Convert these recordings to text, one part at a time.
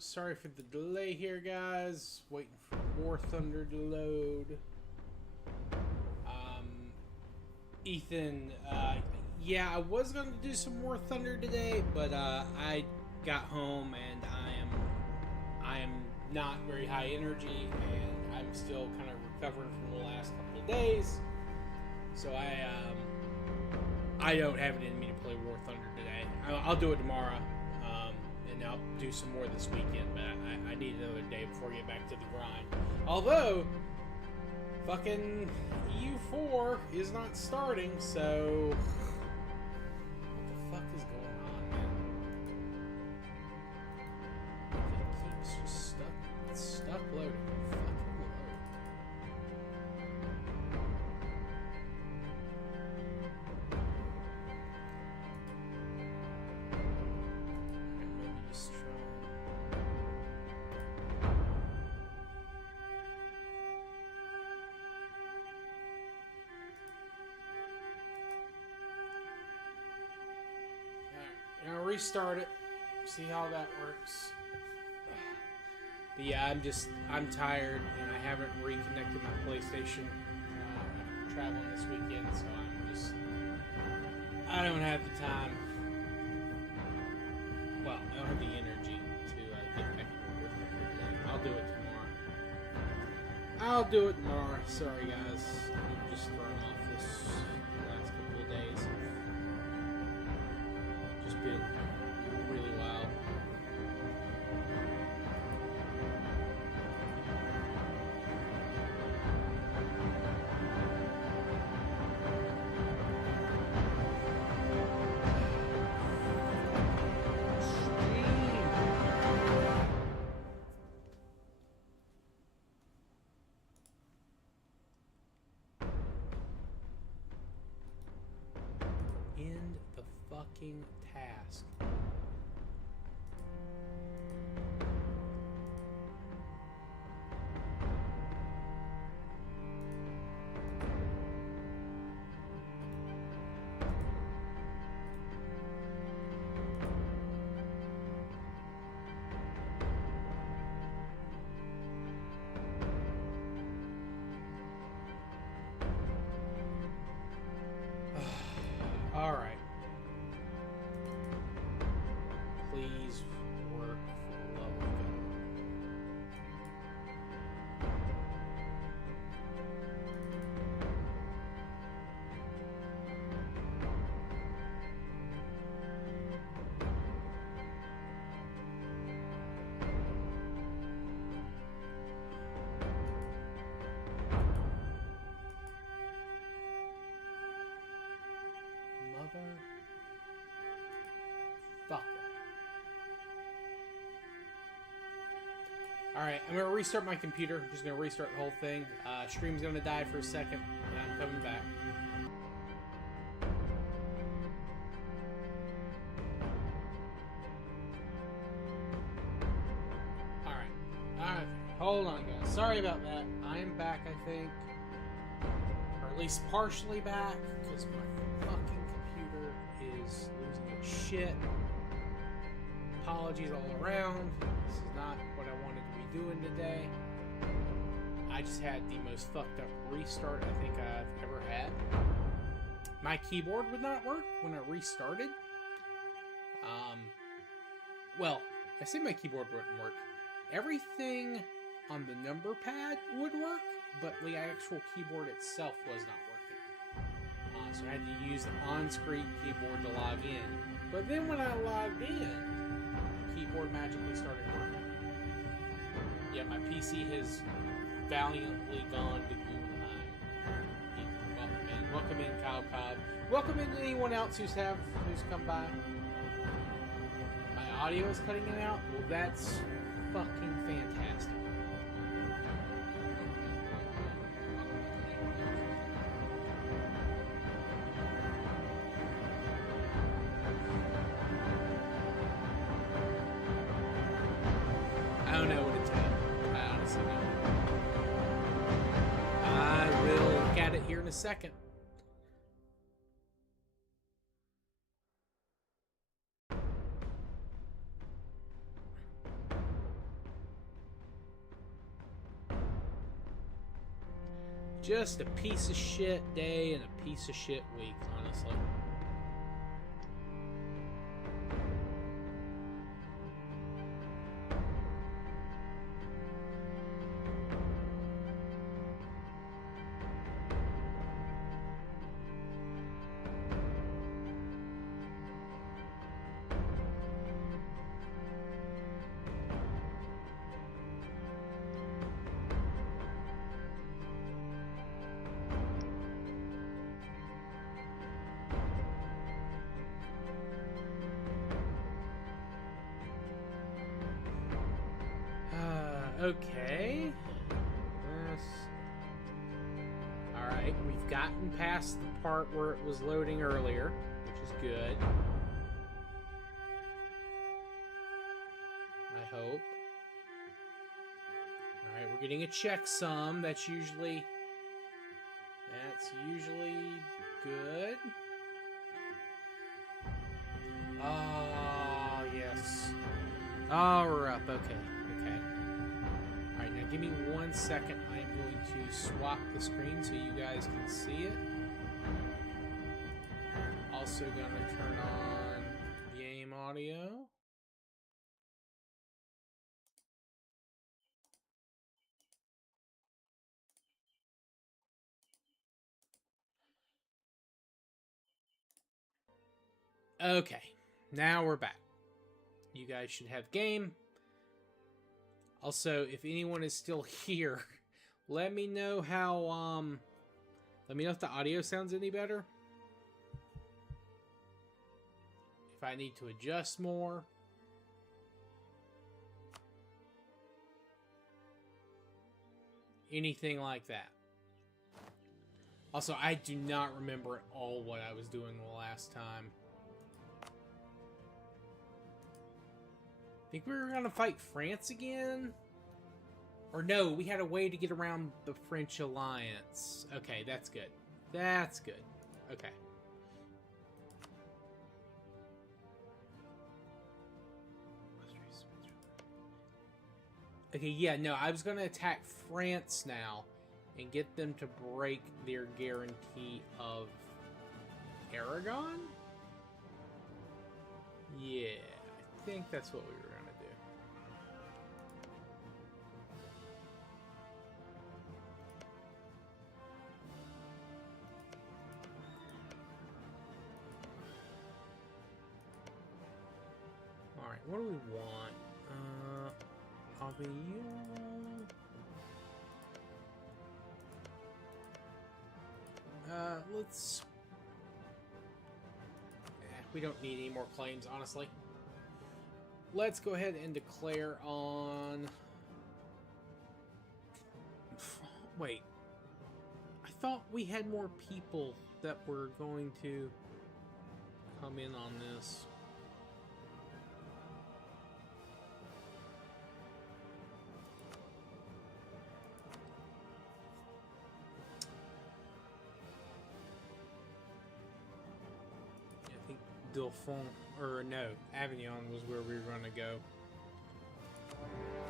Sorry for the delay here, guys. Waiting for War Thunder to load. Ethan, yeah, I was going to do some War Thunder today, but I got home and I am not very high energy, and I'm still kind of recovering from the last couple of days. So I don't have it in me to play War Thunder today. I'll do it tomorrow. And I'll do some more this weekend, but I need another day before I get back to the grind. Although, fucking EU4 is not starting, so what the fuck is going on, man? It keeps just stuck. It's stuck loading. Fucking load. Restart it, see how that works. But yeah, I'm tired, and I haven't reconnected my PlayStation. I'm traveling this weekend, so I don't have the time. Well, I don't have the energy to get back to work today. I'll do it tomorrow. Sorry, guys. I'm just throwing off this last couple of days. Just been really wild. End the fucking task. All right. Please work for the love of God. Fucker. Alright, I'm gonna restart my computer. I'm just gonna restart the whole thing. Stream's gonna die for a second, and I'm coming back. Alright, hold on, guys. Sorry about that. I am back, I think. Or at least partially back, because my fucking computer is losing its shit. Apologies all around. This is not what I wanted to be doing today. I just had the most fucked up restart I think I've ever had. My keyboard would not work when I restarted. Well, I say my keyboard wouldn't work. Everything on the number pad would work, but the actual keyboard itself was not working. So I had to use the on-screen keyboard to log in. But then when I logged in, keyboard magically started working. Yeah, my PC has valiantly gone to Guggenheim. Welcome in, Kyle Cobb. Welcome in anyone else who's come by. My audio is cutting it out. Well, that's fucking fantastic. I don't know what to tell you. I honestly don't. I will look at it here in a second. Just a piece of shit day and a piece of shit week, honestly. Okay. Alright, we've gotten past the part where it was loading earlier, which is good. I hope. Alright, we're getting a checksum. That's usually good. Oh, yes. Oh, we're up. Okay. Alright, now give me 1 second. I am going to swap the screen so you guys can see it. Also gonna turn on game audio. Okay, now we're back. You guys should have game. Also, if anyone is still here, let me know how, let me know if the audio sounds any better. If I need to adjust more. Anything like that. Also, I do not remember at all what I was doing the last time. Think we were gonna fight France again? Or no, we had a way to get around the French alliance. Okay, that's good. That's good. Okay. Okay, yeah, no, I was gonna attack France now and get them to break their guarantee of Aragon? Yeah, I think that's what we were gonna do. Alright, what do we want? Let's... we don't need any more claims, honestly. Let's go ahead and declare on... Wait. I thought we had more people that were going to come in on this. Dauphin, or no, Avignon was where we were going to go.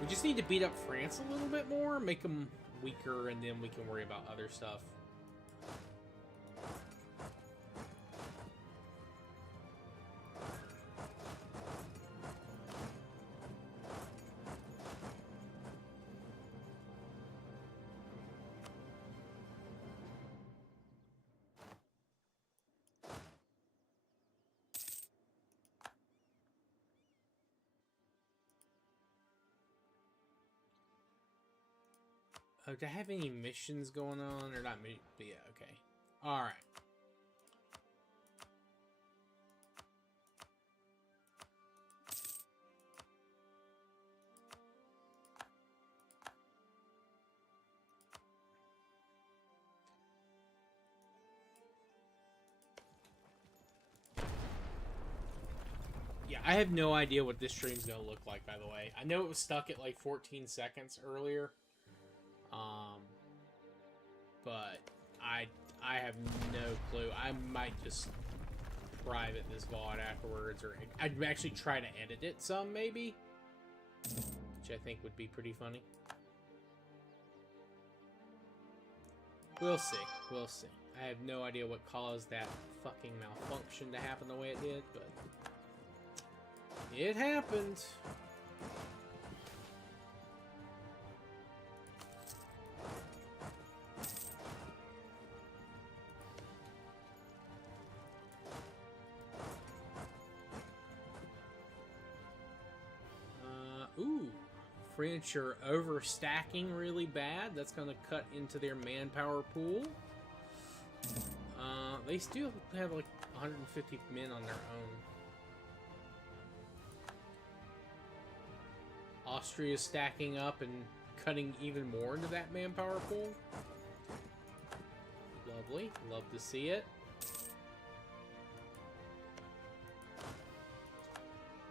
We just need to beat up France a little bit more, make them weaker, and then we can worry about other stuff. Do I have any missions going on? Or not me? But yeah, okay. Alright. Yeah, I have no idea what this stream's gonna look like, by the way. I know it was stuck at like 14 seconds earlier. But I have no clue. I might just private this VOD afterwards, or I'd actually try to edit it some, maybe. Which I think would be pretty funny. We'll see. We'll see. I have no idea what caused that fucking malfunction to happen the way it did, but it happened. Ooh. French are overstacking really bad. That's going to cut into their manpower pool. They still have like 150 men on their own. Austria is stacking up and cutting even more into that manpower pool. Lovely. Love to see it.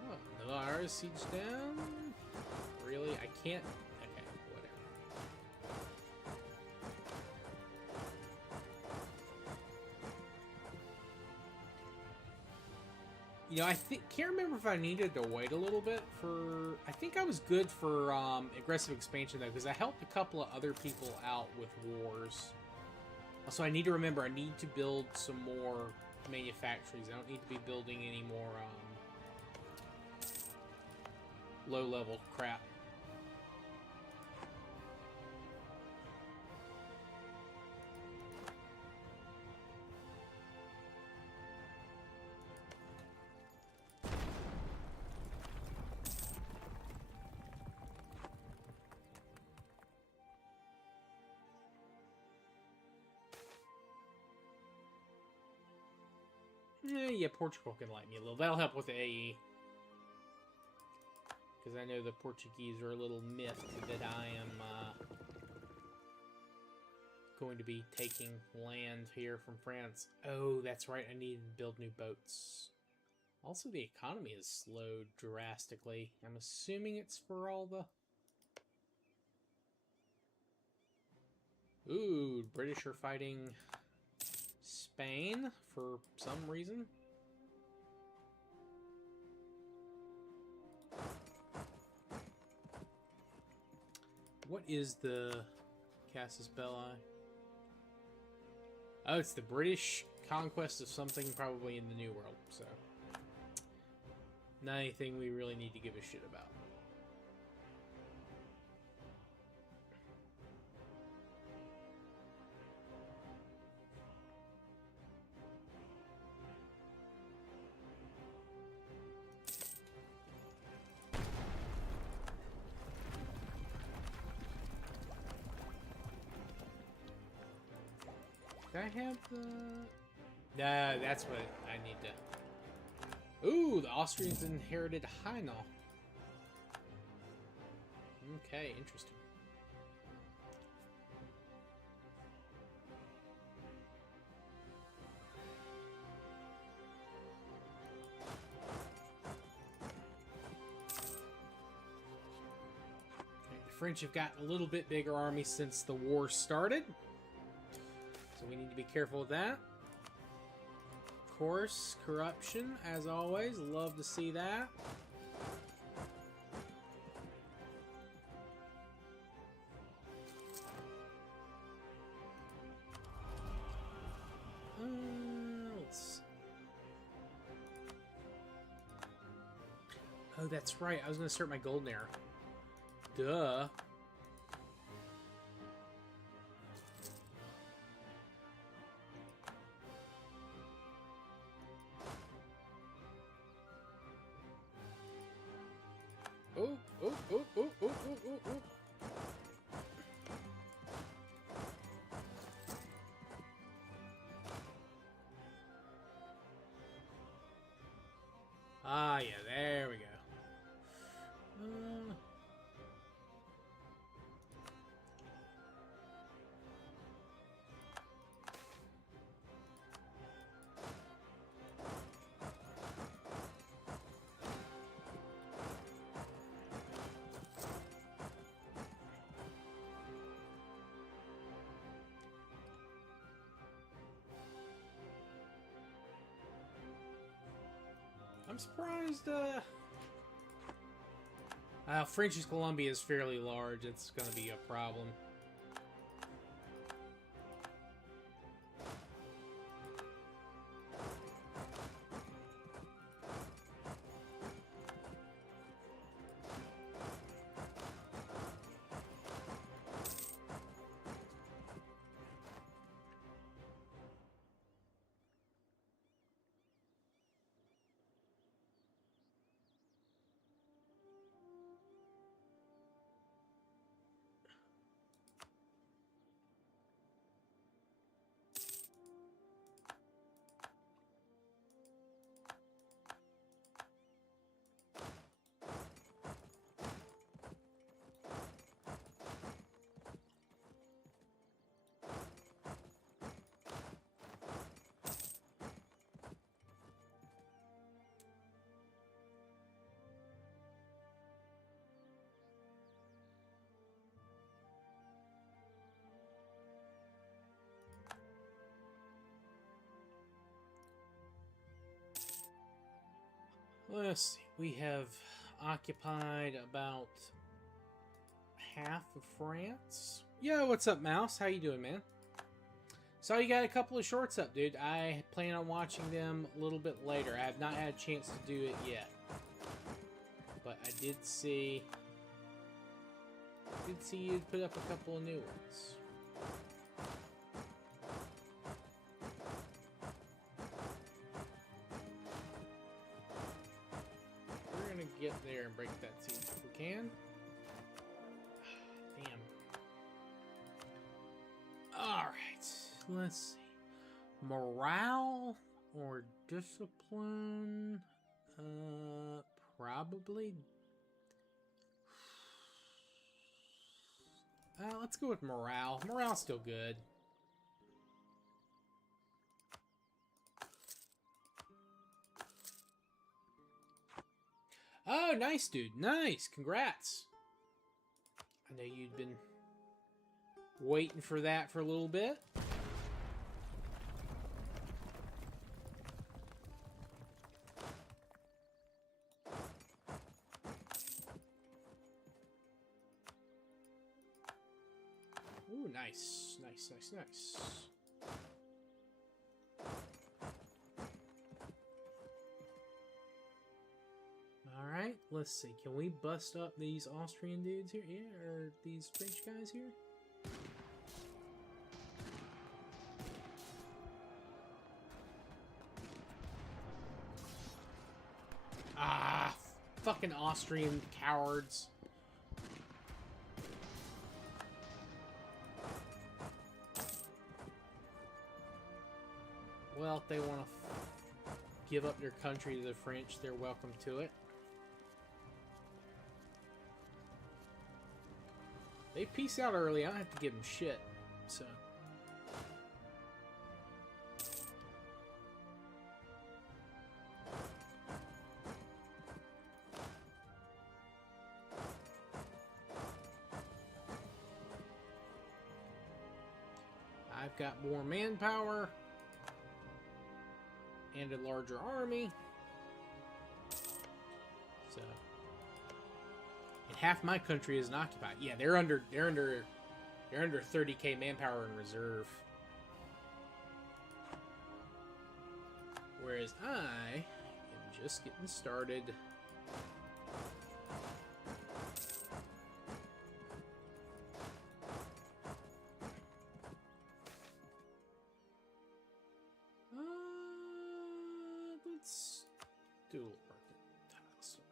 Oh, Navarre siege down. Really? I can't... Okay, whatever. You know, I can't remember if I needed to wait a little bit for... I think I was good for aggressive expansion, though, because I helped a couple of other people out with wars. Also, I need to remember, I need to build some more manufactories. I don't need to be building any more low-level crap. Yeah, Portugal can light me a little. That'll help with the AE. Because I know the Portuguese are a little miffed that I am going to be taking land here from France. Oh, that's right. I need to build new boats. Also, the economy has slowed drastically. I'm assuming it's for all the... Ooh, British are fighting Spain for some reason. What is the Casus Belli? Oh, it's the British conquest of something probably in the New World, so... Not anything we really need to give a shit about. Do I have the... No, that's what I need to... Ooh, the Austrians inherited Hainaut. Okay, interesting. Okay, the French have got a little bit bigger army since the war started. So we need to be careful with that. Of course, corruption, as always. Love to see that. Let's... Oh, that's right. I was going to start my golden era. Duh. Oh. Ah, yeah, there we go. I'm surprised, French's Columbia is fairly large. It's gonna be a problem. Let's see. We have occupied about half of France. Yo, what's up, Mouse? How you doing, man? So you got a couple of shorts up, dude. I plan on watching them a little bit later. I have not had a chance to do it yet. But I did see you put up a couple of new ones. We're gonna get there and break that siege if we can. Damn. Alright, let's see. Morale or discipline? Probably. Let's go with morale. Morale's still good. Oh, nice, dude. Nice. Congrats. I know you'd been waiting for that for a little bit. Ooh, nice. Nice, nice, nice. Alright, let's see. Can we bust up these Austrian dudes here? Yeah, or these French guys here? Ah, fucking Austrian cowards. Well, if they want to give up their country to the French, they're welcome to it. They peace out early. I don't have to give them shit, so. I've got more manpower and a larger army. So, and half my country isn't occupied. Yeah, they're under 30k manpower in reserve. Whereas I am just getting started. Let's do a little market tile stuff.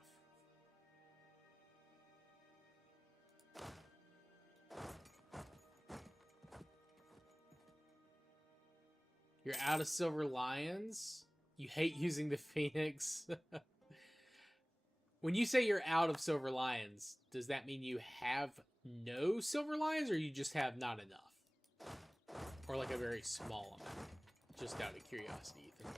You're out of Silver Lions? You hate using the Phoenix? When you say you're out of Silver Lions, does that mean you have no Silver Lions, or you just have not enough? Or like a very small amount? Just out of curiosity, Ethan.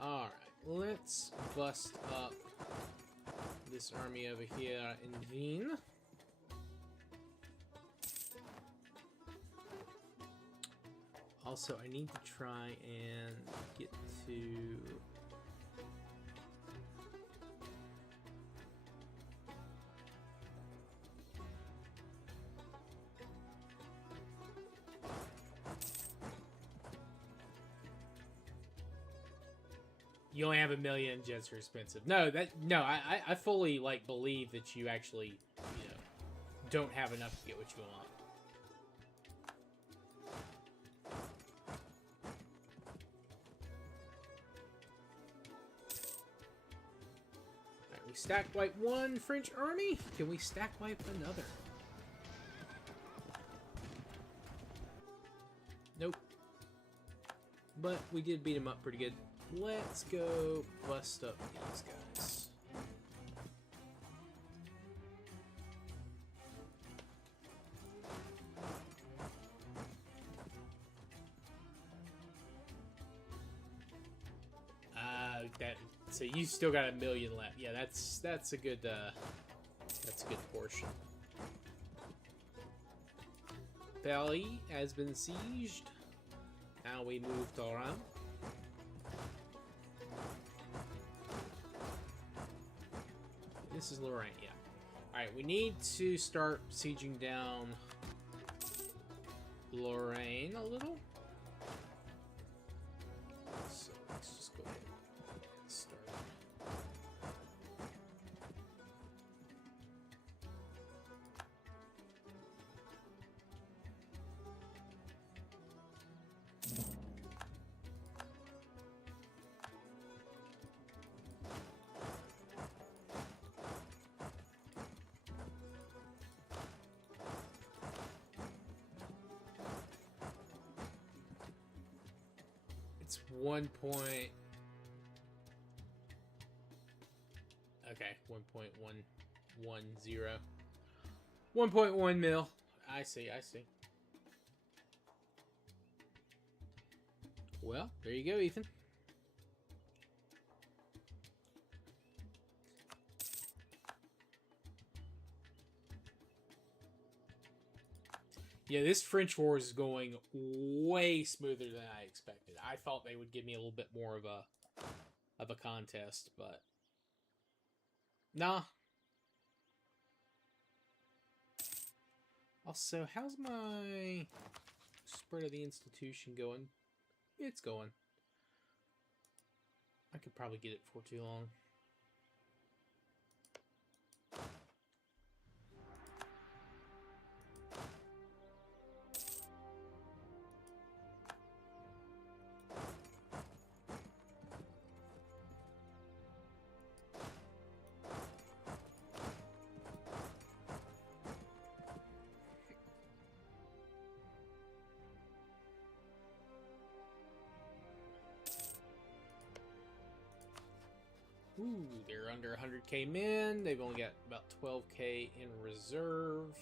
Alright, let's bust up this army over here in Wien. Also, I need to try and get to... You only have 1 million, jets are expensive. No, I fully like believe that you actually, you know, don't have enough to get what you want. Alright, we stack wipe one French army. Can we stack wipe another? Nope. But we did beat him up pretty good. Let's go bust up these guys. So you still got 1 million left. Yeah, that's a good good portion. Valley has been sieged. Now we move to Oran. This is Lorraine, yeah. Alright, we need to start sieging down Lorraine a little. So let's just go ahead and start. It's 1 point. Okay, 1.110. 1.1 mil. I see, I see. Well, there you go, Ethan. Yeah, this French war is going way smoother than I expected. I thought they would give me a little bit more of a contest, but nah. Also, how's my spread of the institution going? It's going. I could probably get it for too long. Ooh, they're under 100k men. They've only got about 12k in reserve.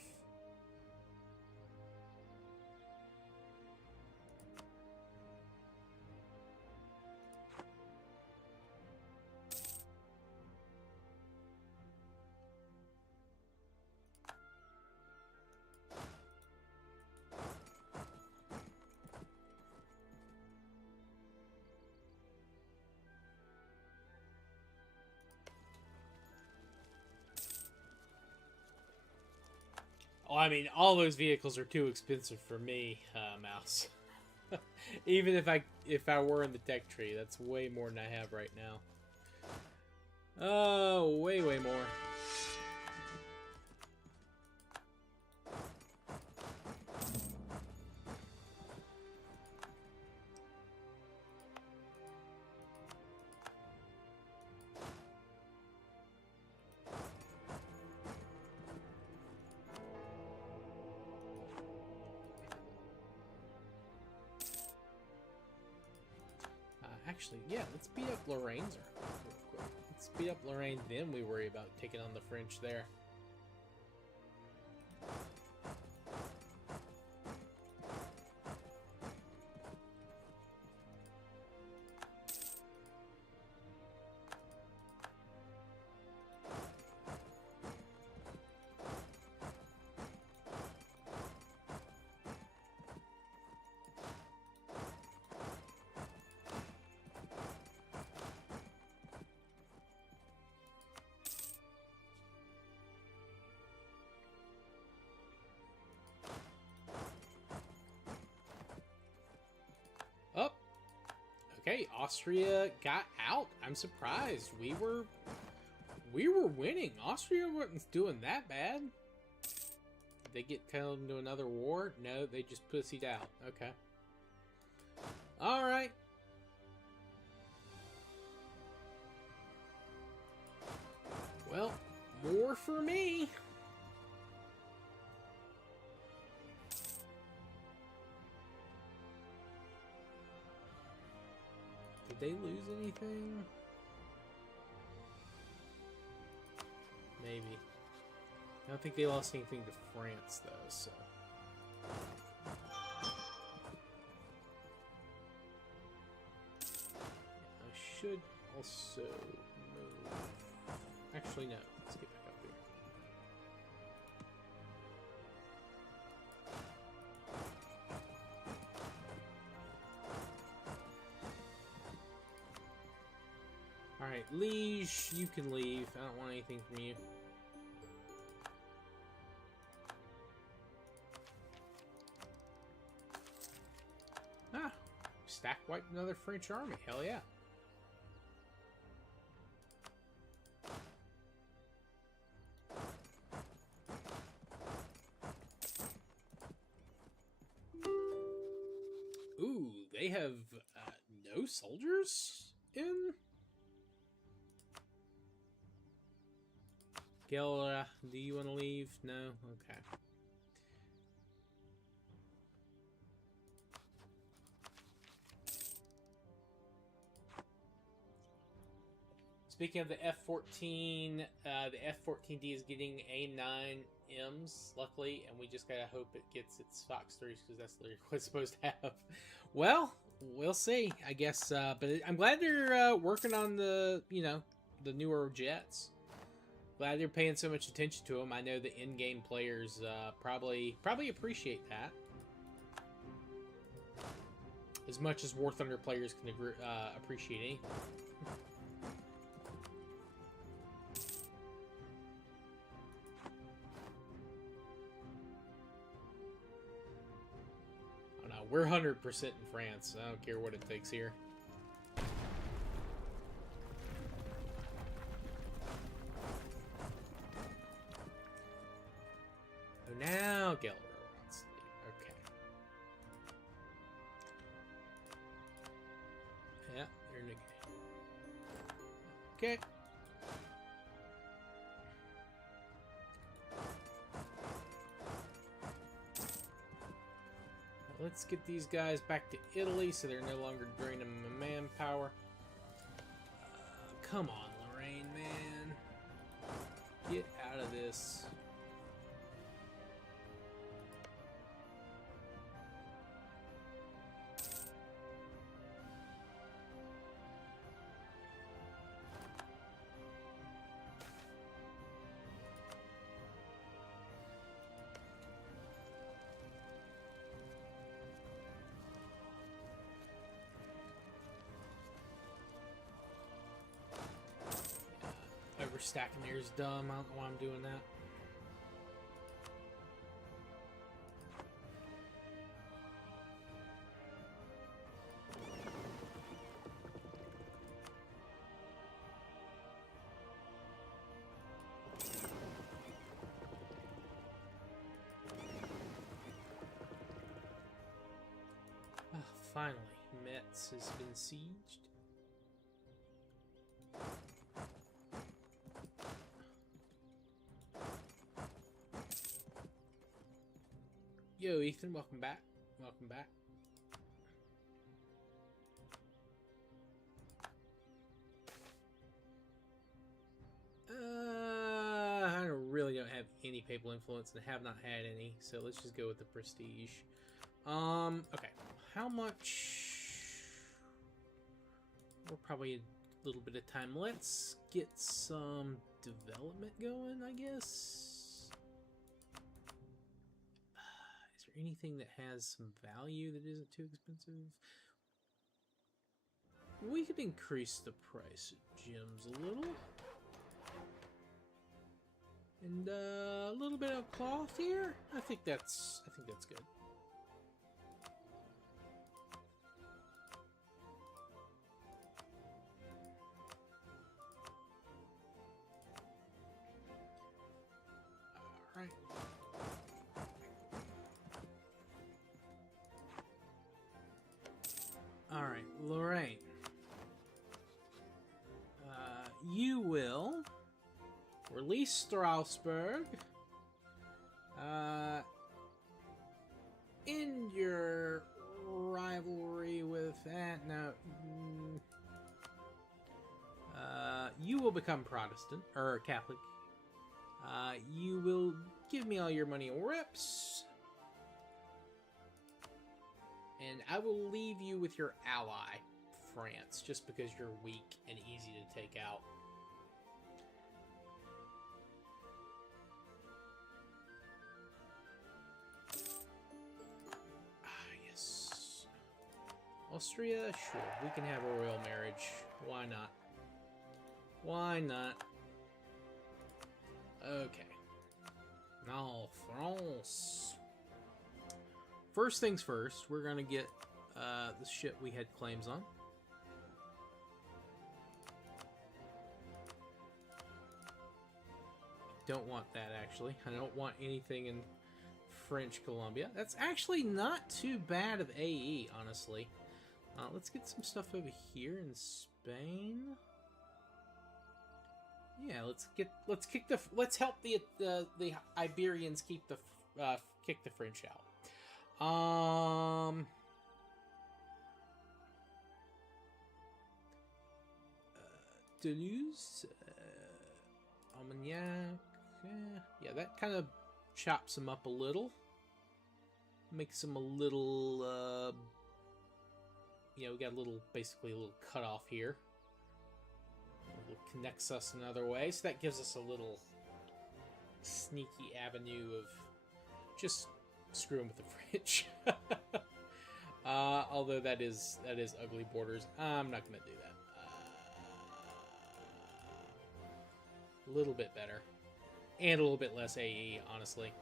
Oh, I mean, all those vehicles are too expensive for me, Mouse. Even if I were in the tech tree, that's way more than I have right now. Oh, way more. Actually, yeah, let's beat up Lorraine's real quick. Let's beat up Lorraine, then we worry about taking on the French there. Oh, okay, Austria got out. I'm surprised. We were winning. Austria wasn't doing that bad. Did they get called into another war? No, they just pussied out. Okay. All right. Well, more for me. Did they lose anything? Maybe. I don't think they lost anything to France, though, so... I should also move... Actually, no. Let's get back up here. Alright, Liege, you can leave. I don't want anything from you. Ah, stack wiped another French army. Hell yeah. Ooh, they have no soldiers in? Gil, do you want to leave? No? Okay. Speaking of the F-14, the F-14D is getting AIM-9Ms, luckily, and we just gotta hope it gets its Fox 3s, because that's literally what it's supposed to have. Well, we'll see, I guess, but I'm glad they're working on the, you know, the newer jets. Glad they're paying so much attention to them. I know the in-game players probably appreciate that. As much as War Thunder players can appreciate anything. Oh no, we're 100% in France. I don't care what it takes here. So now Gelder wants to leave. Okay. Yeah, they're negative. Okay. Let's get these guys back to Italy so they're no longer draining my manpower. Come on, Lorraine, man. Get out of this. Overstacking there is dumb. I don't know why I'm doing that. Finally, Metz has been sieged. Yo, Ethan, welcome back. Welcome back. I really don't have any papal influence and have not had any, so let's just go with the prestige. Okay. How much? We're probably a little bit of time. Let's get some development going, I guess. Is there anything that has some value that isn't too expensive? We could increase the price of gems a little. And a little bit of cloth here. I think that's good. All right. All right, Lorraine. You will release Strasbourg. End your rivalry with that. No. You will become Protestant or Catholic. You will give me all your money and reps. And I will leave you with your ally, France, just because you're weak and easy to take out. Yes. Austria, sure. We can have a royal marriage. Why not? Why not? Okay. Now, France. First things first, we're gonna get the shit we had claims on. Don't want that, actually. I don't want anything in French Columbia. That's actually not too bad of AE, honestly. Let's get some stuff over here in Spain. Yeah, let's help the Iberians keep kick the French out. Toulouse, Armagnac. Yeah, that kind of chops them up a little. Makes them a little, we got basically a little cutoff here. It connects us another way, so that gives us a little sneaky avenue of just screwing with the French. Although that is ugly borders. I'm not gonna do that. A little bit better. And a little bit less AE, honestly.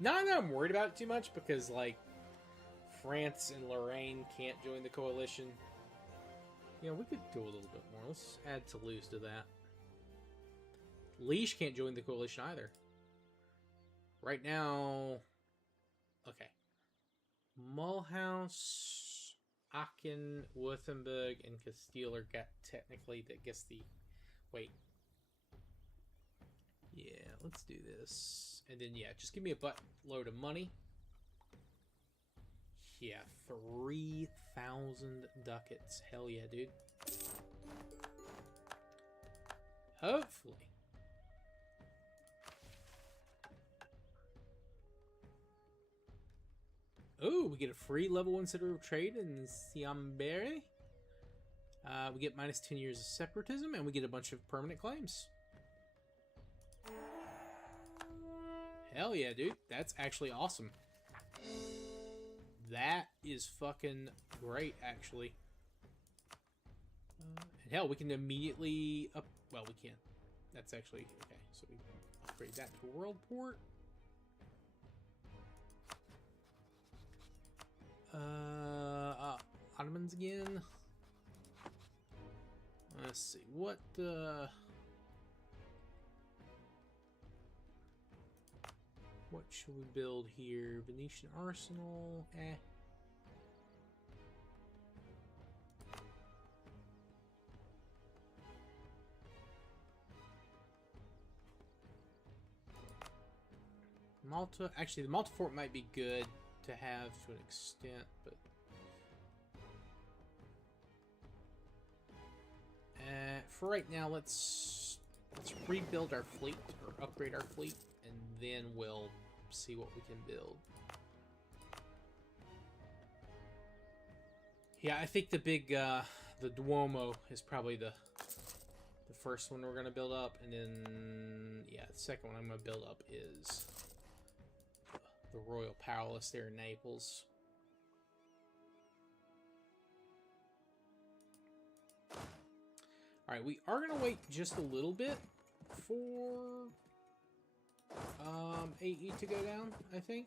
Not that I'm worried about it too much, because, like, France and Lorraine can't join the coalition. Yeah, we could do a little bit more. Let's add Toulouse to that. Liège can't join the coalition either. Right now... Okay. Mulhouse, Aachen, Württemberg, and Castile are technically, I guess, the... Wait. Yeah, let's do this. And then, yeah, just give me a buttload of money. Yeah, 3,000 ducats. Hell yeah, dude. Hopefully. Oh, we get a free level 1 center of trade in Siambere. We get minus 10 years of separatism, and we get a bunch of permanent claims. Hell yeah, dude. That's actually awesome. That is fucking great, actually. And hell, we can immediately up... Well, we can't. That's actually... Okay, so we upgrade that to a world port. Ottomans again. Let's see. What should we build here? Venetian Arsenal? Eh. Malta? Actually, the Malta fort might be good to have to an extent, but... for right now, let's rebuild our fleet, or upgrade our fleet, and then we'll see what we can build. Yeah, I think the big, the Duomo is probably the first one we're going to build up, and then, yeah, the second one I'm going to build up is the Royal Palace there in Naples. Alright, we are going to wait just a little bit for AE to go down, I think.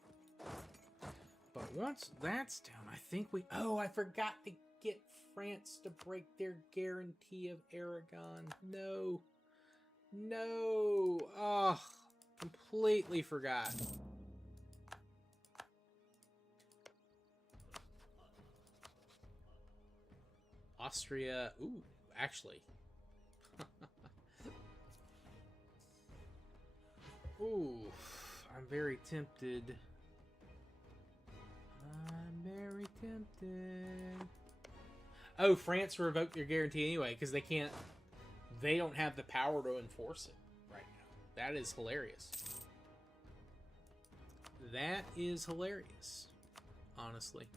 But once that's down, I think we... Oh, I forgot to get France to break their guarantee of Aragon. No. No. Oh, completely forgot. Austria... Ooh, actually... Ooh, I'm very tempted. I'm very tempted. Oh, France revoked their guarantee anyway, because they don't have the power to enforce it right now. That is hilarious. That is hilarious, honestly.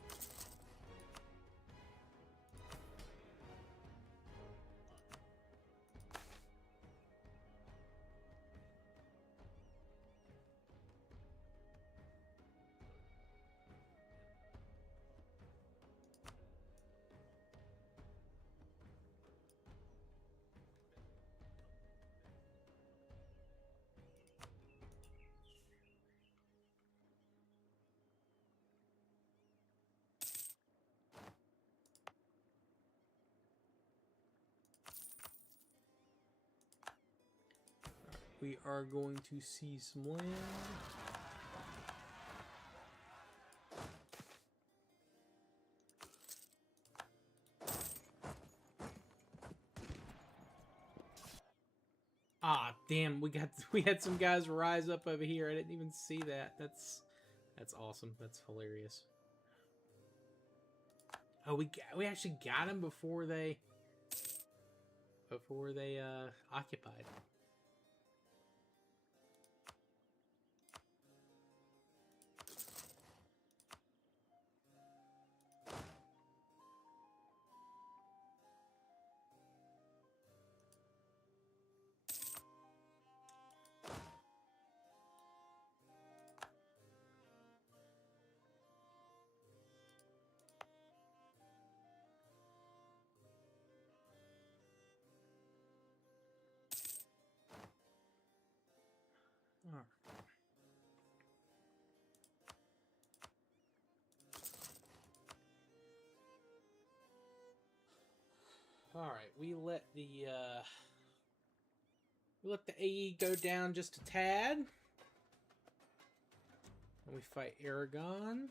we are going to see some land. Ah, damn, we had some guys rise up over here. I didn't even see that. That's awesome. That's hilarious. Oh, we actually got them before they occupied. All right, we let the AE go down just a tad, and we fight Aragon.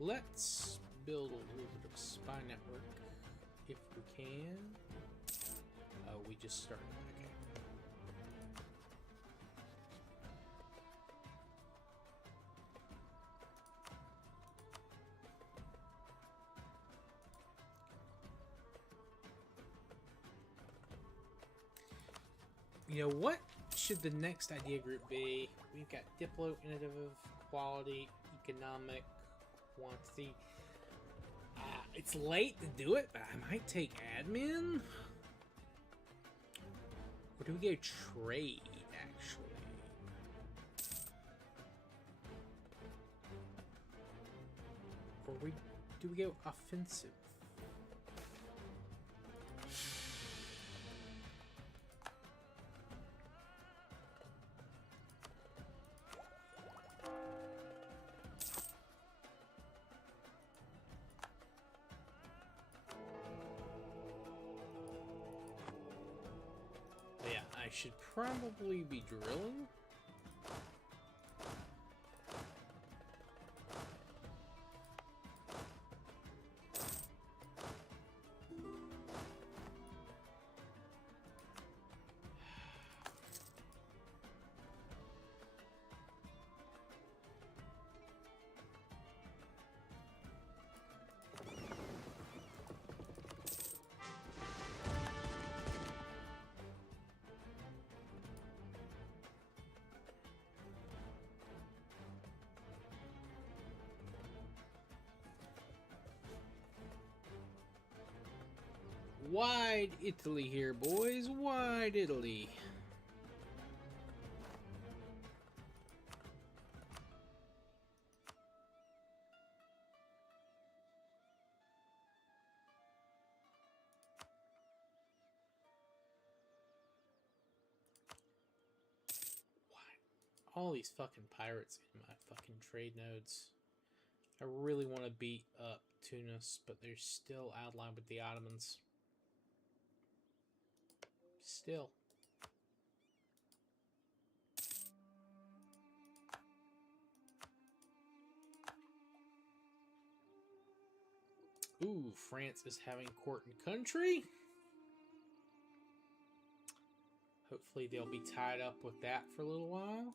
Let's build a little bit of a spy network if we can. Oh, we just started. Okay. You know, what should the next idea group be? We've got Diplo, Innovative, Quality, Economic, Quantity. It's late to do it, but I might take Admin. Or do we go Trade, actually? Or do we go Offensive? I should probably be drilling. Wide Italy here, boys. Wide Italy. All these fucking pirates in my fucking trade nodes. I really want to beat up Tunis, but they're still outlined with the Ottomans. Still. Ooh, France is having court and country. Hopefully they'll be tied up with that for a little while.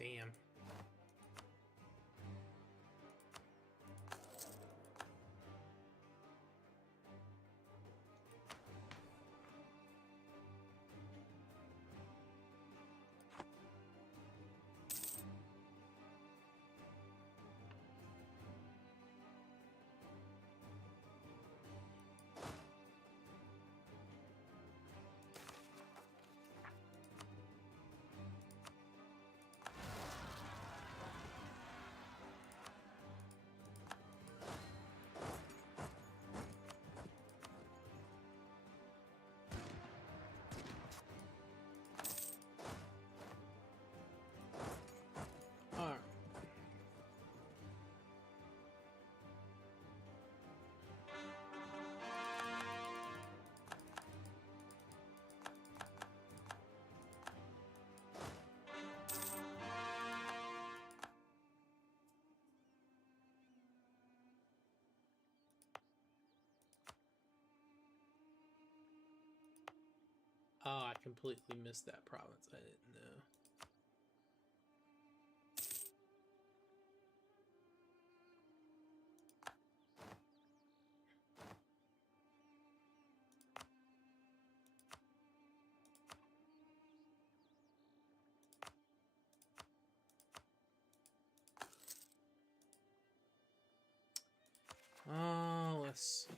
Damn. Alright. Oh, I completely missed that province. I didn't know. Oh, let's see.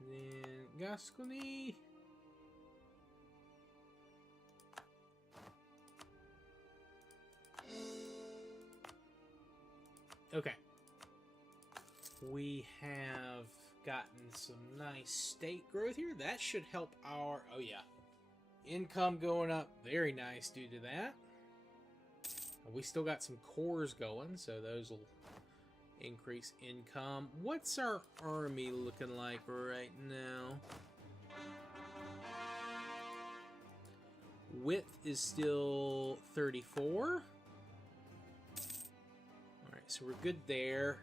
And then Gascony. Okay. We have gotten some nice state growth here. That should help our... Oh, yeah. Income going up. Very nice due to that. We still got some cores going, so those will increase income. What's our army looking like right now? Width is still 34. Alright, so we're good there.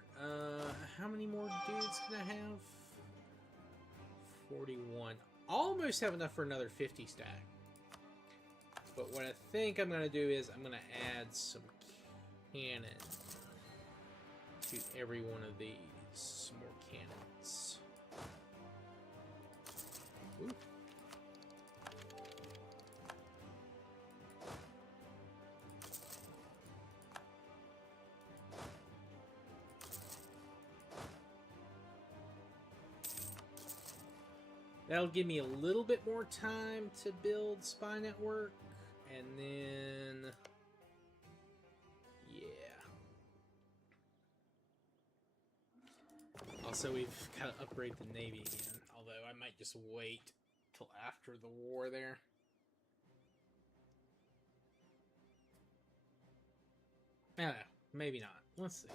How many more dudes can I have? 41. Almost have enough for another 50 stack. But what I think I'm going to do is I'm going to add some cannon to every one of these. Some more cannons. Ooh. That'll give me a little bit more time to build Spy Network. And then... yeah. Also, we've got to upgrade the Navy again. Although, I might just wait till after the war there. I don't know. Maybe not. Let's see.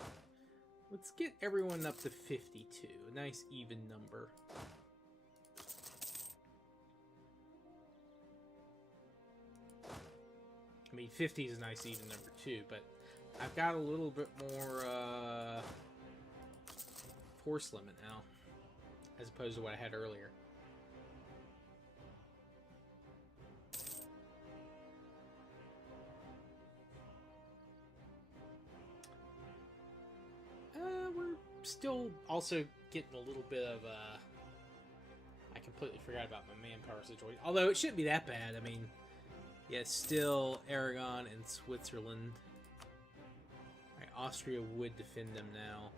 Let's get everyone up to 52. A nice even number. I mean, 50 is a nice even number too, but I've got a little bit more force limit now, as opposed to what I had earlier. We're still also getting a little bit of I completely forgot about my manpower situation. Although it shouldn't be that bad. I mean, yeah, still Aragon and Switzerland. Alright, Austria would defend them now.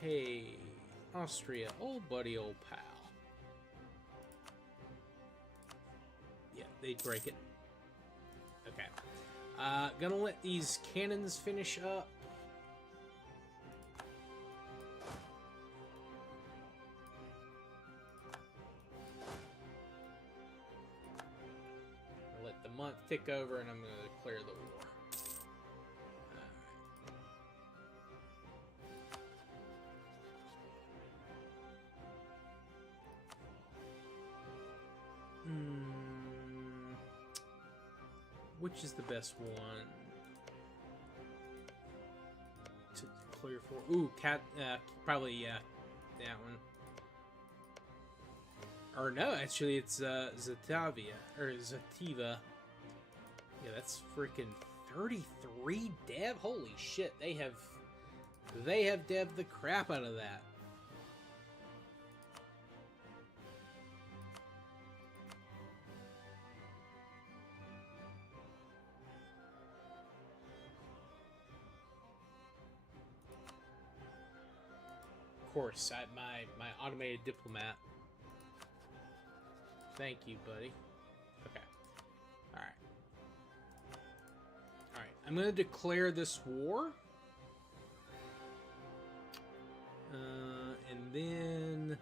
Hey, Austria, old buddy, old pal. Yeah, they'd break it. Okay. Gonna let these cannons finish up. Let the month tick over, and I'm gonna declare the war. which is the best one to clear for? Ooh, probably, yeah, that one. Or no, actually, it's Zatavia or Zativa. Yeah, that's freaking 33 dev. Holy shit, they have devved the crap out of that. Of course, my automated diplomat. Thank you, buddy. Okay. Alright. Alright, I'm gonna declare this war. And then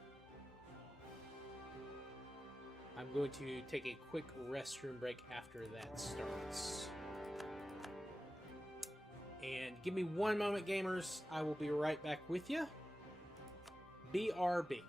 I'm going to take a quick restroom break after that starts. And give me one moment, gamers. I will be right back with you. BRB.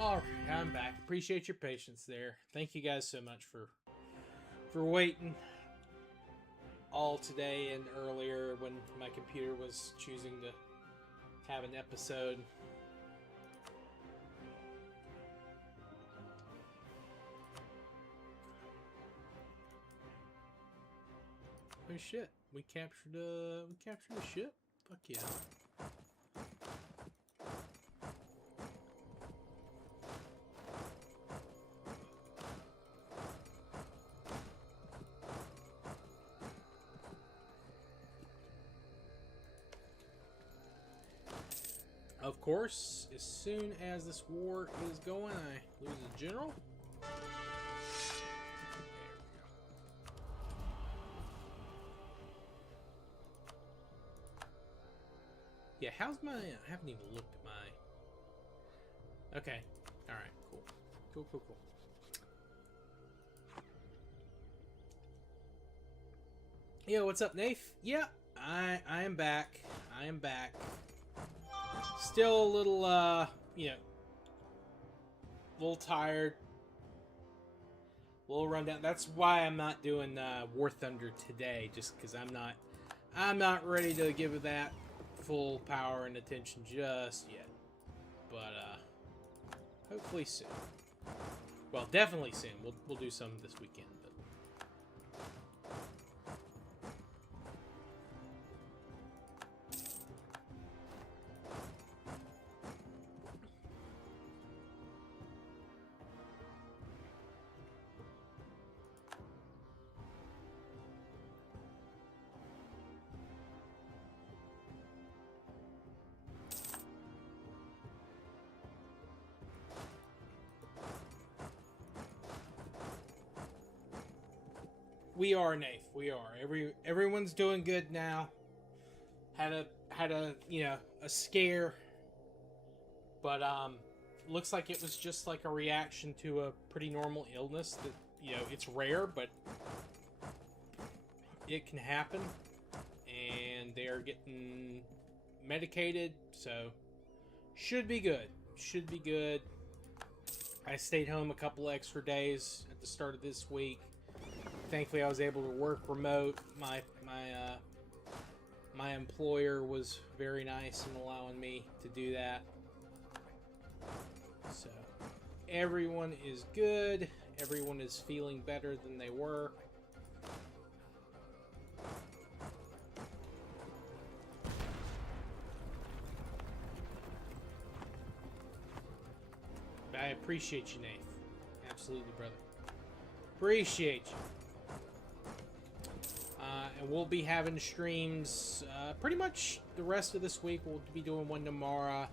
Alright, I'm back. Appreciate your patience there. Thank you guys so much for waiting all today and earlier when my computer was choosing to have an episode. Oh shit, we captured a ship? Fuck yeah. Of course, as soon as this war is going, I lose a general. There we go. Yeah, how's my... I haven't even looked at my... Okay. Alright, cool. Cool. Yo, what's up, Nafe? Yeah, I am back. I am back. Still a little, you know, a little tired, a little run down. That's why I'm not doing War Thunder today, just because I'm not ready to give that full power and attention just yet. But hopefully soon. Well, definitely soon. We'll do some this weekend. We are, Nath. We are. Everyone's doing good now. Had a you know, a scare, but looks like it was just like a reaction to a pretty normal illness that, you know, it's rare, but it can happen, and they are getting medicated, so should be good. Should be good. I stayed home a couple extra days at the start of this week. Thankfully, I was able to work remote. My employer was very nice in allowing me to do that. So everyone is good. Everyone is feeling better than they were. I appreciate you, Nath. Absolutely, brother. Appreciate you. And we'll be having streams pretty much the rest of this week. We'll be doing one tomorrow.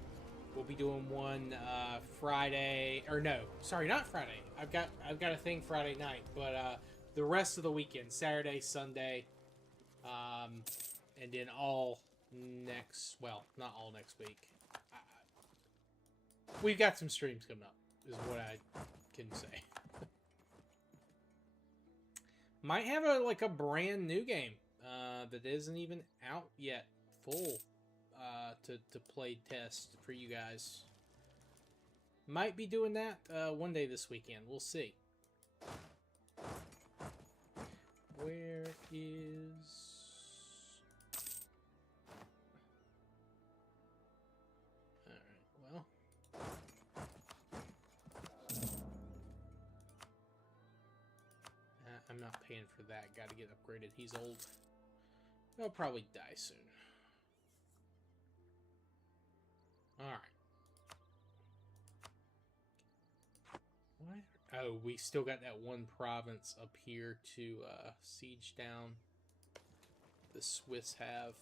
We'll be doing one Friday, or no, sorry, not Friday. I've got a thing Friday night, but the rest of the weekend, Saturday, Sunday, and then all next. Well, not all next week. We've got some streams coming up, is what I can say. Might have a brand new game that isn't even out yet, full to play test for you guys. Might be doing that one day this weekend. We'll see. Where is... Alright, well... I'm not paying for that. Gotta get upgraded. He's old. He'll probably die soon. Alright. What? Oh, we still got that one province up here to siege down. The Swiss have.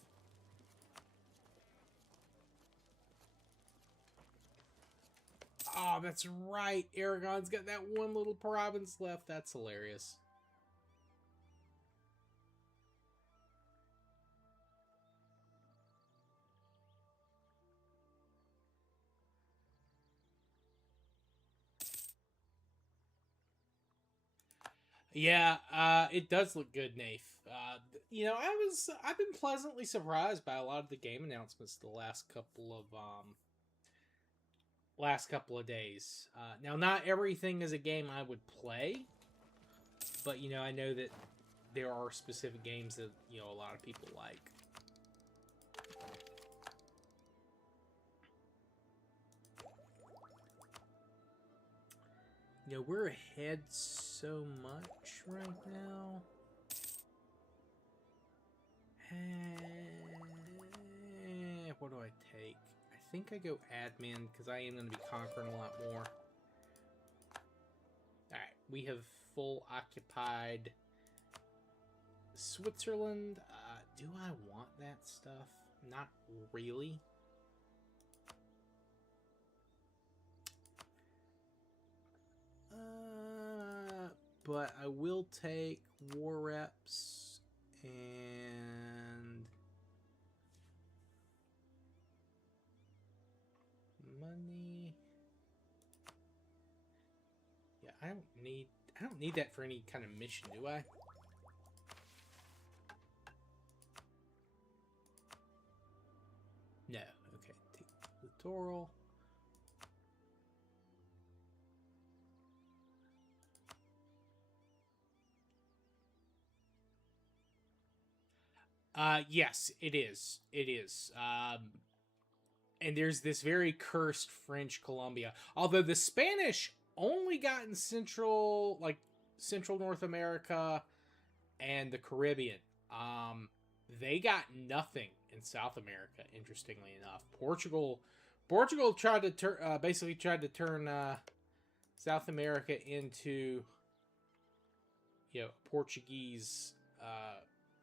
Oh, that's right. Aragon's got that one little province left. That's hilarious. Yeah, it does look good, Nath. You know, I've been pleasantly surprised by a lot of the game announcements the last couple of days. Now, not everything is a game I would play, but you know, I know that there are specific games that a lot of people like. You know, we're ahead so much right now. What do I take? I think I go admin because I am going to be conquering a lot more. Alright, we have full occupied Switzerland. Do I want that stuff? Not really. But I will take war reps and money. Yeah, I don't need that for any kind of mission, do I? No. Okay, take littoral. Yes, it is. It is. And there's this very cursed French Colombia. Although the Spanish only got in Central North America and the Caribbean. They got nothing in South America, interestingly enough. Portugal tried to basically tried to turn South America into Portuguese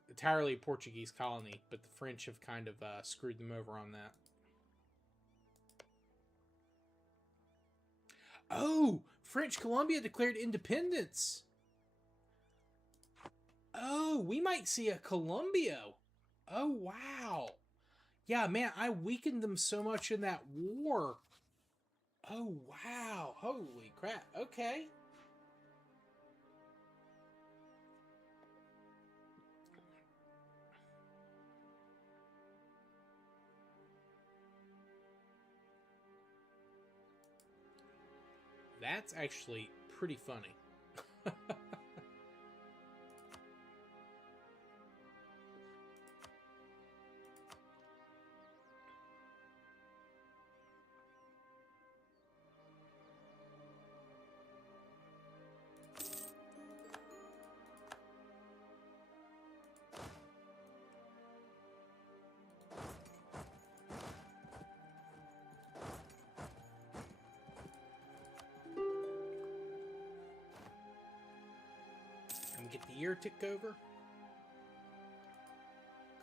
entirely Portuguese colony, but the French have kind of screwed them over on that. Oh, French Colombia declared independence. Oh, we might see a Colombia. Oh, wow. Yeah, man, I weakened them so much in that war. Oh, wow. Holy crap. Okay. That's actually pretty funny. Get the year tick over.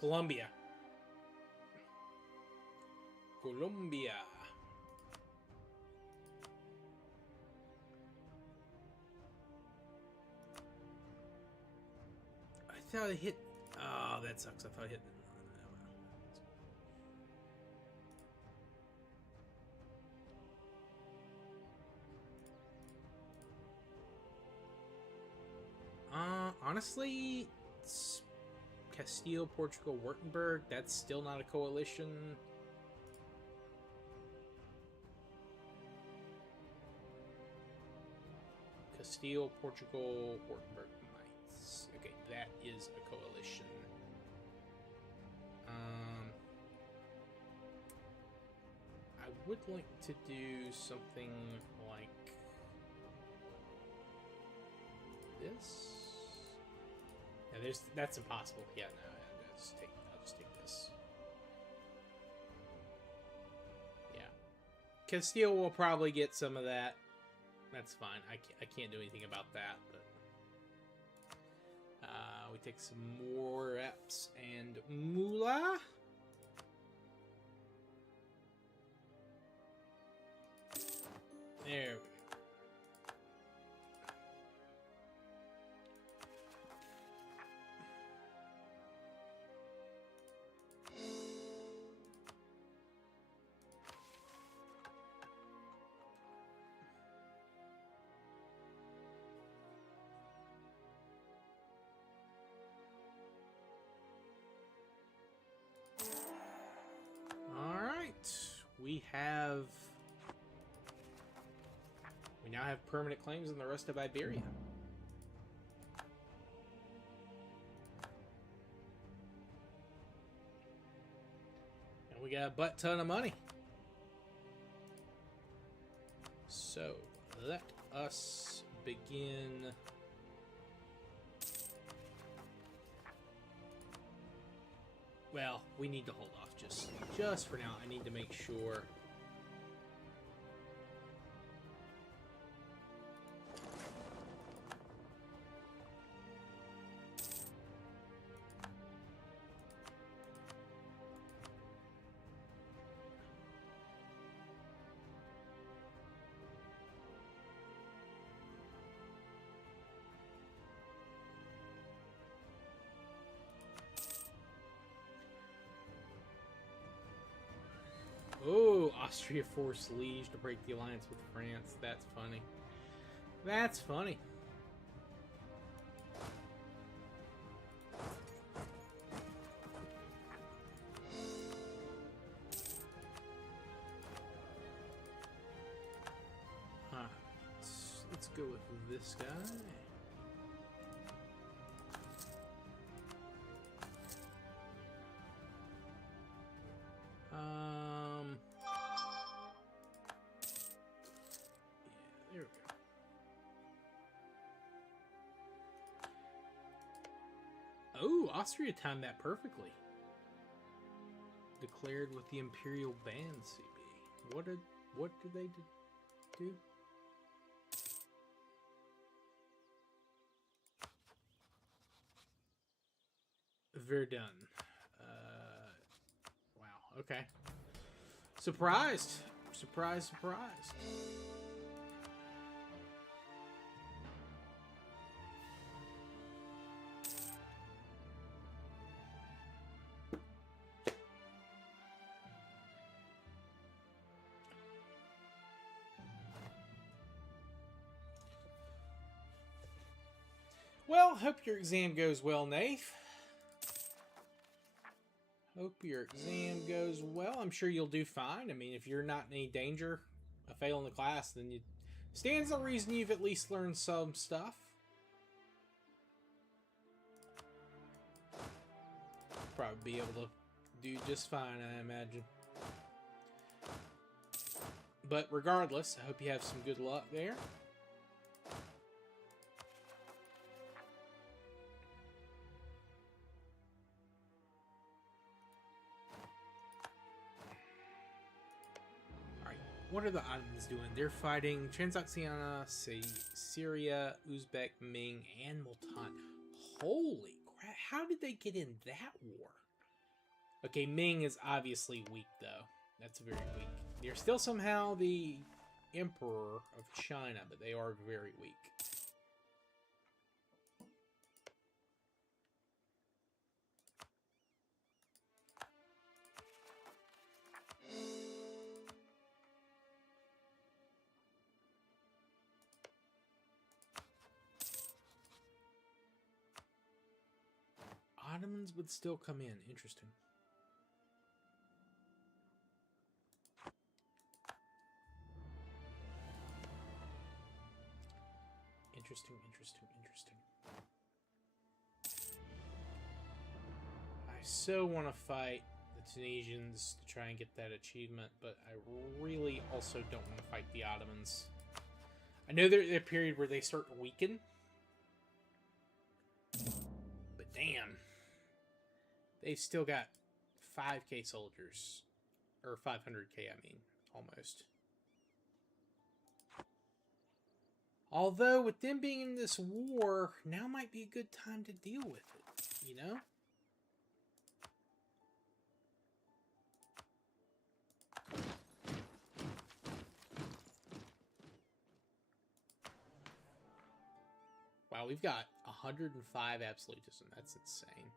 Colombia. Colombia. I thought I hit... Oh, that sucks. I thought I hit... Honestly, Castile, Portugal, Württemberg, that's still not a coalition. Castile, Portugal, Württemberg Knights. Okay, that is a coalition. I would like to do something like this. Yeah, that's impossible. Yeah, no, I'll just take this. Yeah, Castile will probably get some of that. That's fine. I can't do anything about that. But we take some more reps and moolah. There we go. We now have permanent claims in the rest of Iberia. And we got a butt ton of money. So, let us begin. Well, we need to hold off just for now. I need to make sure. Oh, Austria forced Liege to break the alliance with France. That's funny. That's funny. Huh. Let's go with this guy. Yeah, there we go. Oh, Austria timed that perfectly. Declared with the Imperial Band, CB. What did they do? Verdun. Wow. Okay. Surprised. Surprised. Well, hope your exam goes well, Nath. Hope your exam goes well. I'm sure you'll do fine. I mean, if you're not in any danger of failing the class, then Stands to reason you've at least learned some stuff. Probably be able to do just fine, I imagine. But regardless, I hope you have some good luck there. What are the Ottomans doing? They're fighting Transoxiana, Syria, Uzbek, Ming, and Multan. Holy crap, how did they get in that war? Okay, Ming is obviously weak, though. That's very weak. They're still somehow the Emperor of China, but they are very weak. Ottomans would still come in. Interesting. Interesting. I so want to fight the Tunisians to try and get that achievement, but I really also don't want to fight the Ottomans. I know they're at a period where they start to weaken, but damn. They've still got 5k soldiers. Or 500k, I mean. Almost. Although, with them being in this war, now might be a good time to deal with it. You know? Wow, we've got 105 absolutism. That's insane.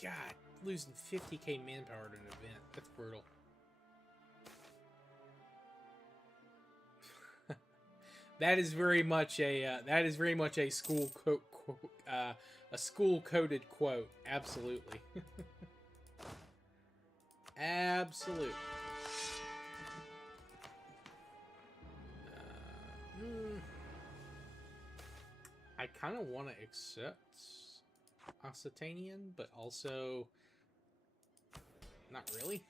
God, losing 50k manpower to an event. That's brutal. That is very much a school a school coded quote. Absolutely. Absolutely. I kind of want to accept Occitanian, but also not really.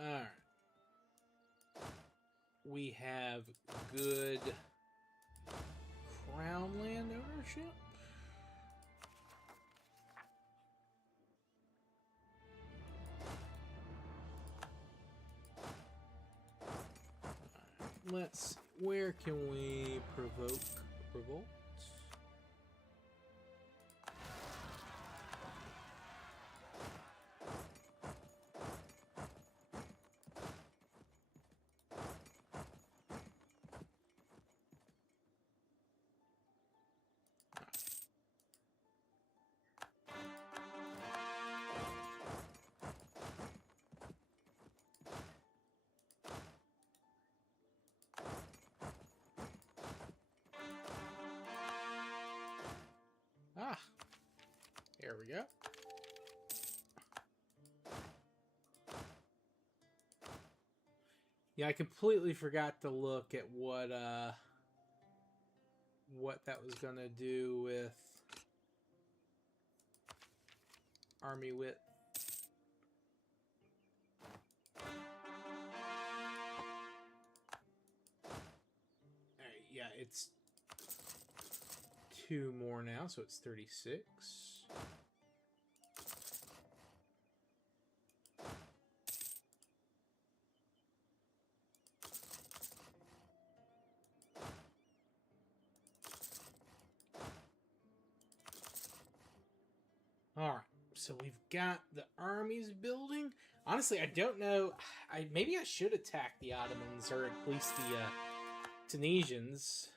Alright. We have good crown land ownership. Let's. Where can we revolt? Ah, there we go. Yeah, I completely forgot to look at what that was gonna do with army width. Alright, yeah, it's 2 more now, so it's 36. Alright, so we've got the armies building. Honestly, I don't know. Maybe I should attack the Ottomans, or at least the Tunisians.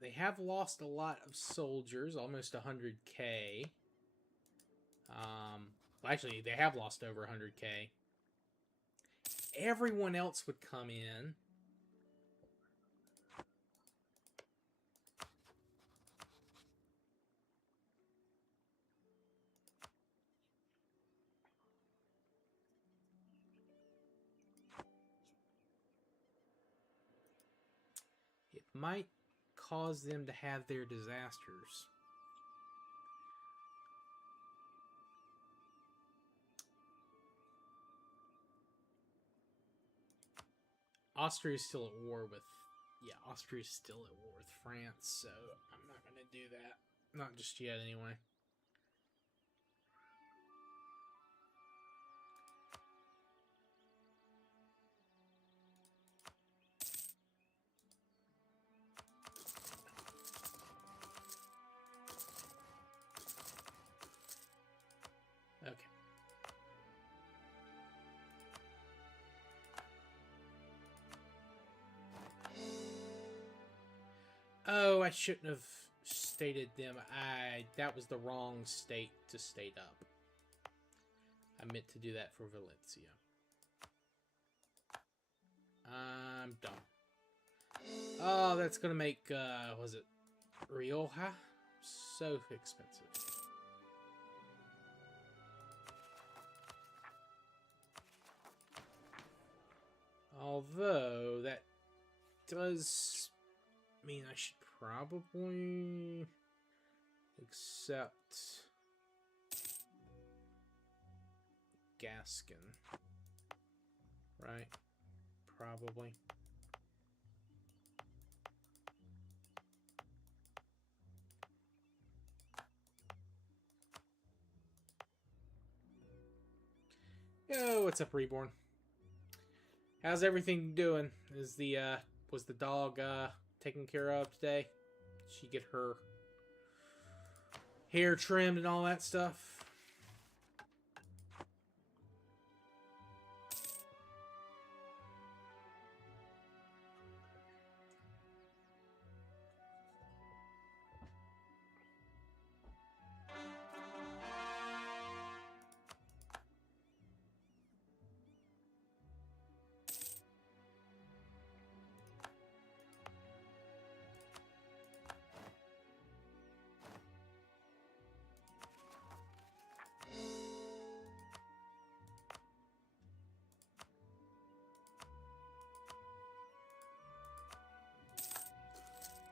They have lost a lot of soldiers, almost 100k. Well, actually, they have lost over 100k. Everyone else would come in. It might cause them to have their disasters. Austria is still at war with... Yeah, Austria is still at war with France, so I'm not going to do that. Not just yet, anyway. Okay. Oh, I shouldn't have stated them. That was the wrong state to state up. I meant to do that for Valencia. I'm done. Oh, that's gonna make, was it Rioja? So expensive. Although, that does mean I should probably accept Gascon. Right? Probably. Yo, what's up, Reborn? How's everything doing? Was the dog taken care of today? Did she get her hair trimmed and all that stuff?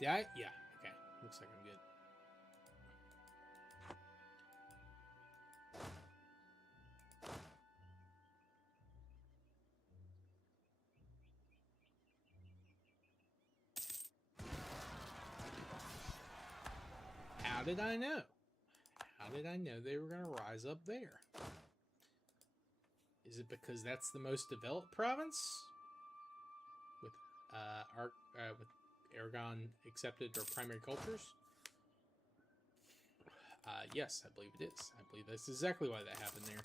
Did I? Yeah. Okay. Looks like I'm good. How did I know? How did I know they were going to rise up there? Is it because that's the most developed province? With with Aragon accepted or primary cultures? Yes, I believe it is. I believe that's exactly why that happened there.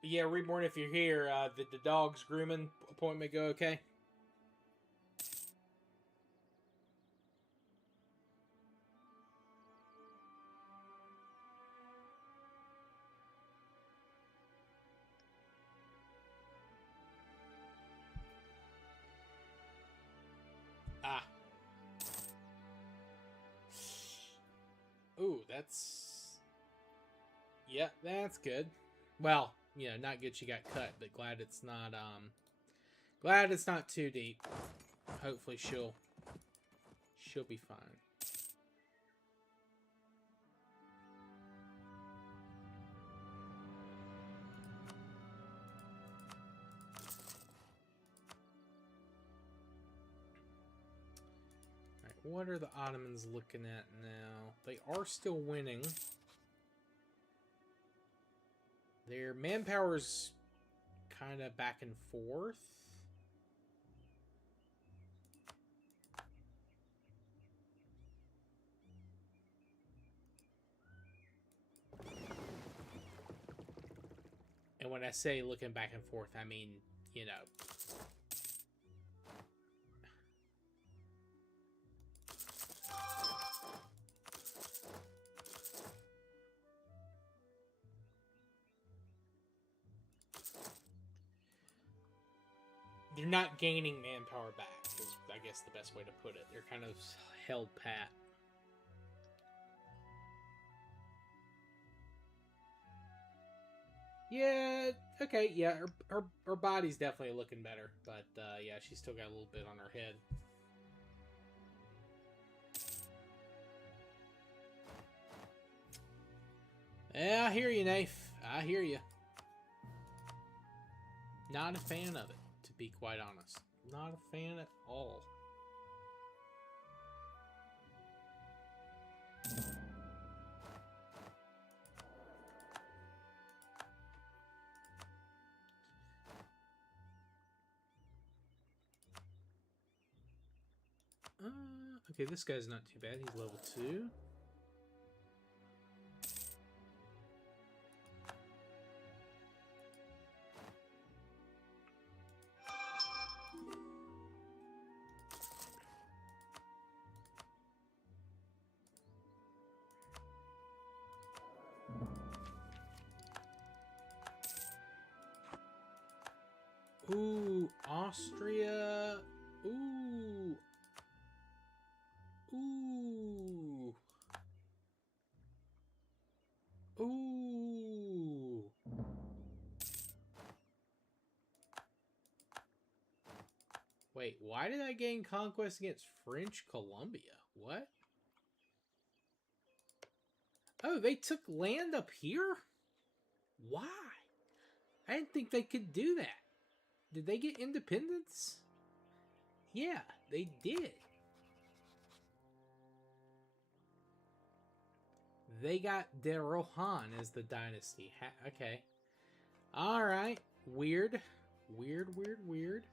But yeah, Reborn, if you're here, did the dog's grooming appointment go okay? Ah. That's... Yeah, that's good. Well, you know, not good she got cut, but glad it's not, glad it's not too deep. Hopefully she'll be fine. Alright, what are the Ottomans looking at now? They are still winning. Their manpower's kind of back and forth. And when I say looking back and forth, I mean, you know... They're not gaining manpower back, is I guess the best way to put it. They're kind of held pat. Yeah, okay, yeah, her body's definitely looking better, but yeah, she's still got a little bit on her head. Yeah, I hear you, Nafe. I hear you. Not a fan of it, to be quite honest. Not a fan at all. Okay, this guy's not too bad. He's level 2. Ooh, Austria. Ooh. Ooh. Ooh. Wait, why did I gain conquest against French Columbia? What? Oh, they took land up here? Why? I didn't think they could do that. Did they get independence? Yeah, they did. They got De Rohan as the dynasty. Okay. Alright. Weird. Weird, weird, weird.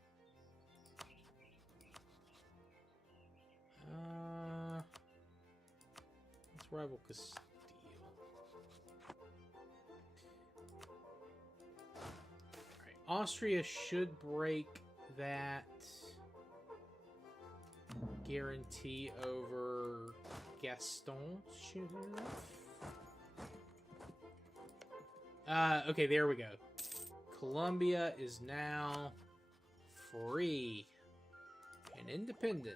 Let's rival Castile. Alright. Austria should break that guarantee over Gaston. Okay, there we go. Colombia is now free and independent.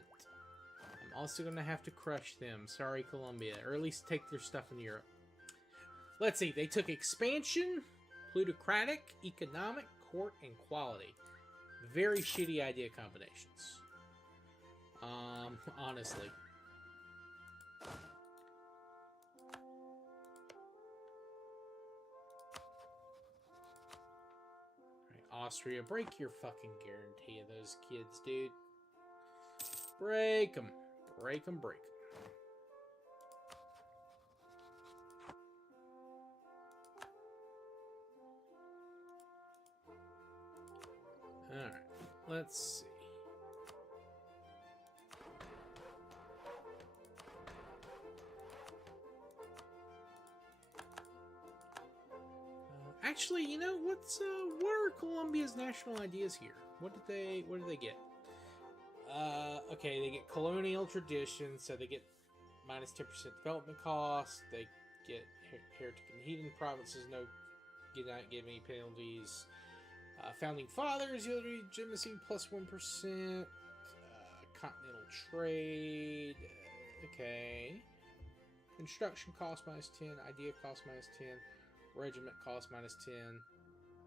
I'm also going to have to crush them. Sorry, Colombia. Or at least take their stuff in Europe. Let's see. They took expansion, plutocratic, economic, court, and quality. Very shitty idea combinations. Honestly. Alright, Austria, break your fucking guarantee of those kids, dude. Break them. Break them, break them. Alright, let's see. Actually, you know, what are Colombia's national ideas here? What did they get? Okay, they get colonial traditions, so they get minus 10% development cost. They get heretic and heathen provinces, not give any penalties. Founding fathers, legitimacy plus 1%. Continental trade. Okay. Construction cost -10. Idea cost -10. Regiment cost -10.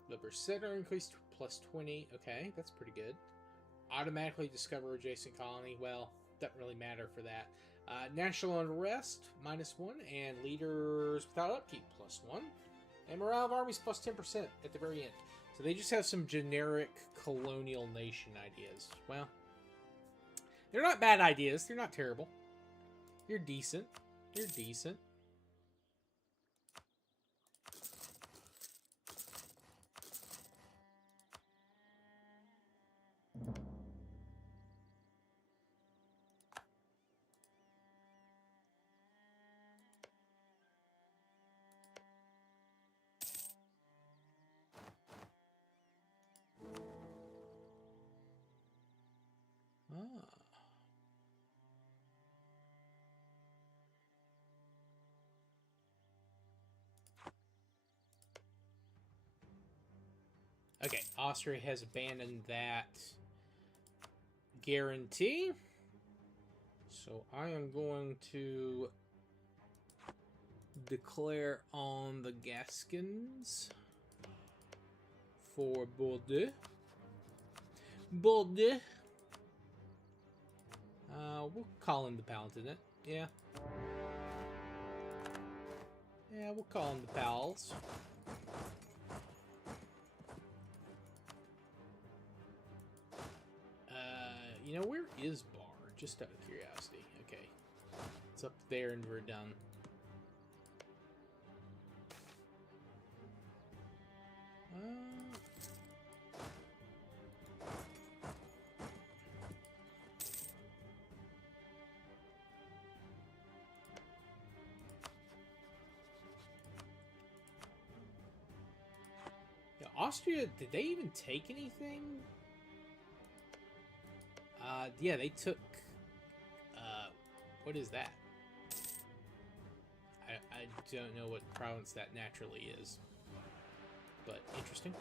Liber Center increased +20. Okay, that's pretty good. Automatically discover adjacent colony. Well, doesn't really matter for that. National unrest -1, and leaders without upkeep +1, and morale of armies +10% at the very end. So they just have some generic colonial nation ideas. Well, they're not bad ideas. They're not terrible. You're decent. You're decent. Okay, Austria has abandoned that guarantee. So I am going to declare on the Gascons for Bordeaux. Bordeaux. We'll call him the Palatinate. Yeah. Yeah, we'll call him the Pals. You know, where is Bar? Just out of curiosity. Okay. It's up there in Verdun. Yeah, Austria, did they even take anything? Yeah, they took, what is that? I don't know what province that naturally is, but interesting.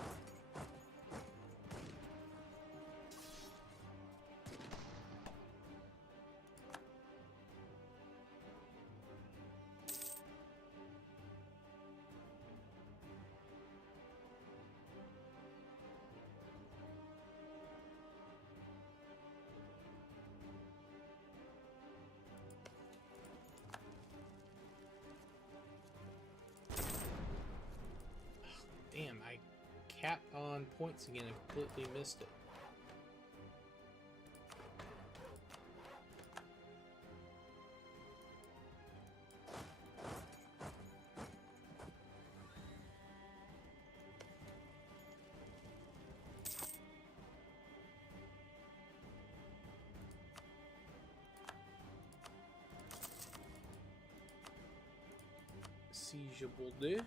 Damn, I capped on points again and completely missed it. Siege of Bordeaux.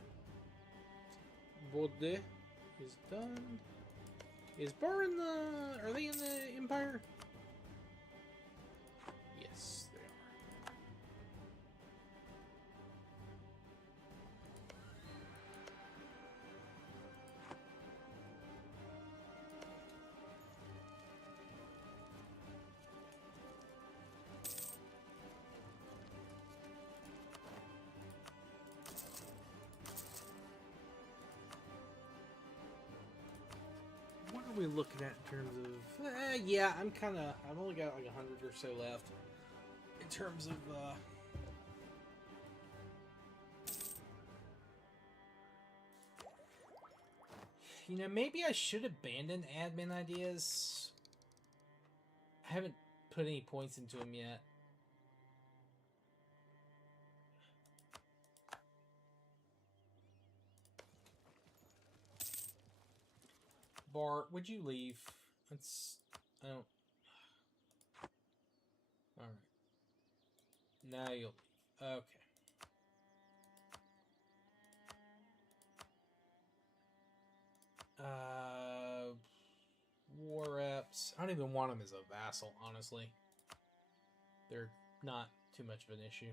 Bordeaux is done. Is Bar in the... Are they in the Empire? Yes, they are. What are we looking at in terms of... yeah, I've only got like 100 or so left. In terms of, You know, maybe I should abandon admin ideas. I haven't put any points into them yet. Bart, would you leave? I don't... Alright. Now you'll leave. Okay. War reps. I don't even want them as a vassal, honestly. They're not too much of an issue.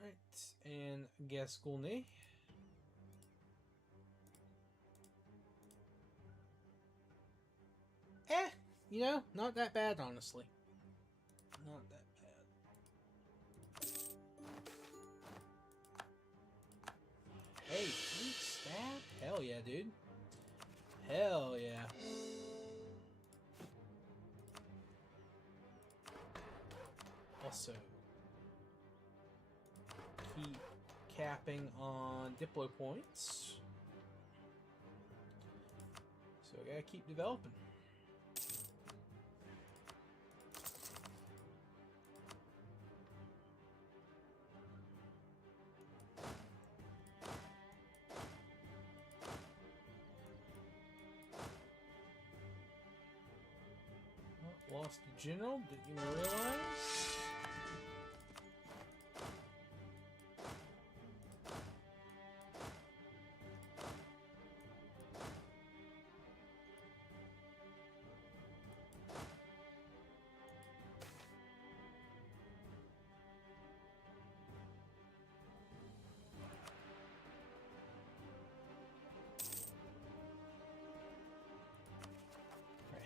Alright, and Gascony. you know, not that bad, honestly. Not that bad. Hey, free stab? Hell yeah, dude. Hell yeah. Also, keep capping on Diplo points. So I gotta keep developing. Oh, lost the general, didn't even realize.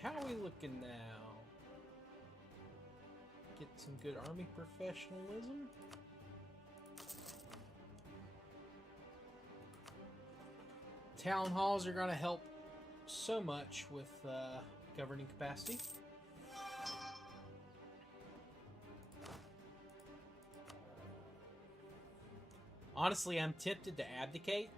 How are we looking now? Get some good army professionalism. Town halls are going to help so much with governing capacity. Honestly, I'm tempted to abdicate.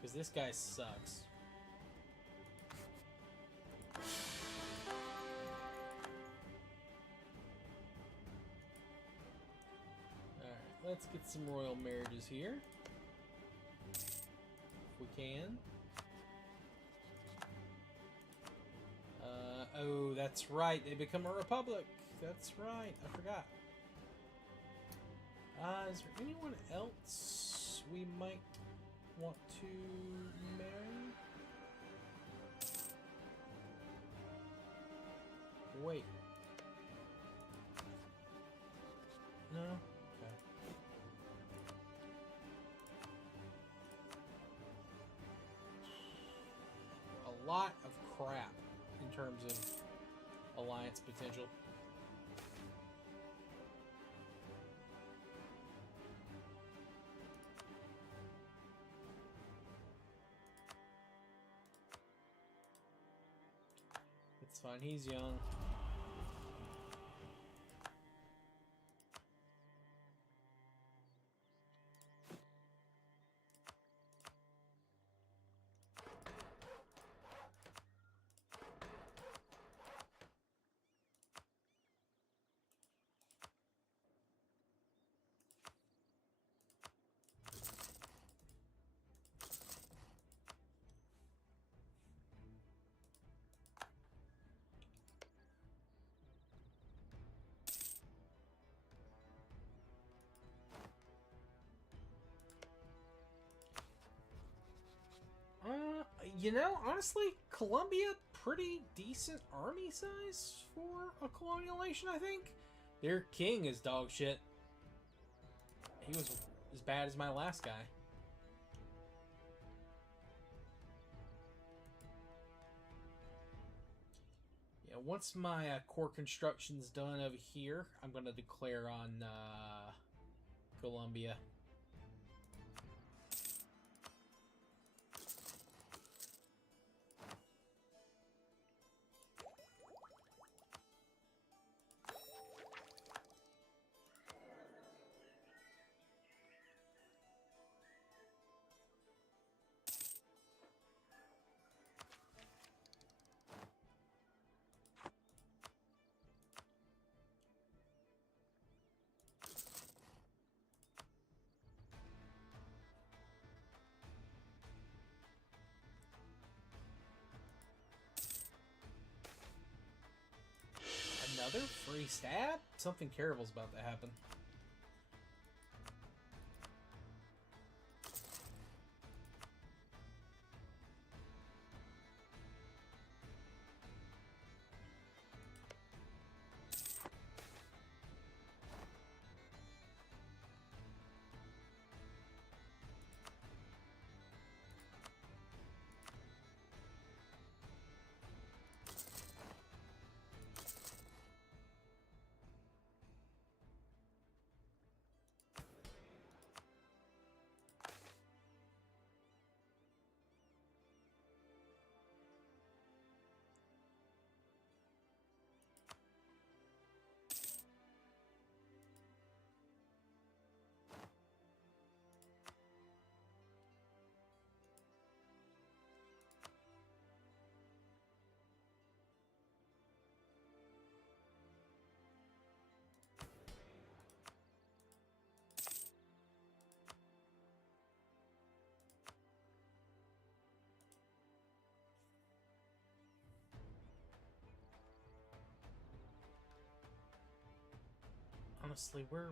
Because this guy sucks. Alright, let's get some royal marriages here. If we can. Oh, that's right. They become a republic. That's right. I forgot. Is there anyone else we might want to marry? Wait. No? Okay. A lot of crap in terms of alliance potential. It's fine, he's young. You know, honestly, Colombia, pretty decent army size for a colonial nation, I think. Their king is dog shit. He was as bad as my last guy. Yeah, once my core construction's done over here, I'm going to declare on Colombia. Another free stab? Something terrible's about to happen. honestly, we're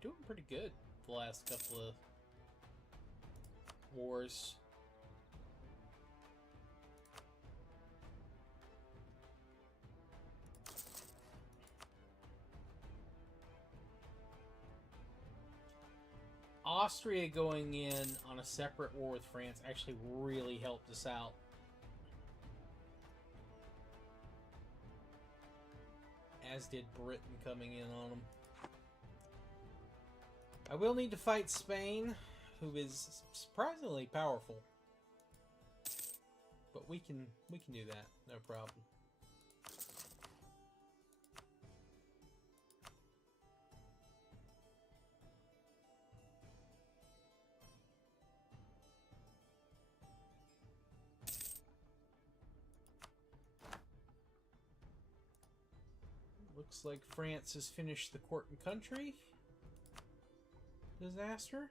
doing pretty good the last couple of wars. Austria going in on a separate war with France actually really helped us out. As did Britain coming in on them. I will need to fight Spain, who is surprisingly powerful. But we can do that, no problem. Looks like France has finished the court and country disaster.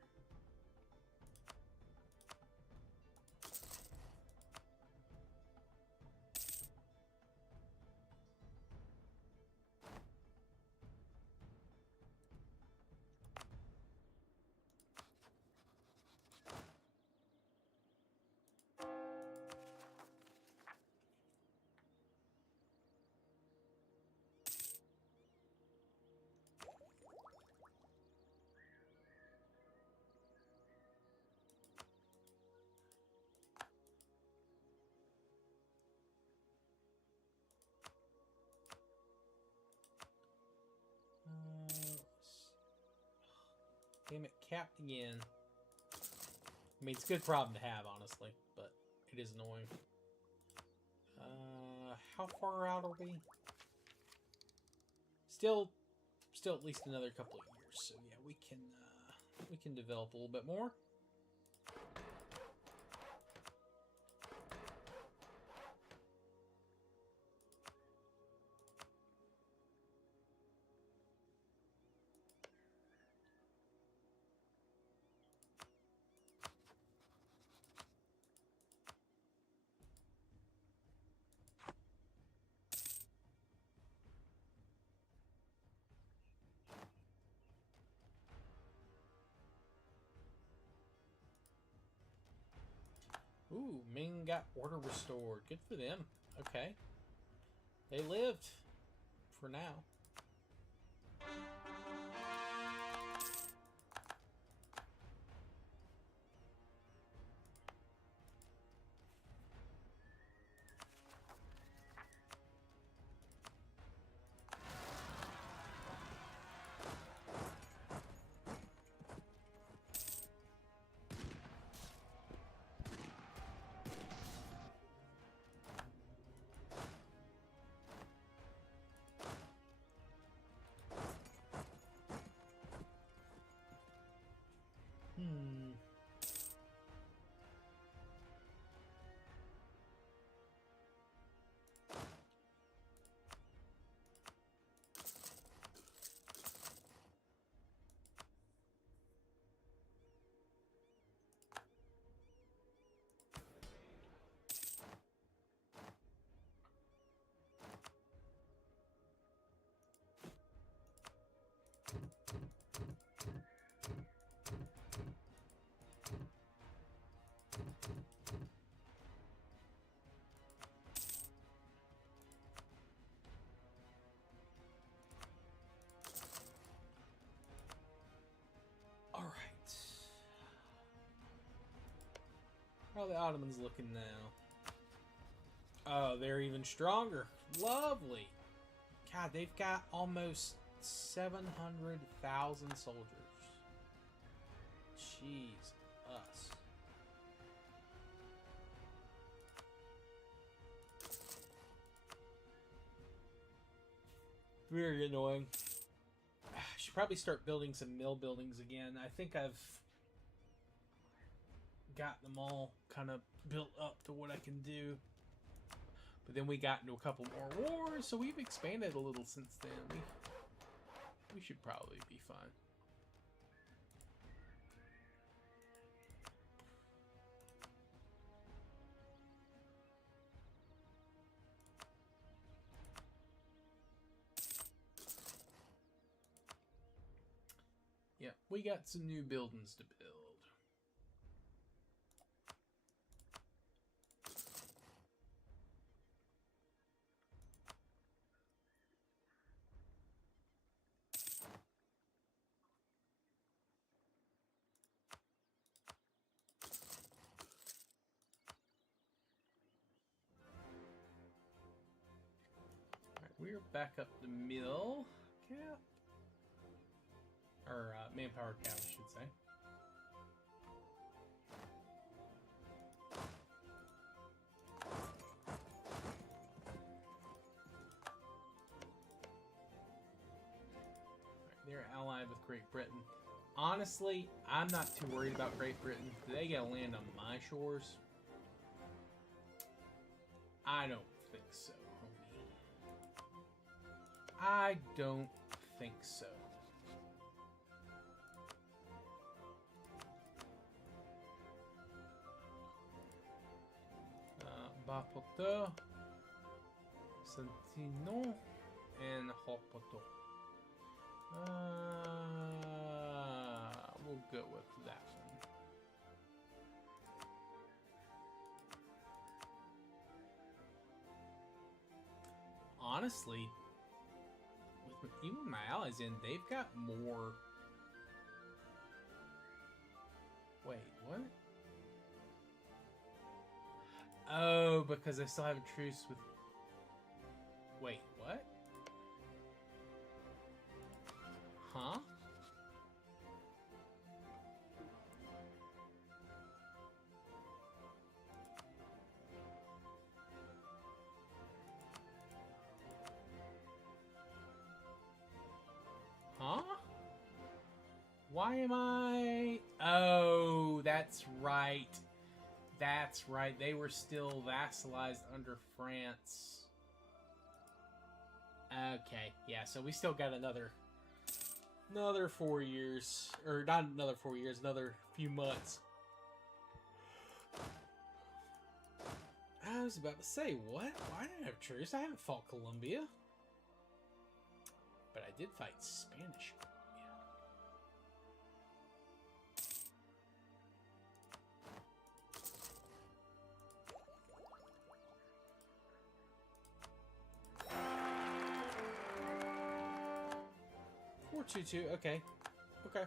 Damn it, capped again. I mean, it's a good problem to have, honestly, but it is annoying. How far out are we? Still at least another couple of years. So yeah, we can develop a little bit more. Ooh, Ming got order restored. Good for them. Okay. They lived. For now. How are the Ottomans looking now? Oh, they're even stronger. Lovely. God, they've got almost 700,000 soldiers. Jeez, us. Very annoying. I should probably start building some mill buildings again. I think I've got them all kind of built up to what I can do. But then we got into a couple more wars, so we've expanded a little since then. We should probably be fine. Yep, we got some new buildings to build. We're back up the mill cap. Or manpower cap, I should say. Right, they're allied with Great Britain. Honestly, I'm not too worried about Great Britain. They gotta land on my shores. I don't think so, homie. I don't think so. Bapoto, Santino, and Hopoto. We'll go with that one. Honestly, even with my allies in, they've got more. Wait, what? Oh, because I still have a truce with. Wait, what? Huh? Huh? Why am I... Oh, that's right. That's right. They were still vassalized under France. Okay, yeah, so we still got another 4 years. Or not another 4 years, another few months. I was about to say, what? Why did I have truce? I haven't fought Colombia. But I did fight Spanish Colombia. 422, okay. Okay.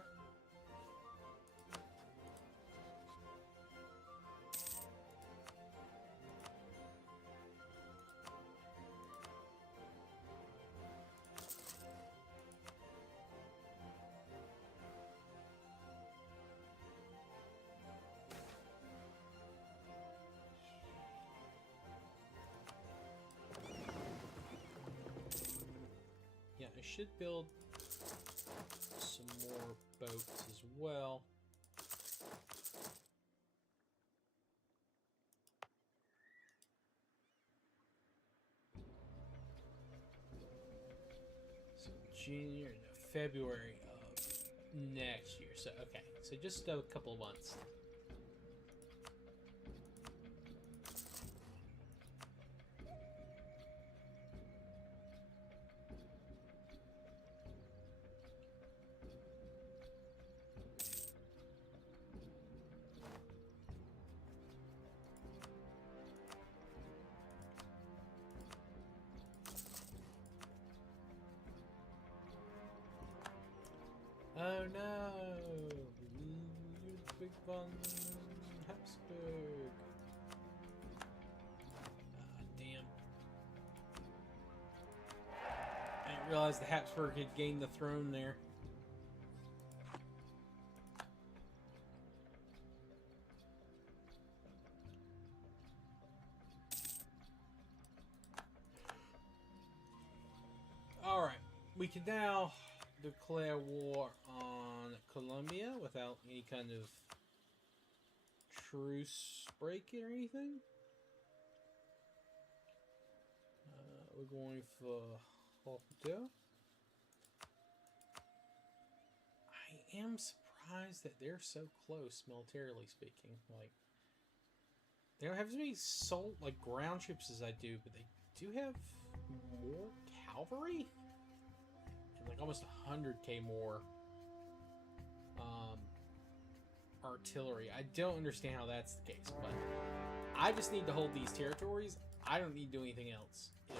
Yeah, I should build some more boats as well. So February of next year. So okay, so just a couple of months. Oh no! Ludwig von Habsburg. Ah, damn. I didn't realize the Habsburg had gained the throne there. Alright, we can now declare war on Colombia without any kind of truce breaking or anything. We're going for Hospital. I am surprised that they're so close, militarily speaking. Like, they don't have as many ground troops as I do, but they do have more cavalry? And like almost 100k more. artillery. I don't understand how that's the case, but I just need to hold these territories. I don't need to do anything else. If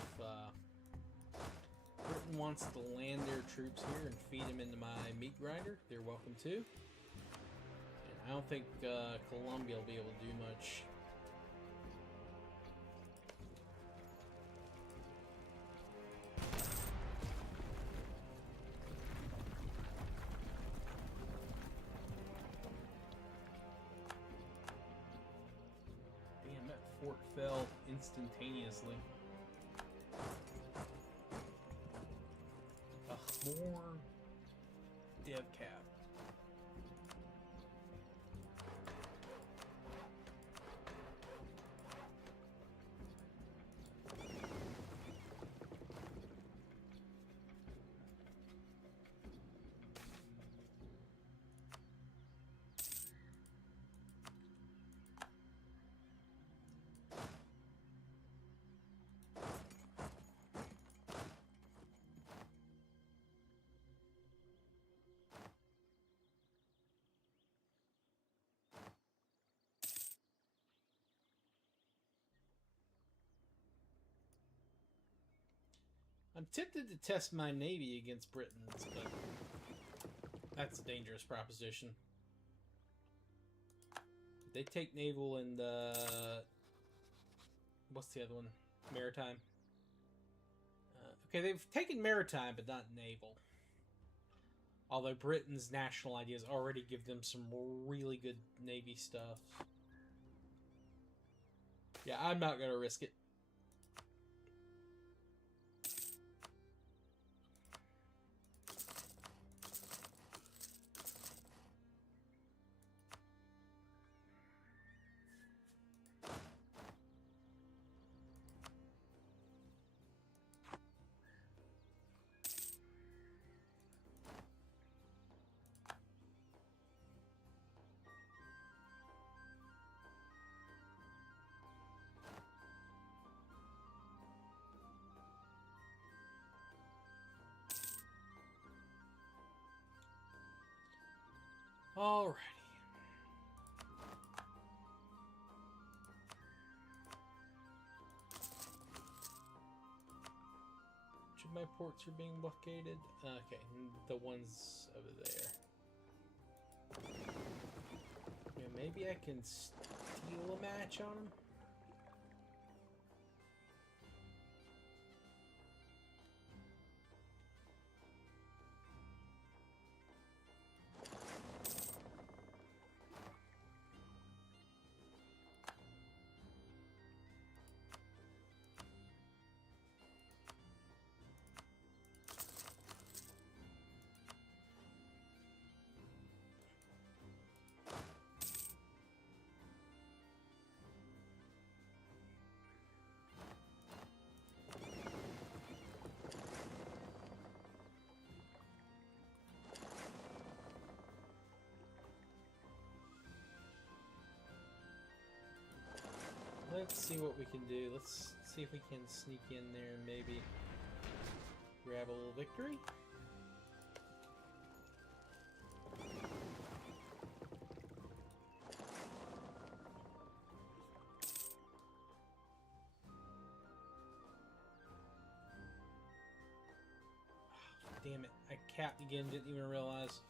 Britain wants to land their troops here and feed them into my meat grinder, they're welcome to. And I don't think Colombia will be able to do much. Damn, that fort fell instantaneously. More dev cap. I'm tempted to test my navy against Britons, but that's a dangerous proposition. They take naval and what's the other one? Maritime. Okay, they've taken maritime, but not naval. Although Britain's national ideas already give them some really good navy stuff. Yeah, I'm not gonna risk it. Alrighty. Which of my ports are being blockaded? Okay, the ones over there. Yeah, maybe I can steal a match on them? Let's see what we can do. Let's see if we can sneak in there and maybe grab a little victory. Oh, damn it. I capped again, didn't even realize.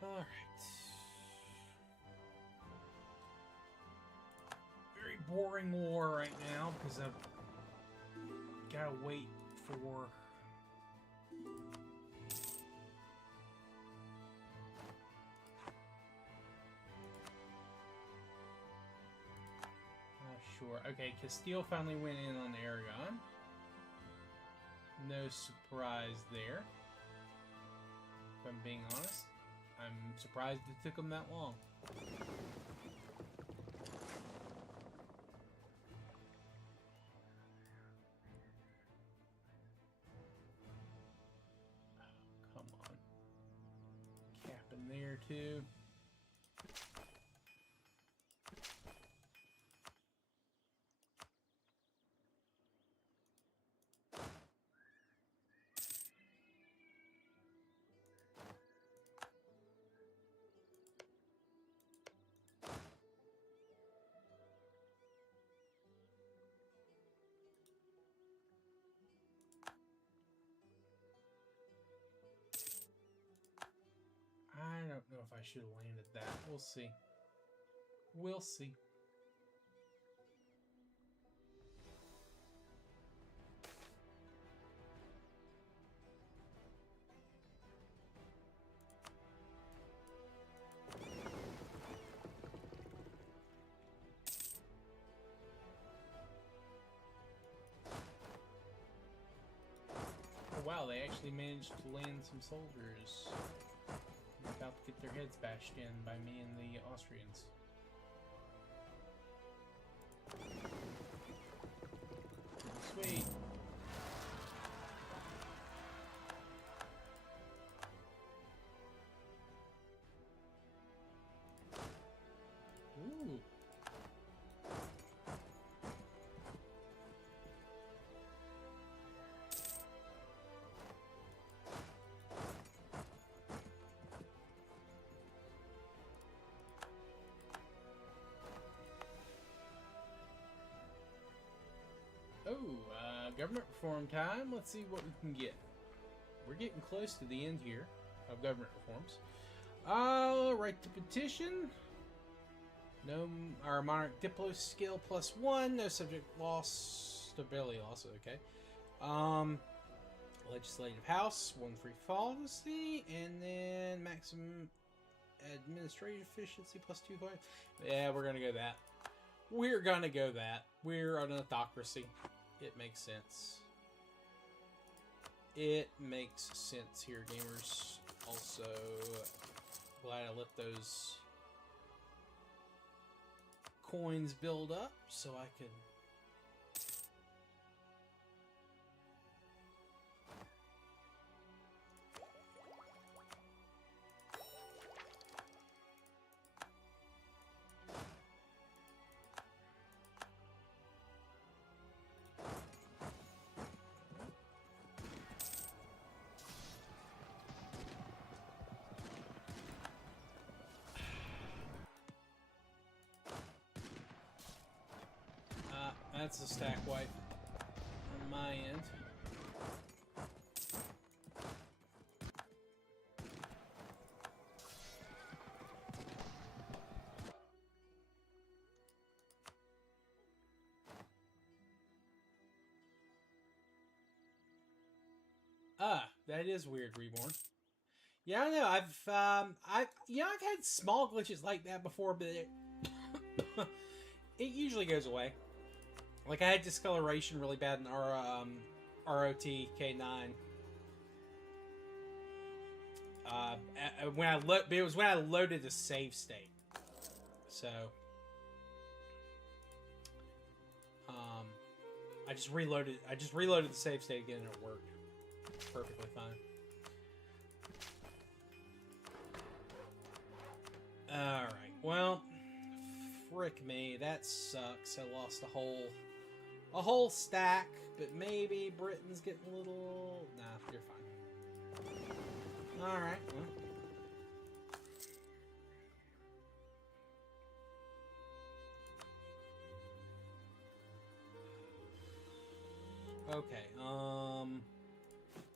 Alright. Very boring war right now because I've gotta wait for sure. Okay, Castile finally went in on Aragon. No surprise there, if I'm being honest. I'm surprised it took them that long. Come on. Cap in there too. I don't know if I should have landed that. We'll see. We'll see. Oh wow, they actually managed to land some soldiers. About to get their heads bashed in by me and the Austrians. Sweet. Ooh. Government reform time. Let's see what we can get. We're getting close to the end here of government reforms. Right to petition. No, our monarch diplo skill +1. No subject loss, stability loss. Okay. Legislative house, 1 free policy, and then maximum administrative efficiency +2. Yeah, we're gonna go that. We're gonna go that. We're an autocracy. It makes sense. It makes sense here, gamers. Also, glad I let those coins build up so I could... That's a stack wipe on my end. That is weird, Reborn. Yeah, I know. I've had small glitches like that before, but it usually goes away. Like, I had discoloration really bad in our ROT K9. It was when I loaded the save state. So, I just reloaded the save state again, and it worked perfectly fine. All right. Well, frick me, that sucks. I lost a whole stack, but maybe Britain's getting a little... Nah, you're fine. Alright, well. Okay,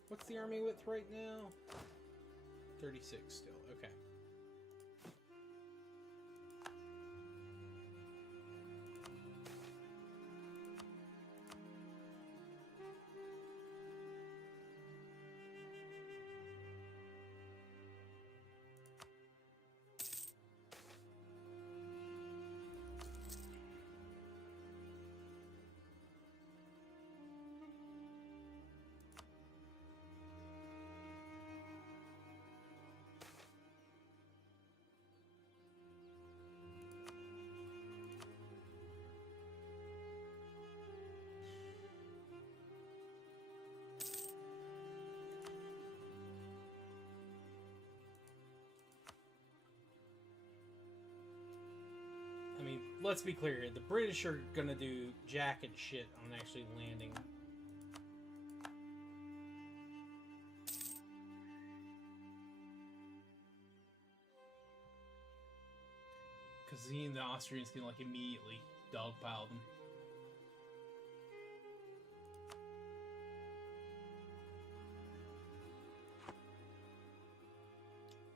what's the army width right now? 36 still, okay. let's be clear here. The British are gonna do jack and shit on actually landing. Because the Austrians can, like, immediately dogpile them.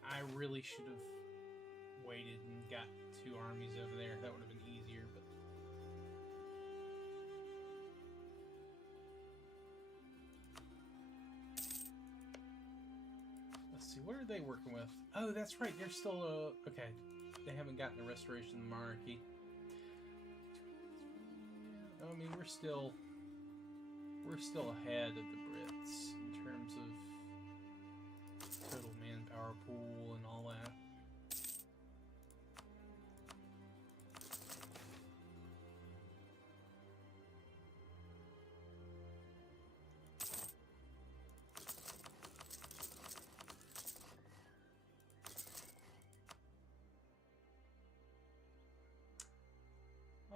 I really should have waited and got 2 armies over there. That would have been easier, but... Let's see, what are they working with? Oh, that's right, they're still, okay. They haven't gotten a restoration of the monarchy. I mean, we're still ahead of the Brits in terms of total manpower pool and all that.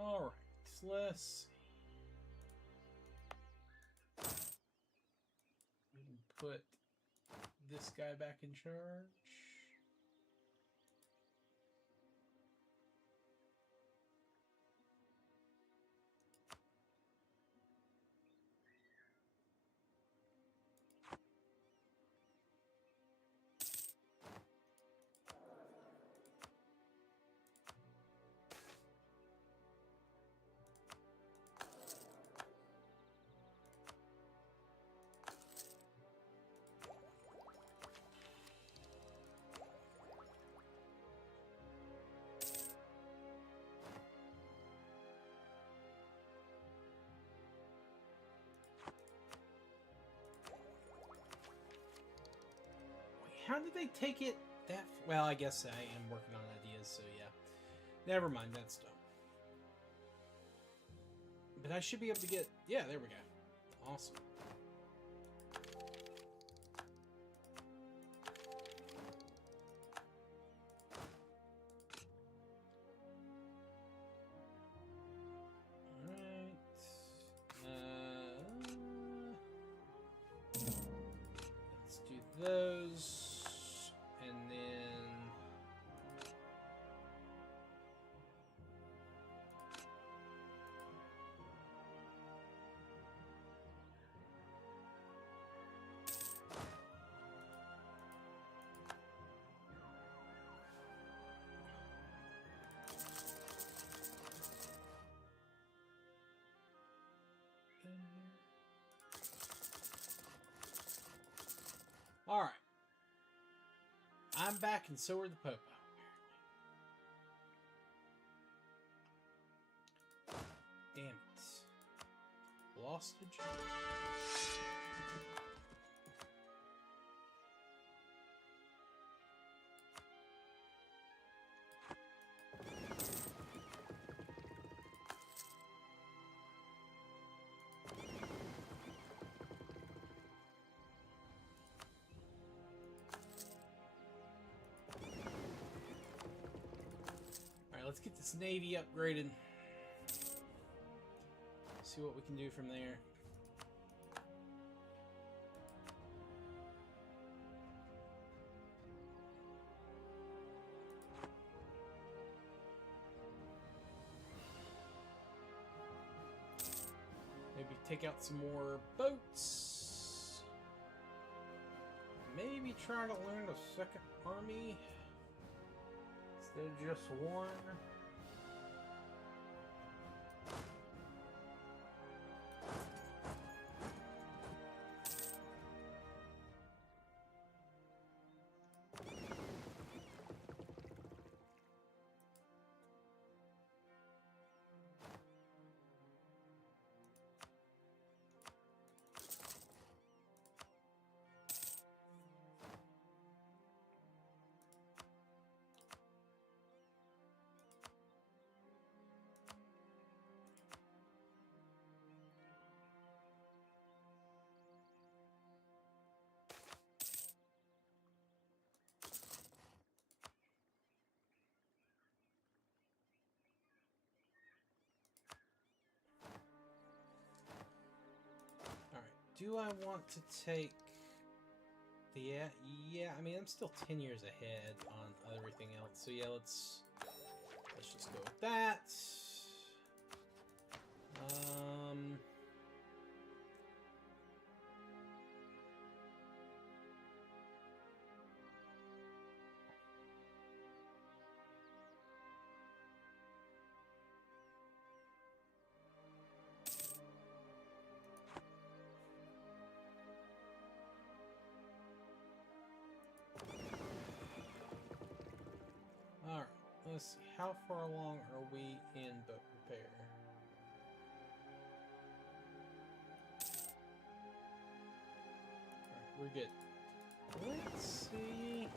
All right, let's see. We can put this guy back in charge. How did they take it that... Well, I guess I am working on ideas, so yeah. Never mind, that's dumb. But I should be able to get... Yeah, there we go. Awesome. Alright. Let's do those. And then... All right. I'm back, and so are the Popo. Damn it. Lost a job. Let's get this Navy upgraded. See what we can do from there. Maybe take out some more boats. Maybe try to learn a second army. Instead of just one. do I want to take the... Yeah, I mean, I'm still 10 years ahead on everything else. So yeah, let's just go with that. Alright, let's see. How far along are we in boat repair? Alright, we're good. Let's see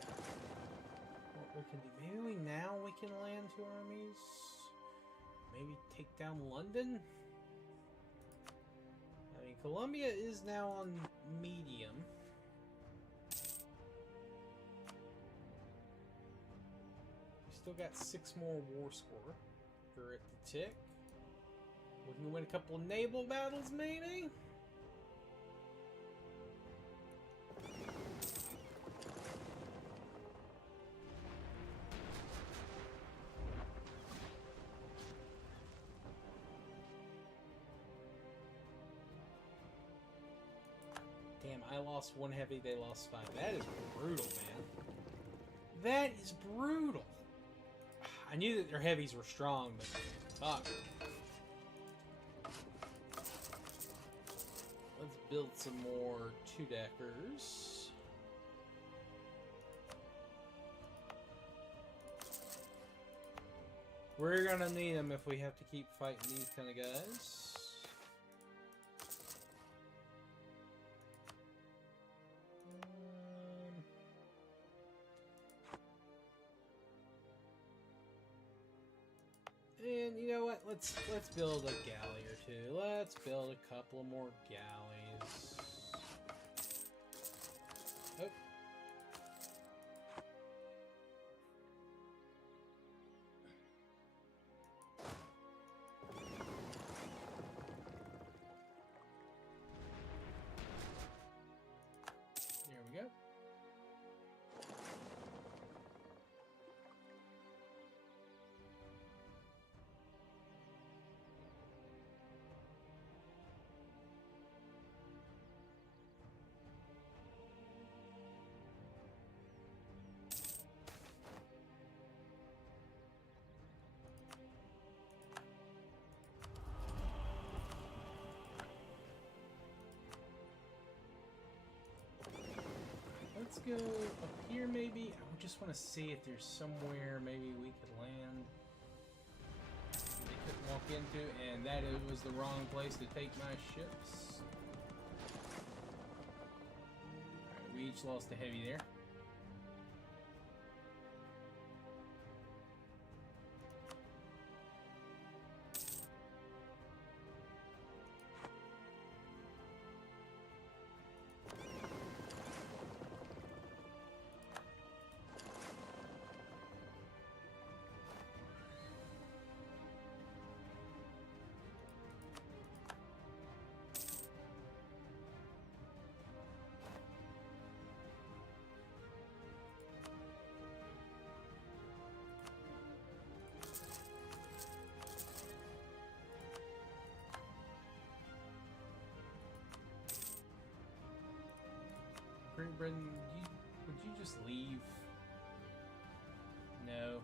what we can do. Maybe now we can land 2 armies? Maybe take down London? I mean, Colombia is now on medium. Still got 6 more war score. We're at the tick. We can win a couple of naval battles, maybe? Damn, I lost 1 heavy, they lost 5. That is brutal, man. That is brutal. I knew that their heavies were strong, but fuck. Let's build some more 2-deckers. We're gonna need them if we have to keep fighting these kind of guys. And you know what? Let's build a galley or 2. Let's build a couple more galleys. Oh. There we go. Let's go up here, maybe. I just want to see if there's somewhere maybe we could land. They couldn't walk into, and that was the wrong place to take my ships. Alright, we each lost a heavy there. Brendan, would you just leave? No.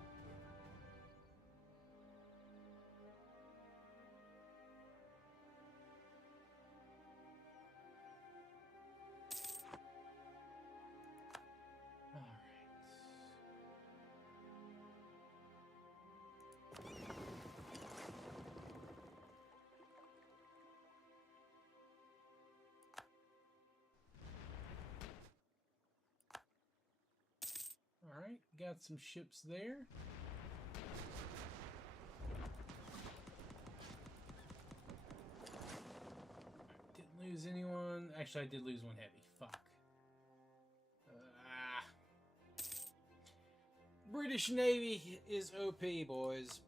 All right. Alright, got some ships there. Didn't lose anyone. Actually, I did lose 1 heavy. Fuck. British Navy is OP, boys.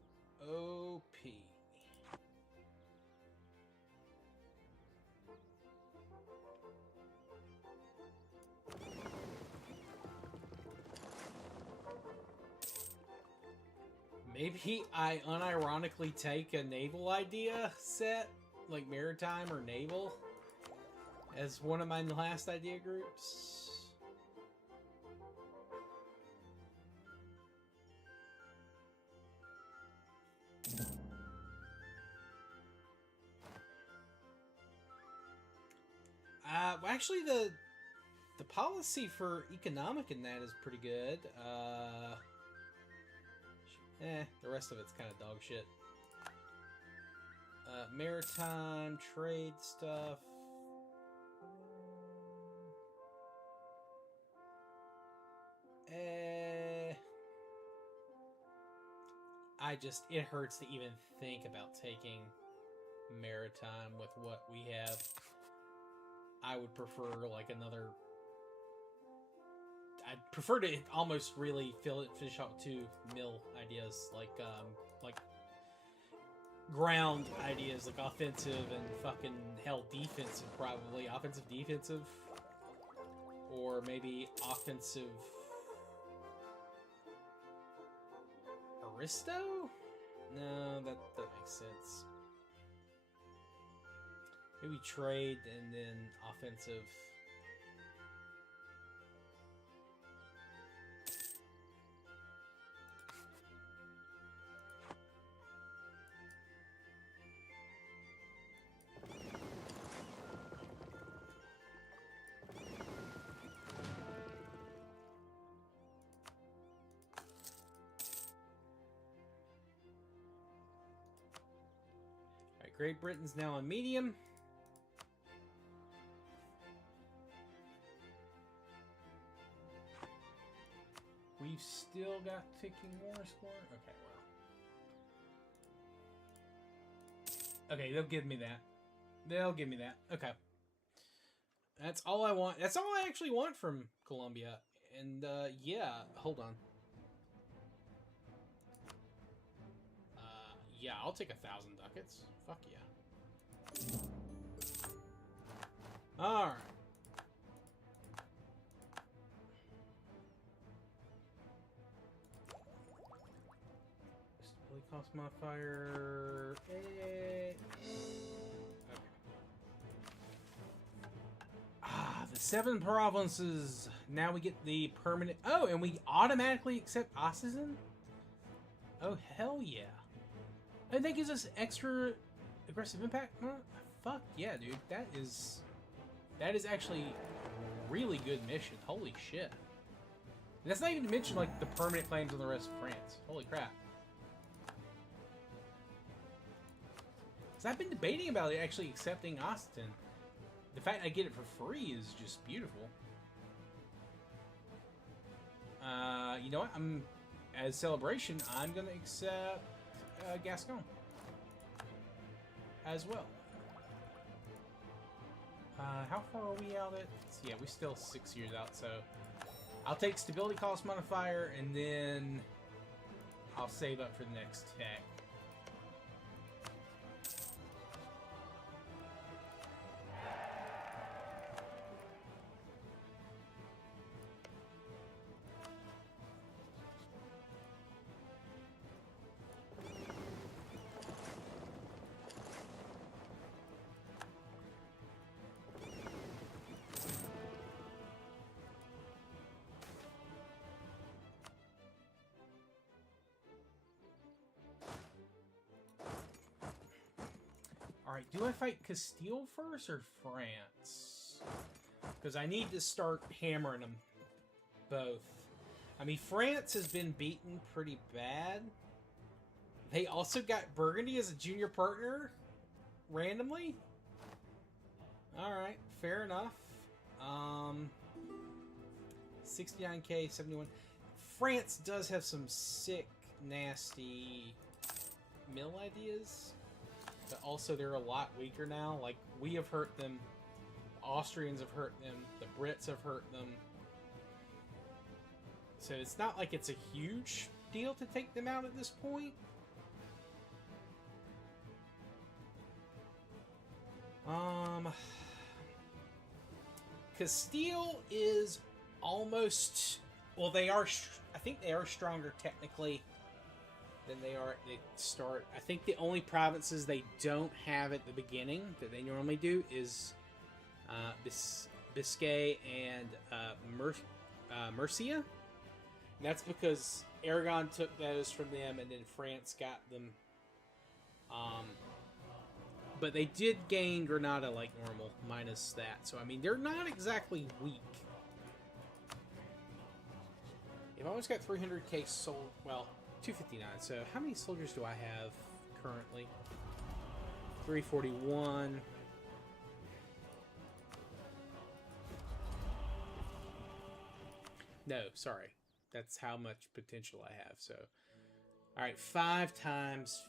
OP. Maybe I unironically take a naval idea set, like maritime or naval, as one of my last idea groups. Well, actually, the policy for economic in that is pretty good. The rest of it's kind of dog shit. Maritime, trade stuff. It hurts to even think about taking maritime with what we have. I would prefer like another. I'd prefer to almost really finish out 2 mill ideas, like ground ideas, like offensive and fucking hell defensive, probably offensive defensive, or maybe offensive Aristo. No, that makes sense. Maybe trade and then offensive. Alright, Great Britain's now on medium. We've still got ticking war score. Okay, well. Okay, they'll give me that. They'll give me that. Okay. That's all I want. That's all I actually want from Colombia. And, yeah. Hold on. Yeah, I'll take 1,000 ducats. Fuck yeah. Alright. Stability cost modifier. Okay. The 7 provinces. Now we get the permanent. Oh, and we automatically accept Ossizan? Oh, hell yeah. And that gives us extra aggressive impact? Huh? Fuck yeah, dude. That is actually really good mission. Holy shit. And that's not even to mention, like, the permanent claims on the rest of France. Holy crap. So I've been debating about it actually accepting Austin. The fact I get it for free is just beautiful. You know what? As celebration, I'm gonna accept Gascon as well. How far are we out at? Yeah, we're still 6 years out, so I'll take stability cost modifier, and then I'll save up for the next tech. Alright, do I fight Castile first or France? Because I need to start hammering them both. I mean, France has been beaten pretty bad. They also got Burgundy as a junior partner randomly. Alright, fair enough. 69k, 71. France does have some sick, nasty mill ideas. But also they're a lot weaker now. Like, we have hurt them. Austrians have hurt them. The Brits have hurt them. So it's not like it's a huge deal to take them out at this point. Castile is almost... Well, they are... I think they are stronger technically than they are. They start. I think the only provinces they don't have at the beginning that they normally do is Biscay and Murcia. And that's because Aragon took those from them, and then France got them. But they did gain Granada like normal, minus that. So I mean, they're not exactly weak. I've almost got 300k sold. Well, 259. So how many soldiers do I have currently? 341. No, sorry. That's how much potential I have. So, all right, 5 times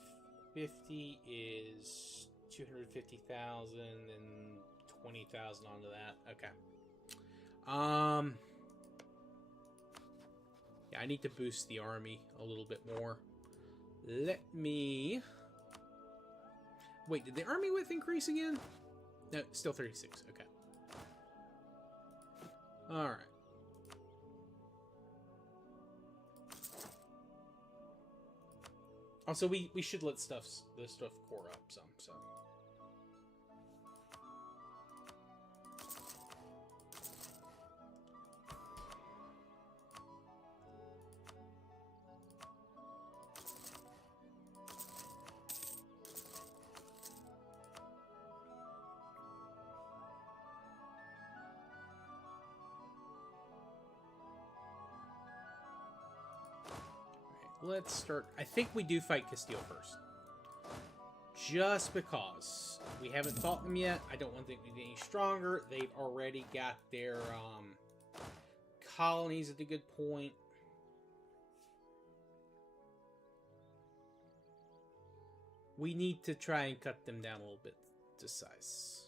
50 is 250,000 and 20,000 onto that. Okay. Yeah, I need to boost the army a little bit more. Let me... Wait, did the army width increase again? No, still 36. Okay. All right. Also, we should let this stuff core up some, so. Let's start. I think we do fight Castile first. Just because. We haven't fought them yet. I don't want them to be any stronger. They've already got their colonies at a good point. We need to try and cut them down a little bit to size.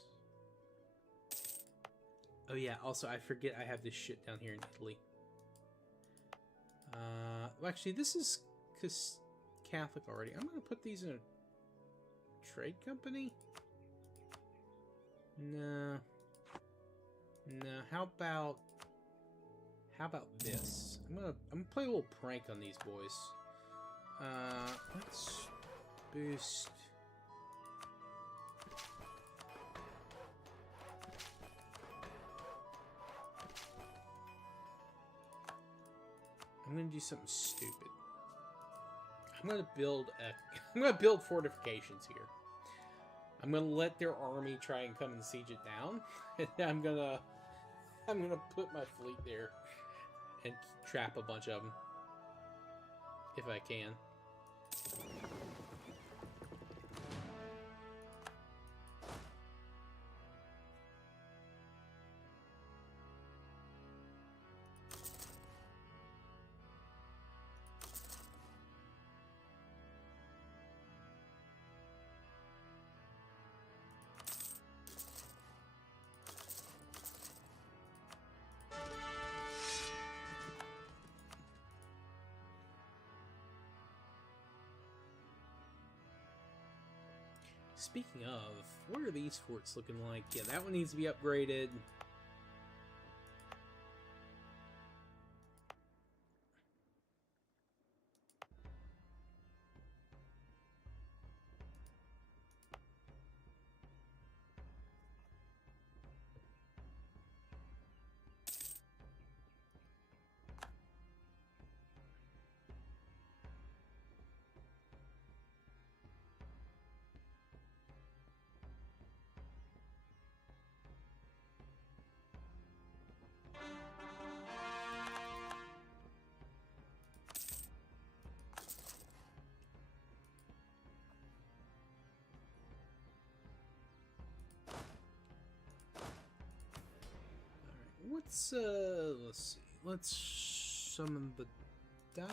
Oh yeah, also I forget I have this shit down here in Italy. Well, actually, this is Catholic already. I'm going to put these in a trade company. No. No. How about this? I'm gonna play a little prank on these boys. Let's boost. I'm gonna do something stupid. I'm gonna build fortifications here. I'm gonna let their army try and come and siege it down, and I'm gonna put my fleet there and trap a bunch of them if I can. Speaking of, what are these forts looking like? Yeah, that one needs to be upgraded. Let's see. Let's summon the Diets.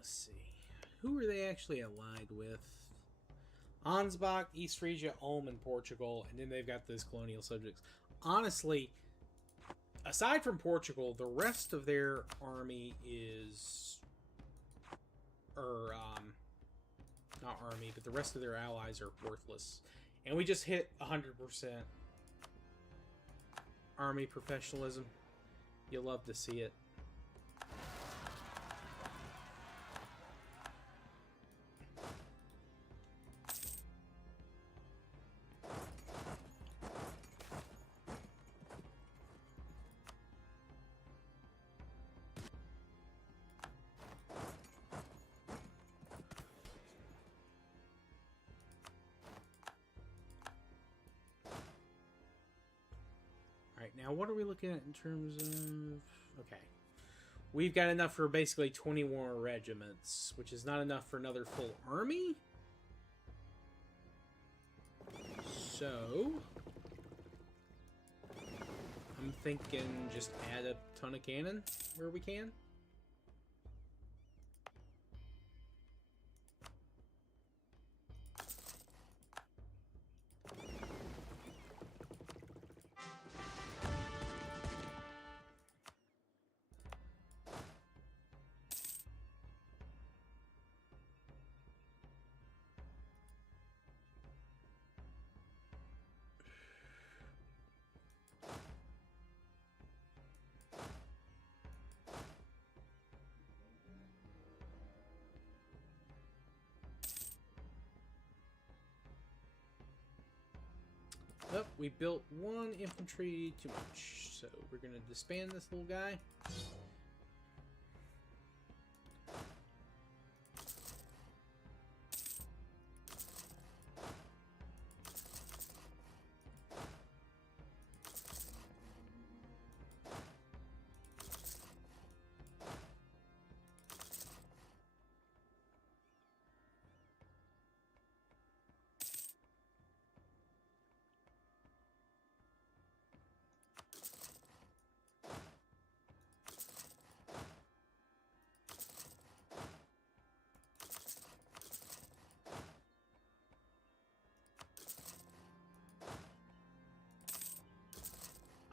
let's see. Who are they actually allied with? Ansbach, East Frisia, Ulm, and Portugal, and then they've got those colonial subjects. Honestly, aside from Portugal, the rest of their army is, not army, but the rest of their allies are worthless. And we just hit 100% army professionalism. You'll love to see it. Alright, now what are we looking at in terms of... Okay. We've got enough for basically 20 more regiments, which is not enough for another full army. So... I'm thinking just add a ton of cannon where we can. Oh, we built one infantry too much, so we're going to disband this little guy.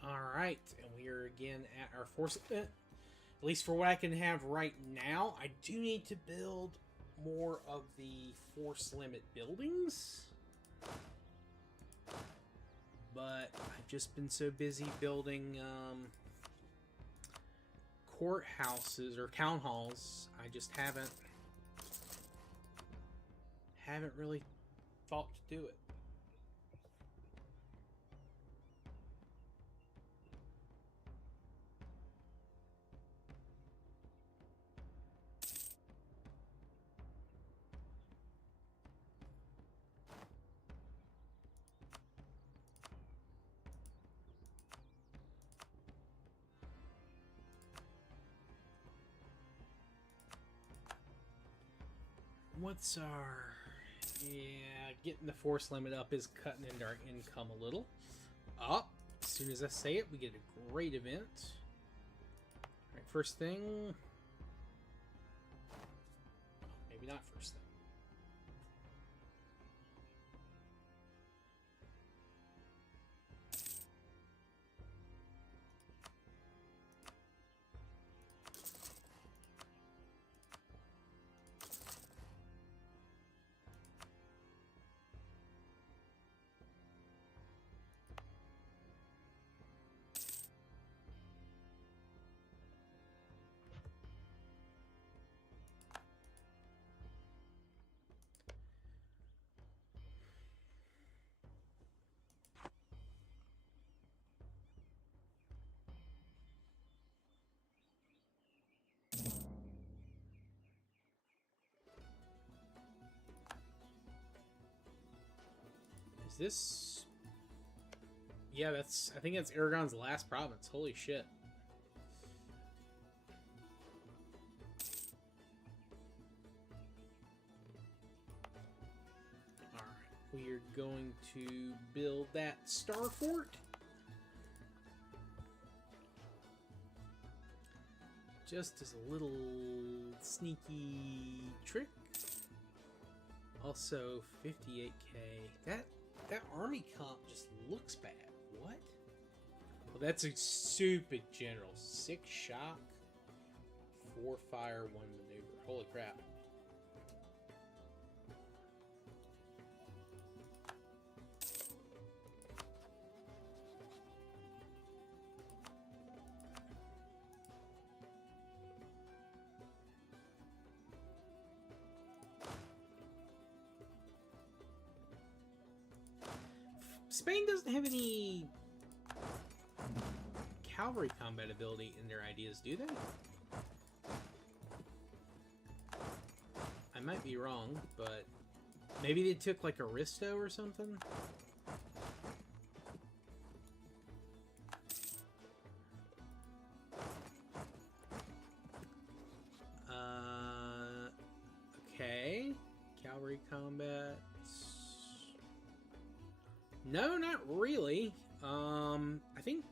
Alright, and we are again at our force limit. At least for what I can have right now. I do need to build more of the force limit buildings. But I've just been so busy building courthouses or town halls. I just haven't really thought to do it. What's our... Yeah, getting the force limit up is cutting into our income a little. Up. As soon as I say it, we get a great event. Alright, first thing... Maybe not first thing. Is this... Yeah, that's... I think that's Aragon's last province. Holy shit. Alright, we are going to build that Star Fort. Just as a little sneaky trick. Also 58k. That army comp just looks bad. What? Well, that's a stupid general. 6 shock, 4 fire, 1 maneuver. Holy crap. Spain doesn't have any cavalry combat ability in their ideas, do they? I might be wrong, but maybe they took like Aristo or something? Okay. Cavalry combat. No, not really. I think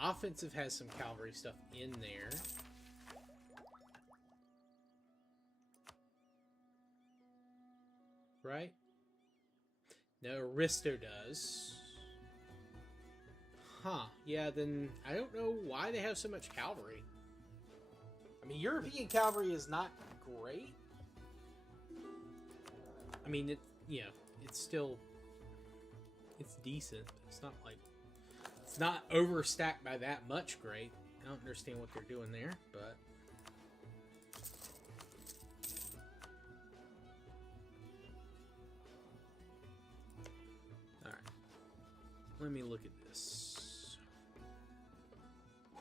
offensive has some cavalry stuff in there. Right? No, Aristo does. Huh. Yeah, then I don't know why they have so much cavalry. I mean, European cavalry is not great. I mean, it's still... It's decent. It's not like... It's not overstacked by that much great. I don't understand what they're doing there, but... Alright. Let me look at this.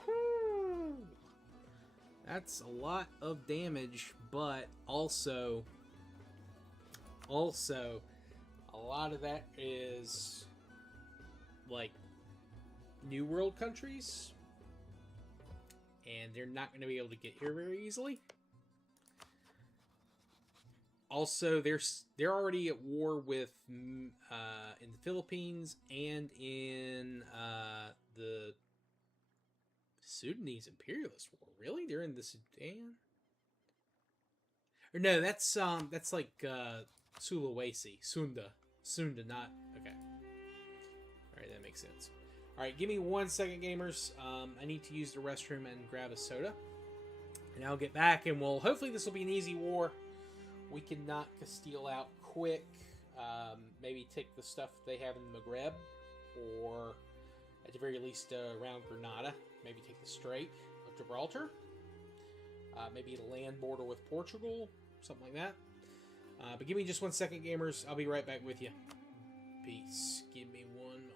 Whew. That's a lot of damage, but also... a lot of that is... like New World countries, and they're not going to be able to get here very easily. Also, they're already at war with in the Philippines and in the Sudanese imperialist war. Really, they're in the Sudan? Or no, that's like Sulawesi, Sunda, not okay. Alright, that makes sense. Alright, give me 1 second, gamers. I need to use the restroom and grab a soda. And I'll get back, and hopefully this will be an easy war. We can knock Castile out quick. Maybe take the stuff they have in the Maghreb, or at the very least around Granada. Maybe take the Strait of Gibraltar. Maybe a land border with Portugal, something like that. But give me just 1 second, gamers. I'll be right back with you. Peace. Give me 1 moment.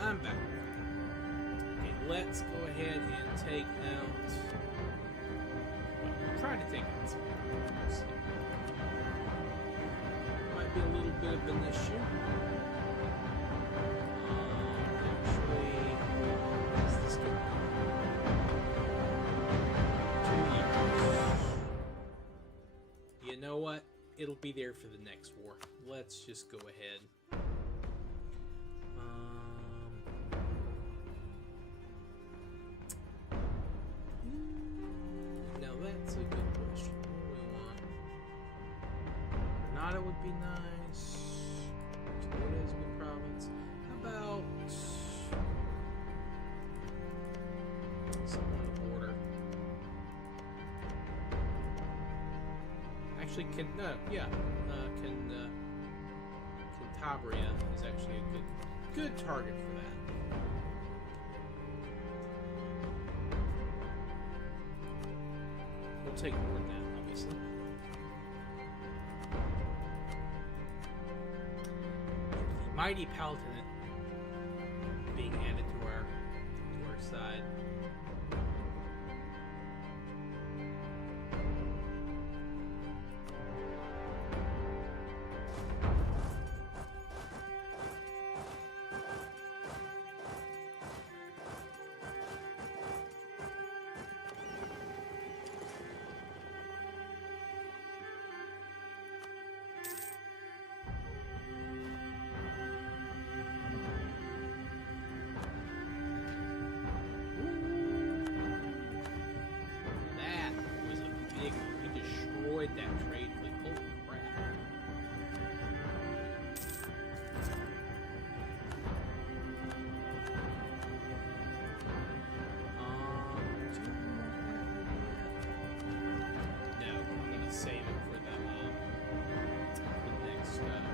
I'm back. Okay, let's go ahead and take out... Well, try to take out some animals. Might be a little bit of an issue. Actually... it'll be there for the next war. Let's just go ahead. Now that's a good question. What do we want? Granada would be nice. Toledo is a good province. How about somewhere on the border? Actually, Cantabria is actually a good target for that. We'll take more than that, obviously. The mighty Palatinate being added to our side. That trade fleet. Holy crap. No, I'm gonna save it for the next video.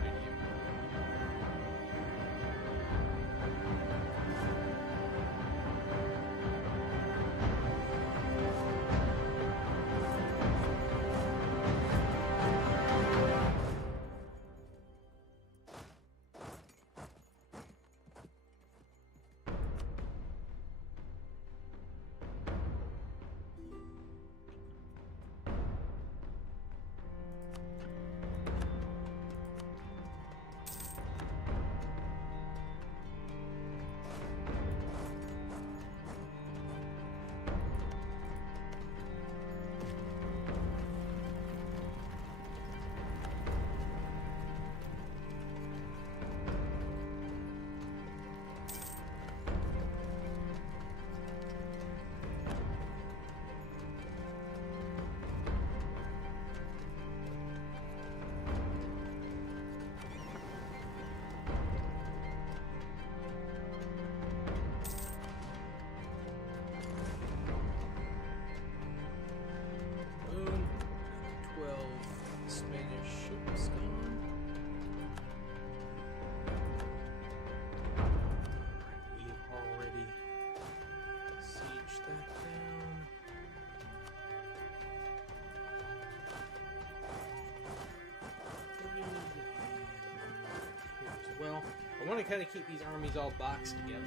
Well, I want to kind of keep these armies all boxed together.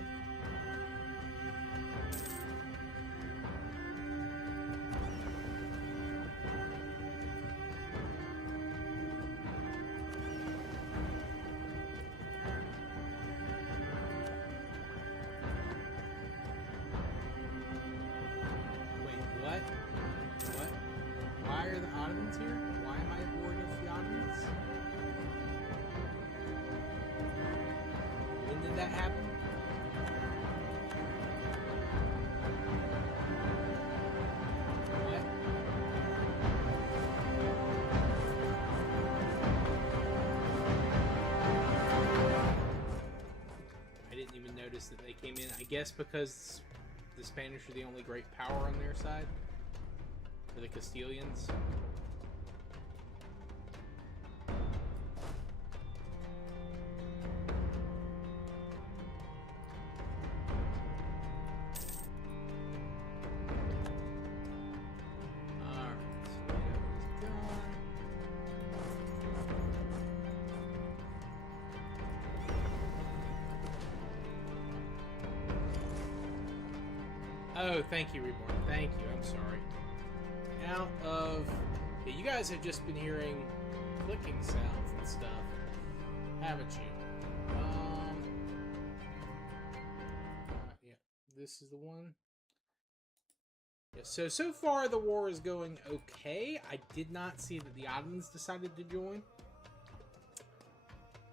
Wait, what? What? Why are the Ottomans here? Why am I at war against the Ottomans? When did that happen? What? I didn't even notice that they came in. I guess because the Spanish are the only great power on their side. Or the Castilians. Oh, thank you, Reborn. Thank you. I'm sorry. Out of... Yeah, you guys have just been hearing clicking sounds and stuff, haven't you? Yeah, this is the one. Yeah, so far the war is going okay. I did not see that the Ottomans decided to join,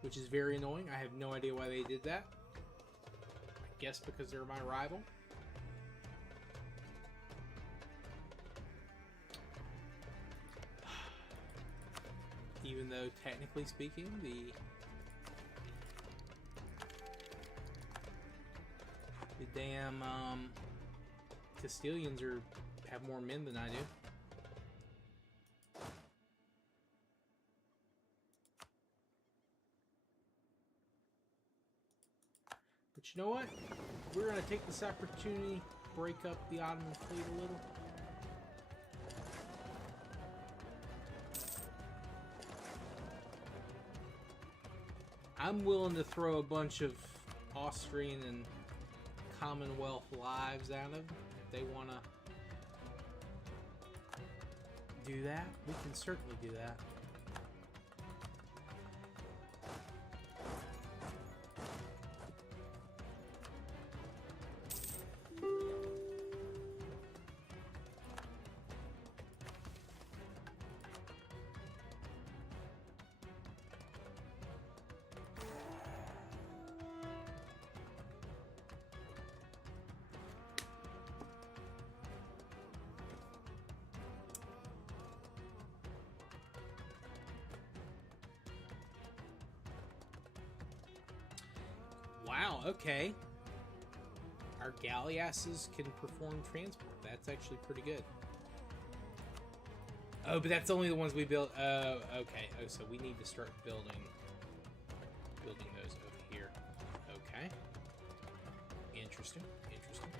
which is very annoying. I have no idea why they did that. I guess because they're my rival. Even though, technically speaking, the damn Castilians have more men than I do. But you know what? We're going to take this opportunity, break up the Ottoman fleet a little. I'm willing to throw a bunch of Austrian and Commonwealth lives at them. If they want to do that, we can certainly do that. Wow, okay. Our galleasses can perform transport. That's actually pretty good. Oh, but that's only the ones we built. Oh, okay. Oh, so we need to start building those over here. Okay. Interesting. Interesting.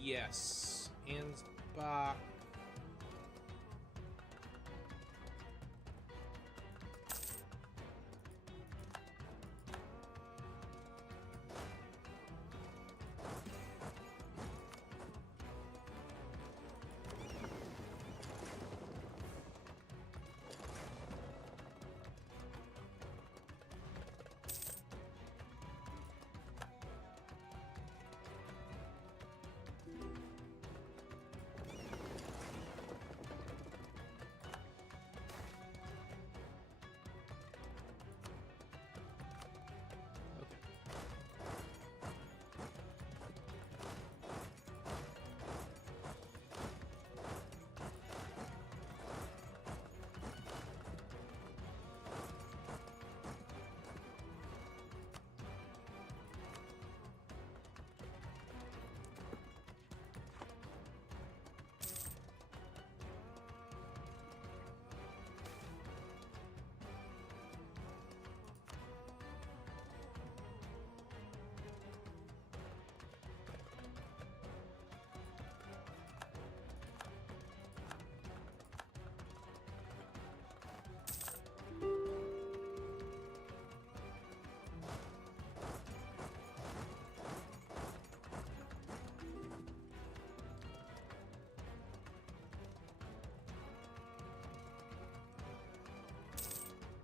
Yes. Ansbach.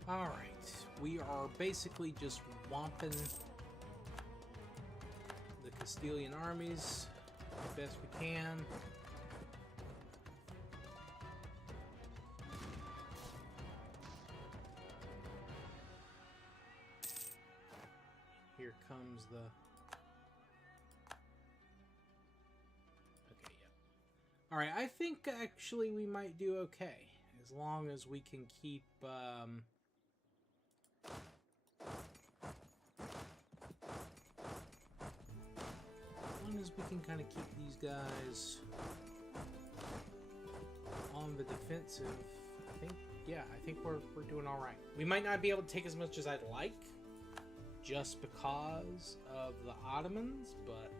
Alright, we are basically just whomping the Castilian armies the best we can. Here comes the... Okay, yeah. Alright, I think actually we might do okay. As long as we can keep... as we can kind of keep these guys on the defensive, I think we're doing all right. We might not be able to take as much as I'd like, just because of the Ottomans, but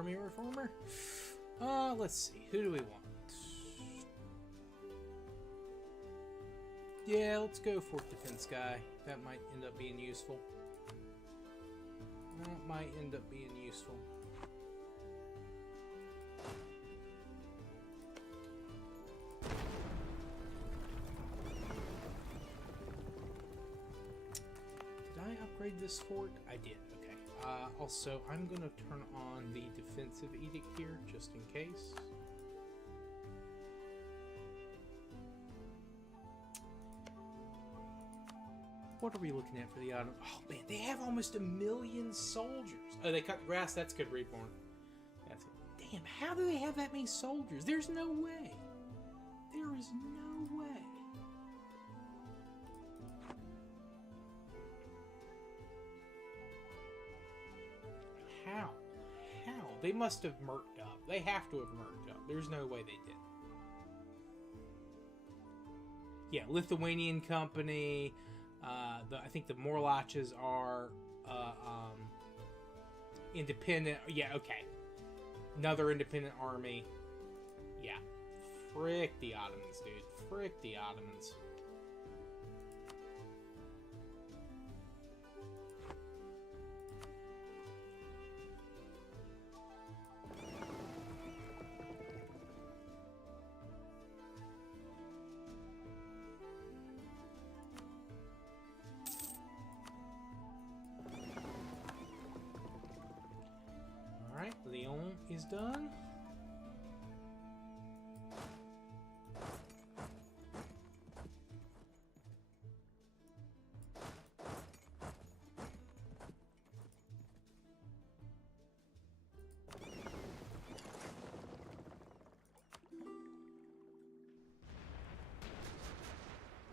army reformer. Let's see. Who do we want? Yeah, let's go fort defense guy. That might end up being useful. That might end up being useful. Did I upgrade this fort? I did. Okay. Also, I'm going to turn on the defensive edict here, just in case. What are we looking at for the autumn? Oh man, they have almost 1 million soldiers. Oh, they cut the grass. That's good, Reborn. That's it. Damn, how do they have that many soldiers? There's no way. There is no way. How? How? They must have merked up. They have to have merked up. There's no way they did. Yeah, Lithuanian company. I think the Morlaches are independent. Yeah, okay. Another independent army. Yeah. Frick the Ottomans, dude. Frick the Ottomans. Alright, Lyon is done.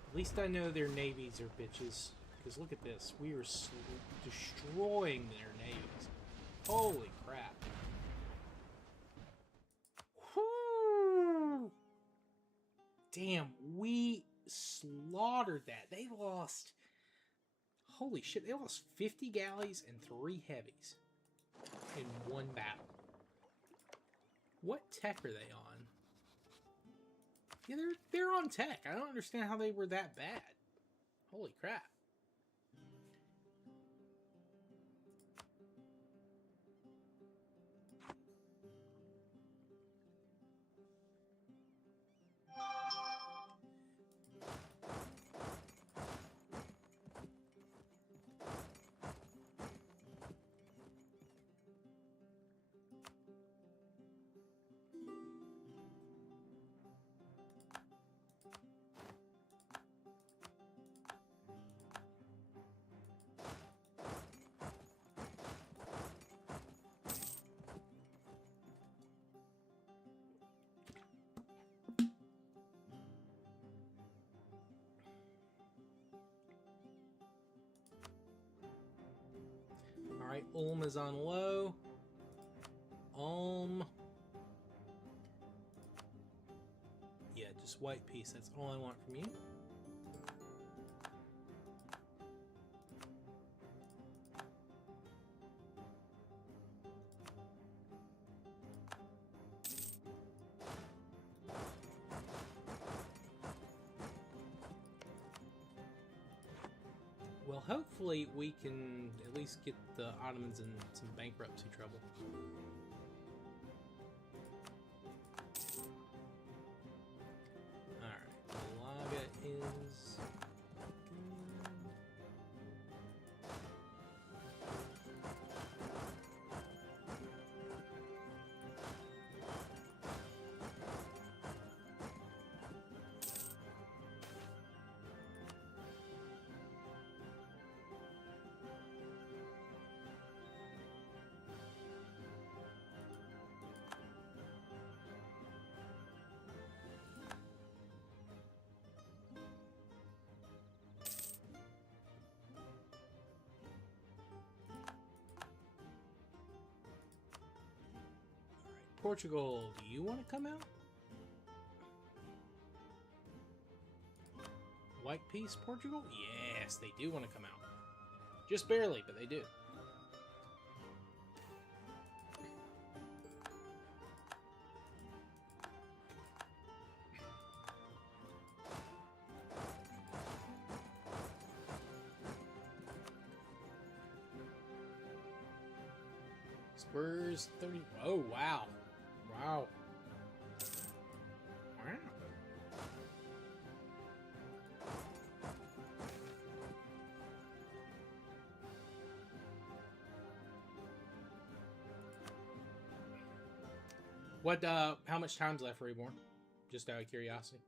At least I know their navies are bitches. Because look at this. We are destroying their navies. Holy crap. Whoo! Damn, we slaughtered that. They lost... Holy shit, they lost 50 galleys and 3 heavies in one battle. What tech are they on? Yeah, they're on tech. I don't understand how they were that bad. Holy crap. Alright, Ulm is on low. Ulm. Yeah, just white piece. That's all I want from you. Well, hopefully we can at least get the Ottomans in some bankruptcy trouble. Alright, Malaga is good. Portugal, do you want to come out? White Peace, Portugal? Yes, they do want to come out. Just barely, but they do. Spurs 30. Oh, wow. Wow. Wow. What, how much time's left for Reborn? Just out of curiosity.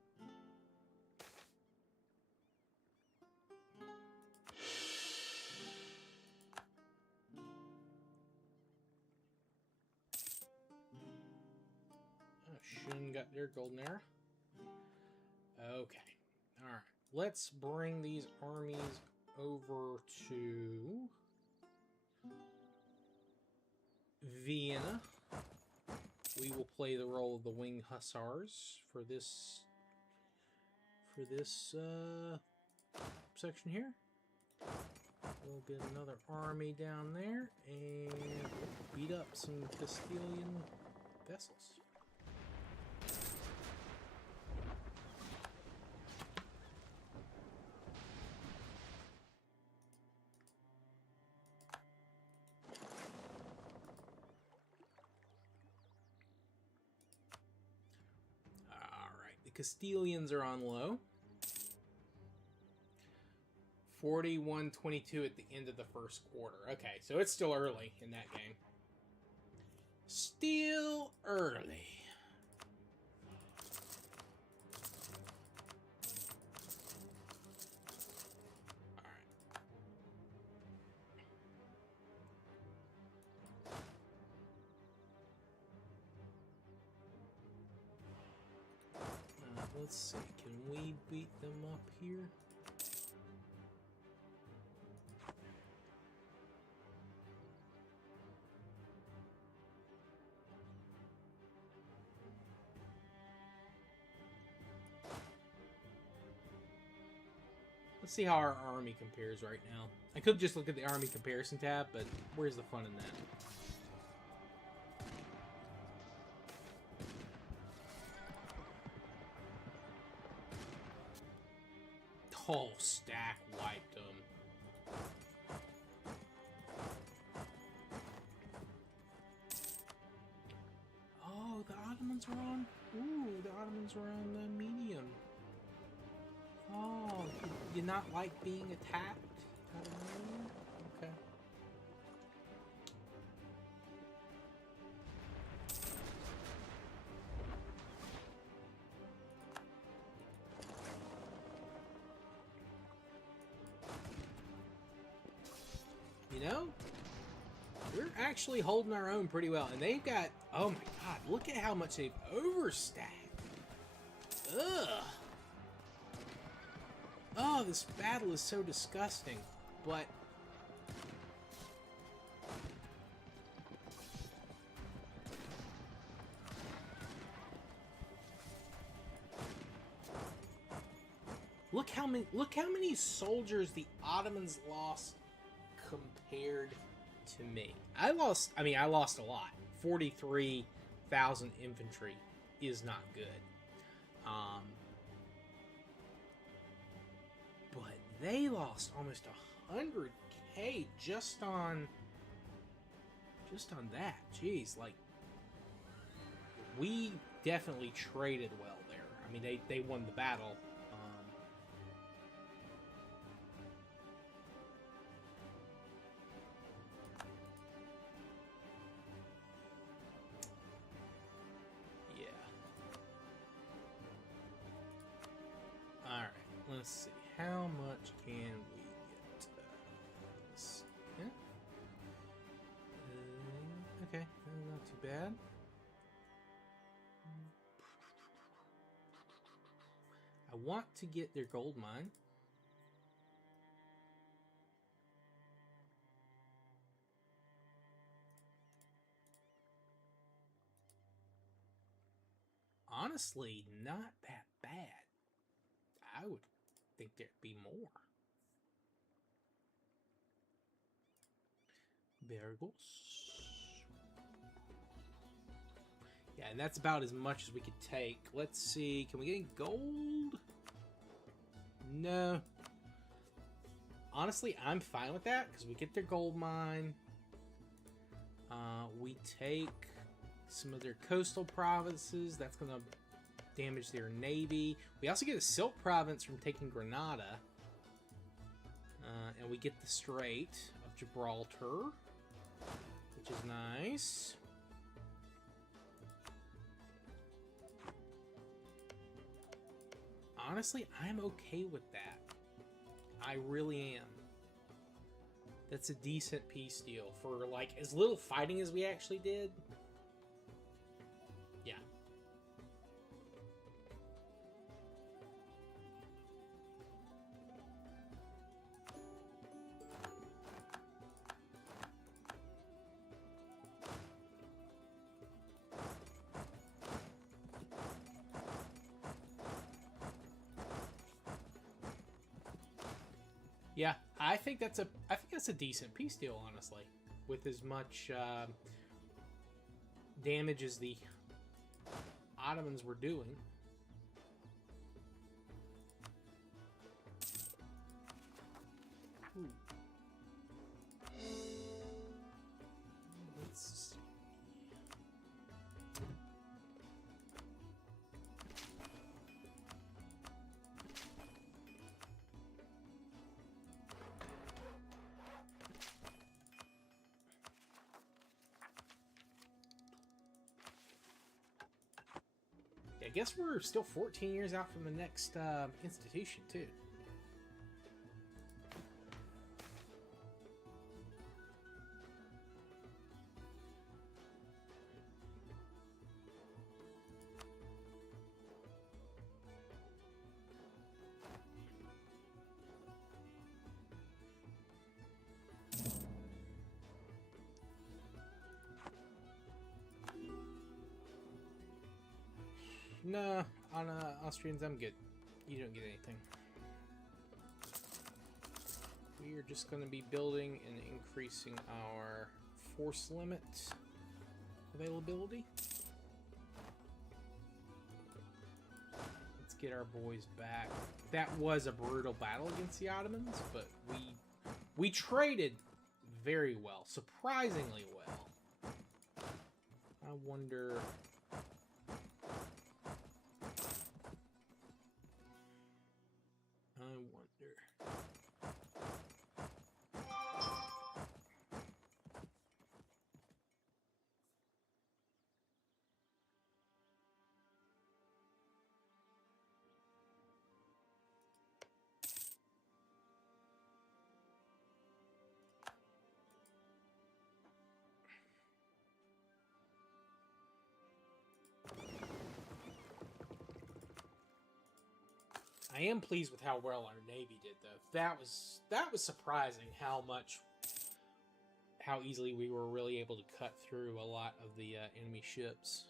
Shun got their golden era. Okay. Alright. Let's bring these armies over to Vienna. We will play the role of the Winged Hussars for this section here. We'll get another army down there and beat up some Castilian vessels. Castilians are on low. 41-22 at the end of the first quarter. Okay, so it's still early in that game. Still early. Let's see, can we beat them up here? Let's see how our army compares right now. I could just look at the army comparison tab, but where's the fun in that? Whole stack wiped them. Oh, the Ottomans are on. Ooh, the Ottomans are on the medium. Oh, you not like being attacked? Okay. You know, we're actually holding our own pretty well. And they've got, oh my god, look at how much they've overstacked. Ugh. Oh, this battle is so disgusting. But look how many soldiers the Ottomans lost compared to me. I lost a lot. 43,000 infantry is not good. But they lost almost 100k just on that. Jeez, like, we definitely traded well there. I mean, they won the battle. Let's see, how much can we get? Okay, not too bad. I want to get their gold mine. Honestly, not that bad. I would think there'd be more. Burgos. Yeah, and that's about as much as we could take. Let's see, can we get any gold? No. Honestly, I'm fine with that, because we get their gold mine. We take some of their coastal provinces. That's going to damage their navy. We also get a Silk province from taking Granada. And we get the Strait of Gibraltar, which is nice. Honestly, I'm okay with that. I really am. That's a decent peace deal for, like, as little fighting as we actually did. Yeah. Yeah, I think that's a decent peace deal, honestly, with as much damage as the Ottomans were doing. Ooh. Let's see. I guess we're still 14 years out from the next institution, too. No, on Austrians, I'm good. You don't get anything. We are just going to be building and increasing our force limit availability. Let's get our boys back. That was a brutal battle against the Ottomans, but we traded very well, surprisingly well. I wonder. I am pleased with how well our Navy did, though. That was surprising how easily we were really able to cut through a lot of the enemy ships.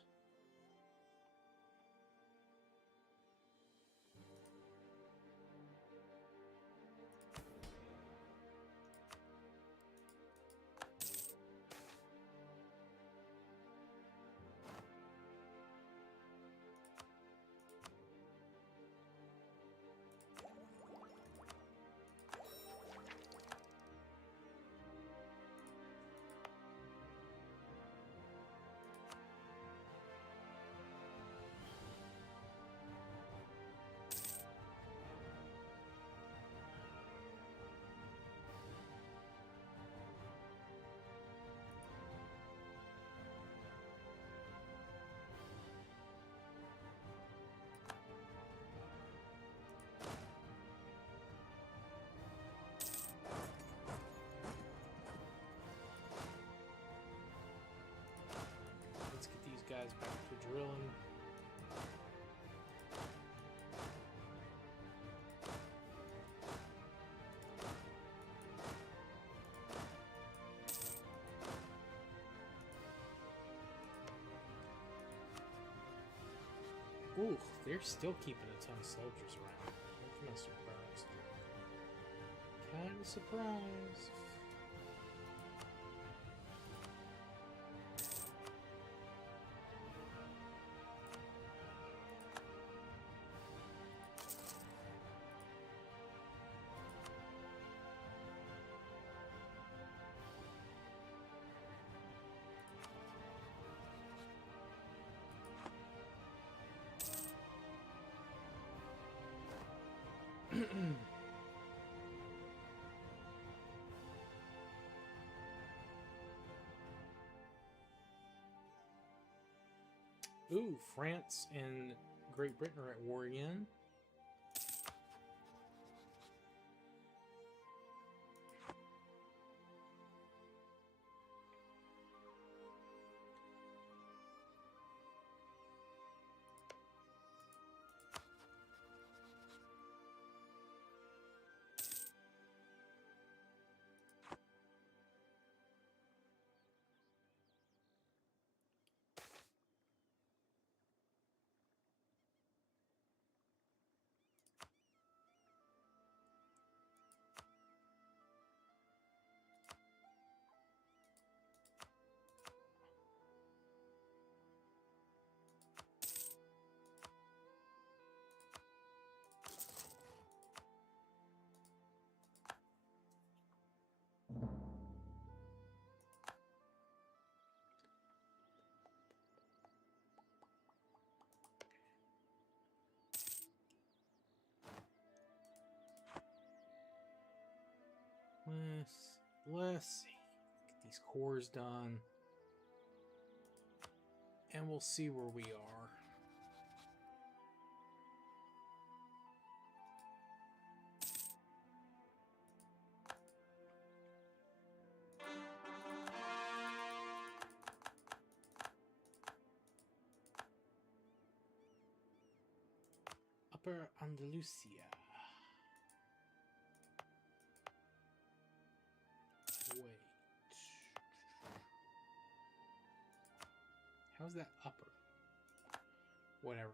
Guys back to drilling. Ooh, they're still keeping a ton of soldiers around. I'm kind of surprised. Kind of surprised. Ooh, France and Great Britain are at war again. Let's see. Get these cores done. And we'll see where we are. Upper Andalusia. Wait. How's that upper? Whatever.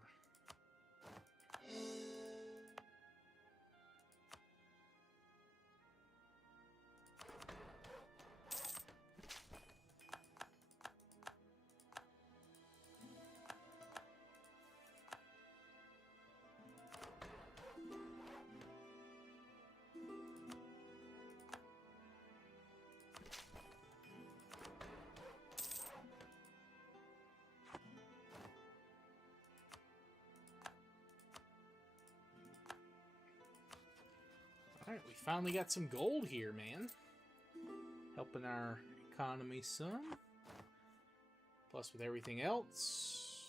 Alright, we finally got some gold here, man. Helping our economy some. Plus with everything else.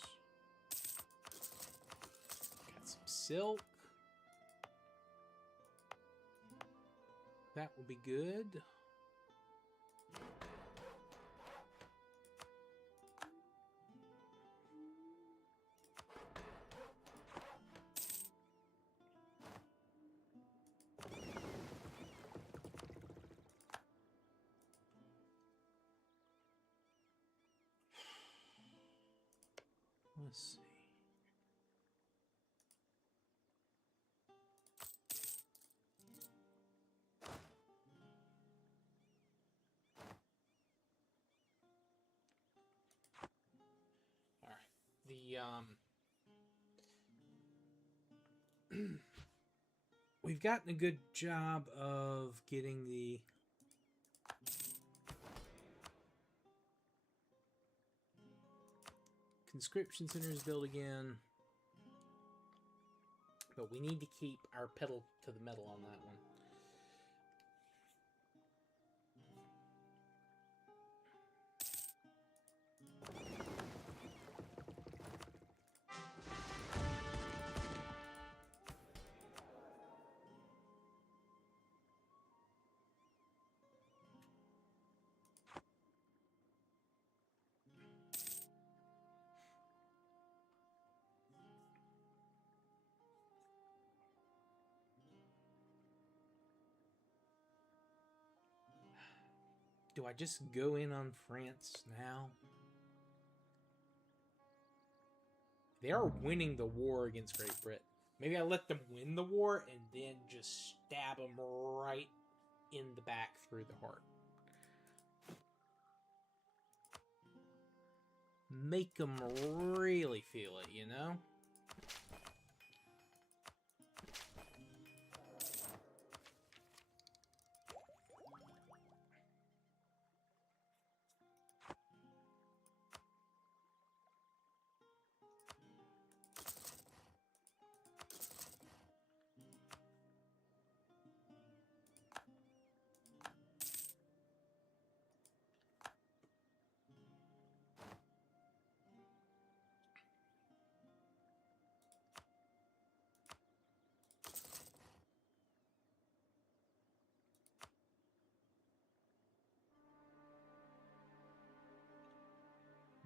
Got some silk. That will be good. Let's see. All right. We've gotten a good job of getting the conscription centers built again, but we need to keep our pedal to the metal on that one. Do I just go in on France now? They are winning the war against Great Britain. Maybe I let them win the war and then just stab them right in the back through the heart. Make them really feel it, you know?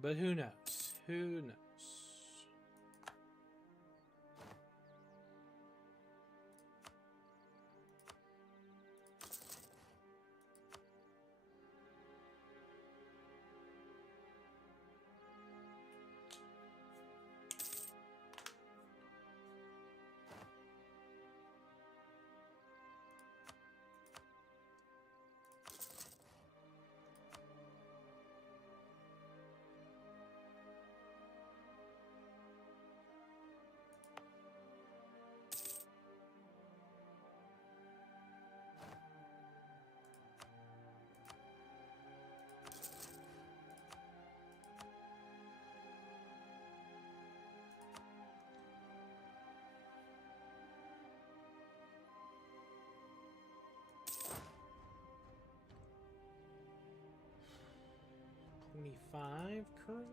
But who knows? Who knows? $25 currently.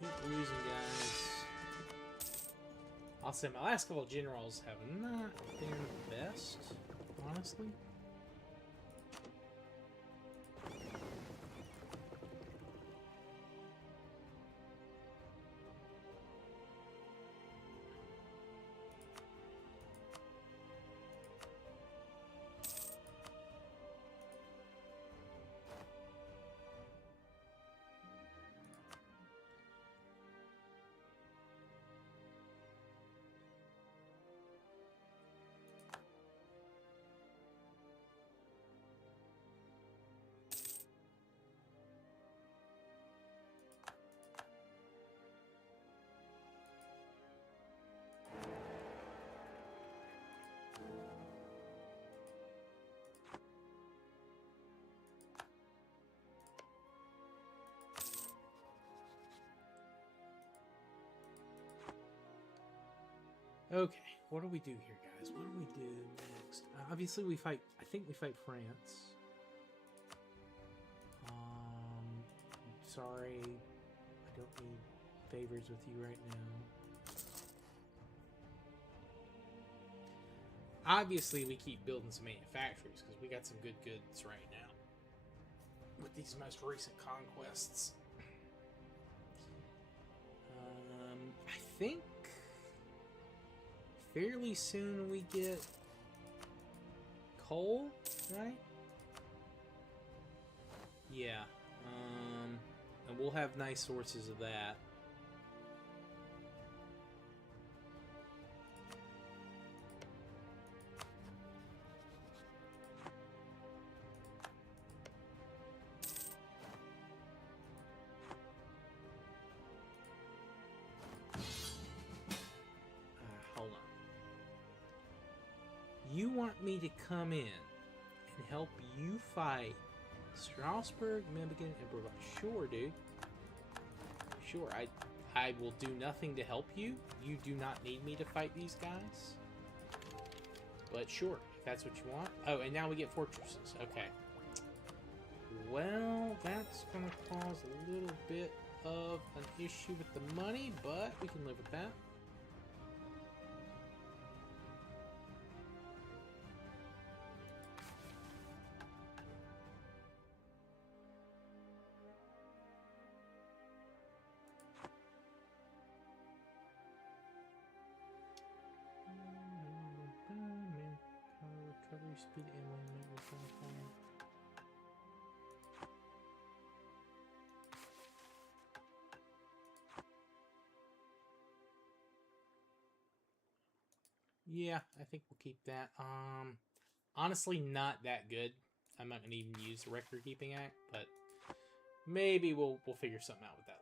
Keep losing, guys. I'll say my last couple of generals have not been the best, honestly. Okay, what do we do here, guys? What do we do next? Obviously, we fight. I think we fight France. Sorry, I don't need favors with you right now. Obviously, we keep building some manufactories because we got some good goods right now with these most recent conquests. I think fairly soon we get coal, right? Yeah. And we'll have nice sources of that. Hold on. You want me to come in and help you fight Strasbourg, Memmingen, and Brabant? Sure, dude. Sure, I will do nothing to help you. You do not need me to fight these guys. But sure, if that's what you want. Oh, and now we get fortresses. Okay. Well, that's going to cause a little bit of an issue with the money, but we can live with that. Recovery speed and alignment will qualify. Yeah, I think we'll keep that. Honestly, not that good. I'm not gonna even use the Record Keeping Act, but maybe we'll figure something out with that later.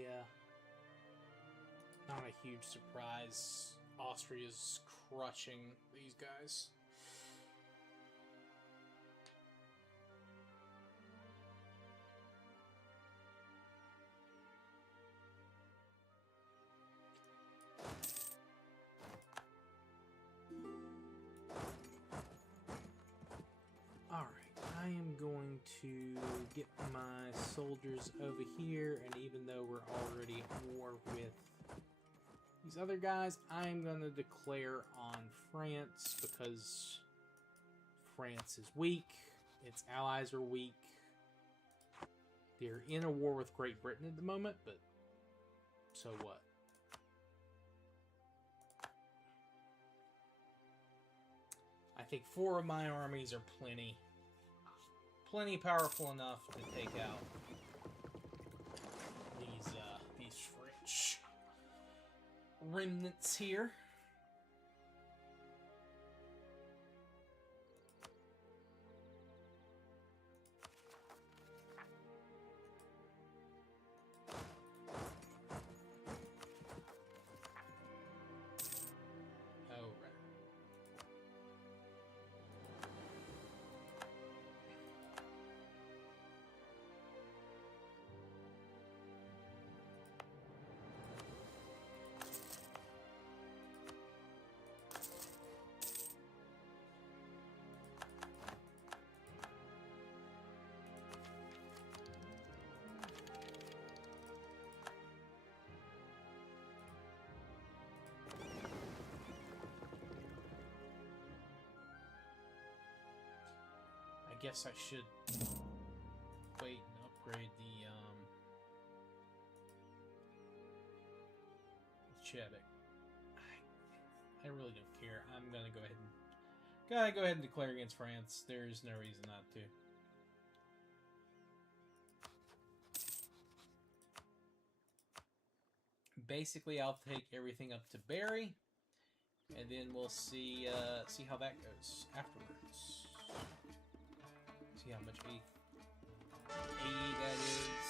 Yeah. Not a huge surprise. Austria's crushing these guys. Alright, I am going to get my soldiers over here, and even though we're already at war with these other guys, I'm going to declare on France because France is weak, its allies are weak. They're in a war with Great Britain at the moment, but so what? I think 4 of my armies are plenty powerful enough to take out these French remnants here. I guess I should wait and upgrade the Chebek. I really don't care. I'm gonna go ahead and declare against France. There's no reason not to. Basically, I'll take everything up to Barry, and then we'll see how that goes afterwards. See how much AE that is.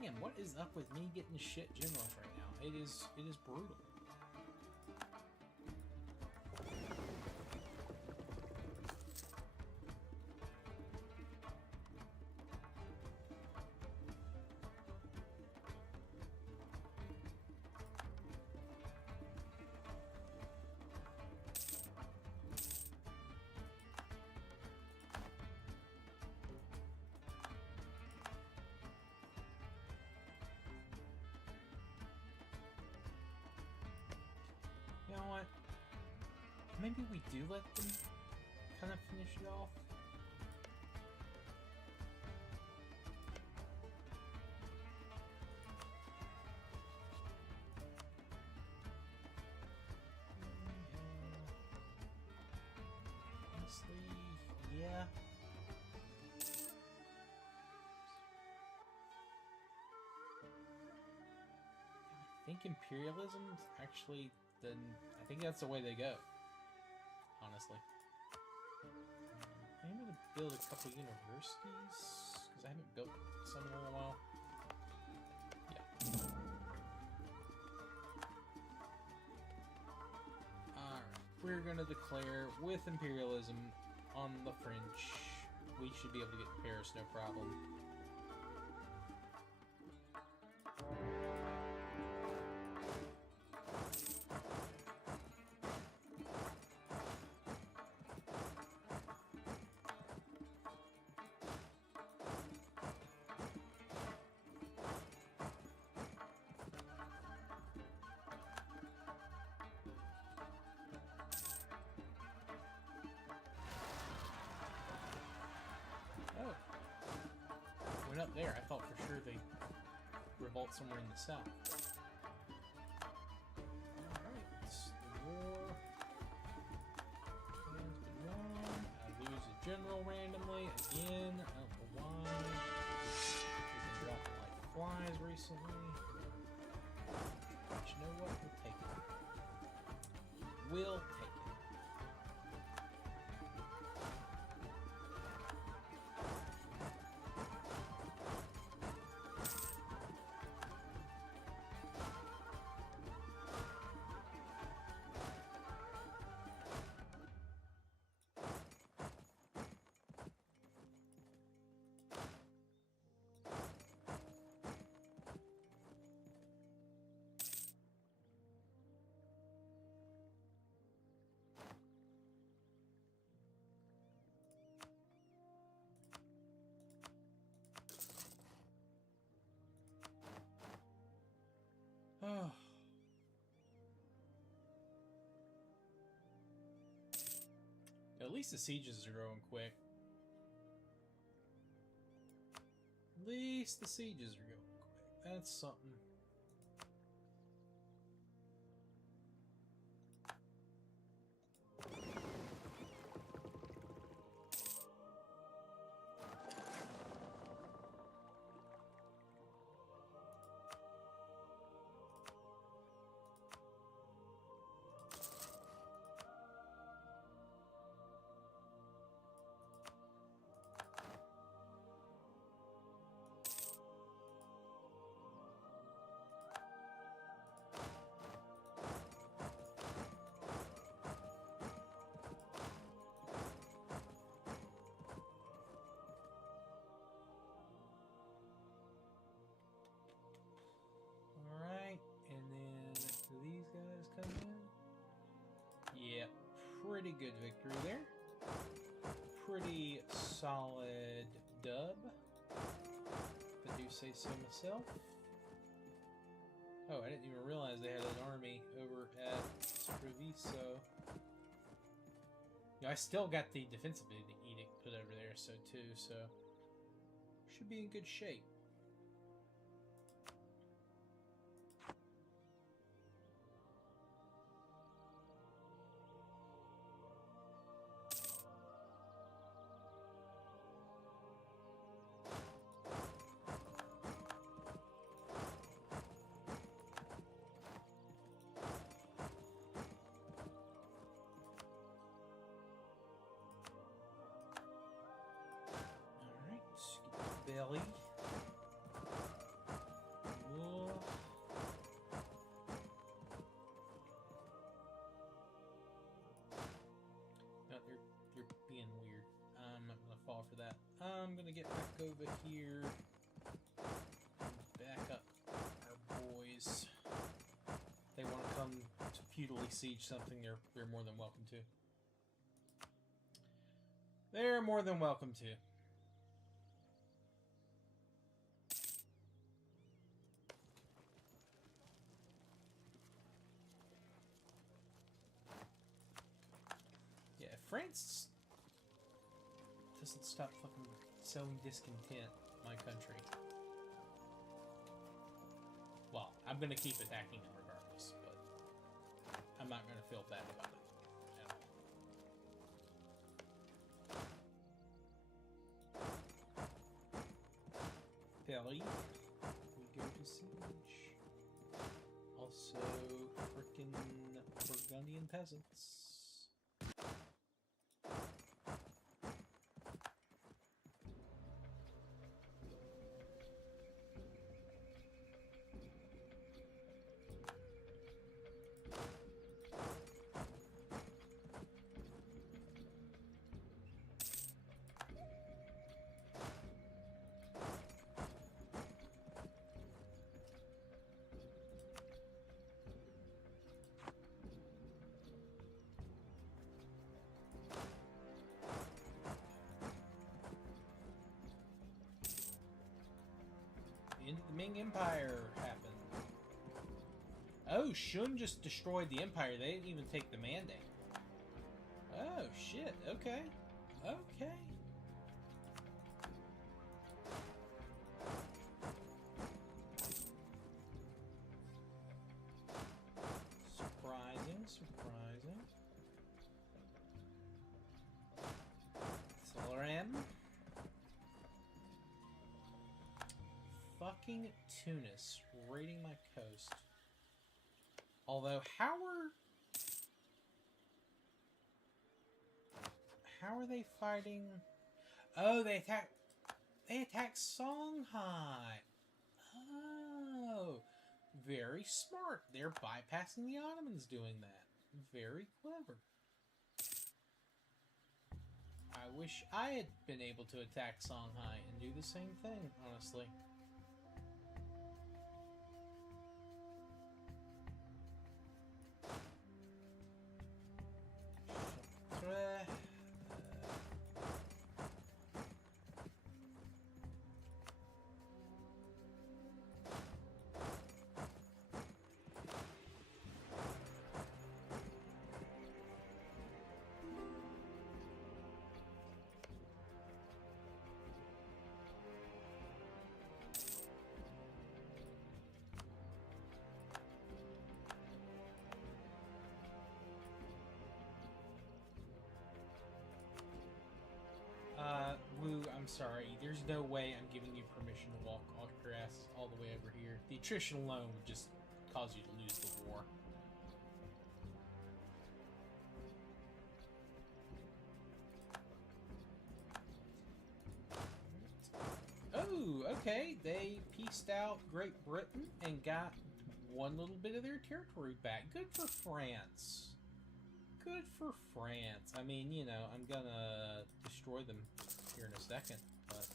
Man, what is up with me getting shit generals right now? It is brutal. You know what? Maybe we do let them kind of finish it off. Honestly, yeah. I think imperialism's actually I think that's the way they go. Honestly. I'm gonna build a couple universities because I haven't built some in a while. Yeah. Alright. We're gonna declare with imperialism on the French. We should be able to get to Paris, no problem. Up there, I thought for sure they'd revolt somewhere in the south. Alright, the war has been won. I lose a general randomly again. I don't know why. We've been dropping like flies recently. But you know what? We'll take it. We'll take it. least the sieges are going quick. At least the sieges are going quick. That's something. Pretty good victory there. Pretty solid dub, if I do say so myself. Oh, I didn't even realize they had an army over at Treviso. I still got the defensive edict put over there, so should be in good shape. Belly. Wool. No, you're being weird. I'm not gonna fall for that. I'm gonna get back over here. Back up our boys. If they want to come to feudally siege something, they're more than welcome to. They're more than welcome to. France doesn't stop fucking sowing discontent in my country. Well, I'm gonna keep attacking them regardless, but I'm not gonna feel bad about it. Belly, we go to siege. Also, frickin' Burgundian peasants. Into the Ming Empire happened. Oh, Shun just destroyed the Empire. They didn't even take the mandate. Oh, shit. Okay. Okay. Surprising, surprising. Solaram. Fucking Tunis raiding my coast. Although, how are they fighting? Oh, they attack Songhai. Oh, very smart. They're bypassing the Ottomans doing that. Very clever. I wish I had been able to attack Songhai and do the same thing, honestly. sorry. There's no way I'm giving you permission to walk all your ass all the way over here. The attrition alone would just cause you to lose the war. Oh, okay. They pieced out Great Britain and got one little bit of their territory back. Good for France. Good for France. I mean, you know, I'm gonna destroy them here in a second, but...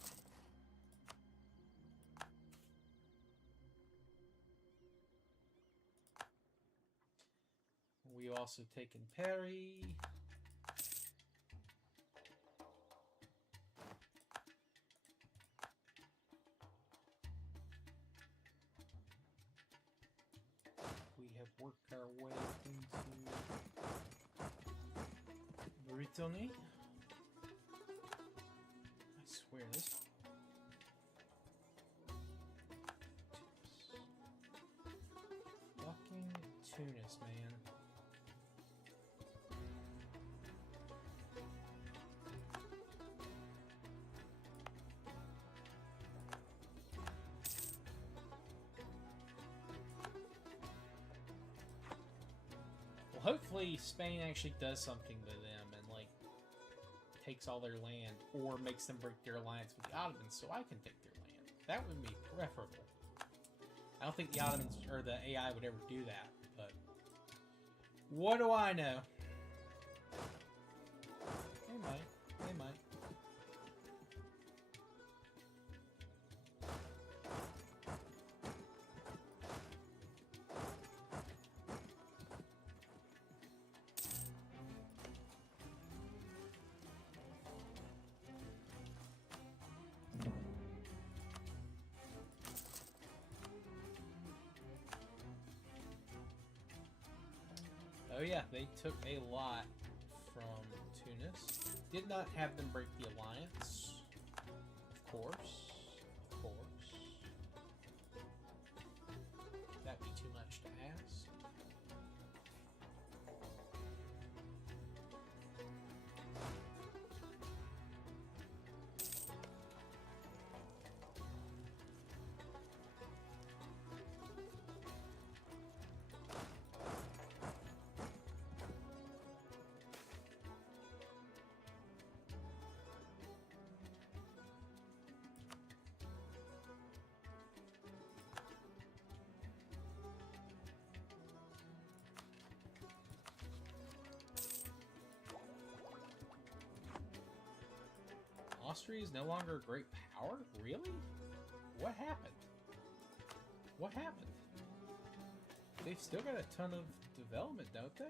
We also taken Perry. We have worked our way into Brittany. I swear this. Fucking Tunis, man. Well, hopefully Spain actually does something to them and, like, takes all their land or makes them break their alliance with the Ottomans so I can take their land. That would be preferable. I don't think the Ottomans or the AI would ever do that, but what do I know? They might. They might. Oh yeah, they took a lot from Tunis. Did not have them break the alliance. Of course. Of course. That'd be too much to ask. Austria is no longer a great power? Really? What happened? What happened? They've still got a ton of development, don't they?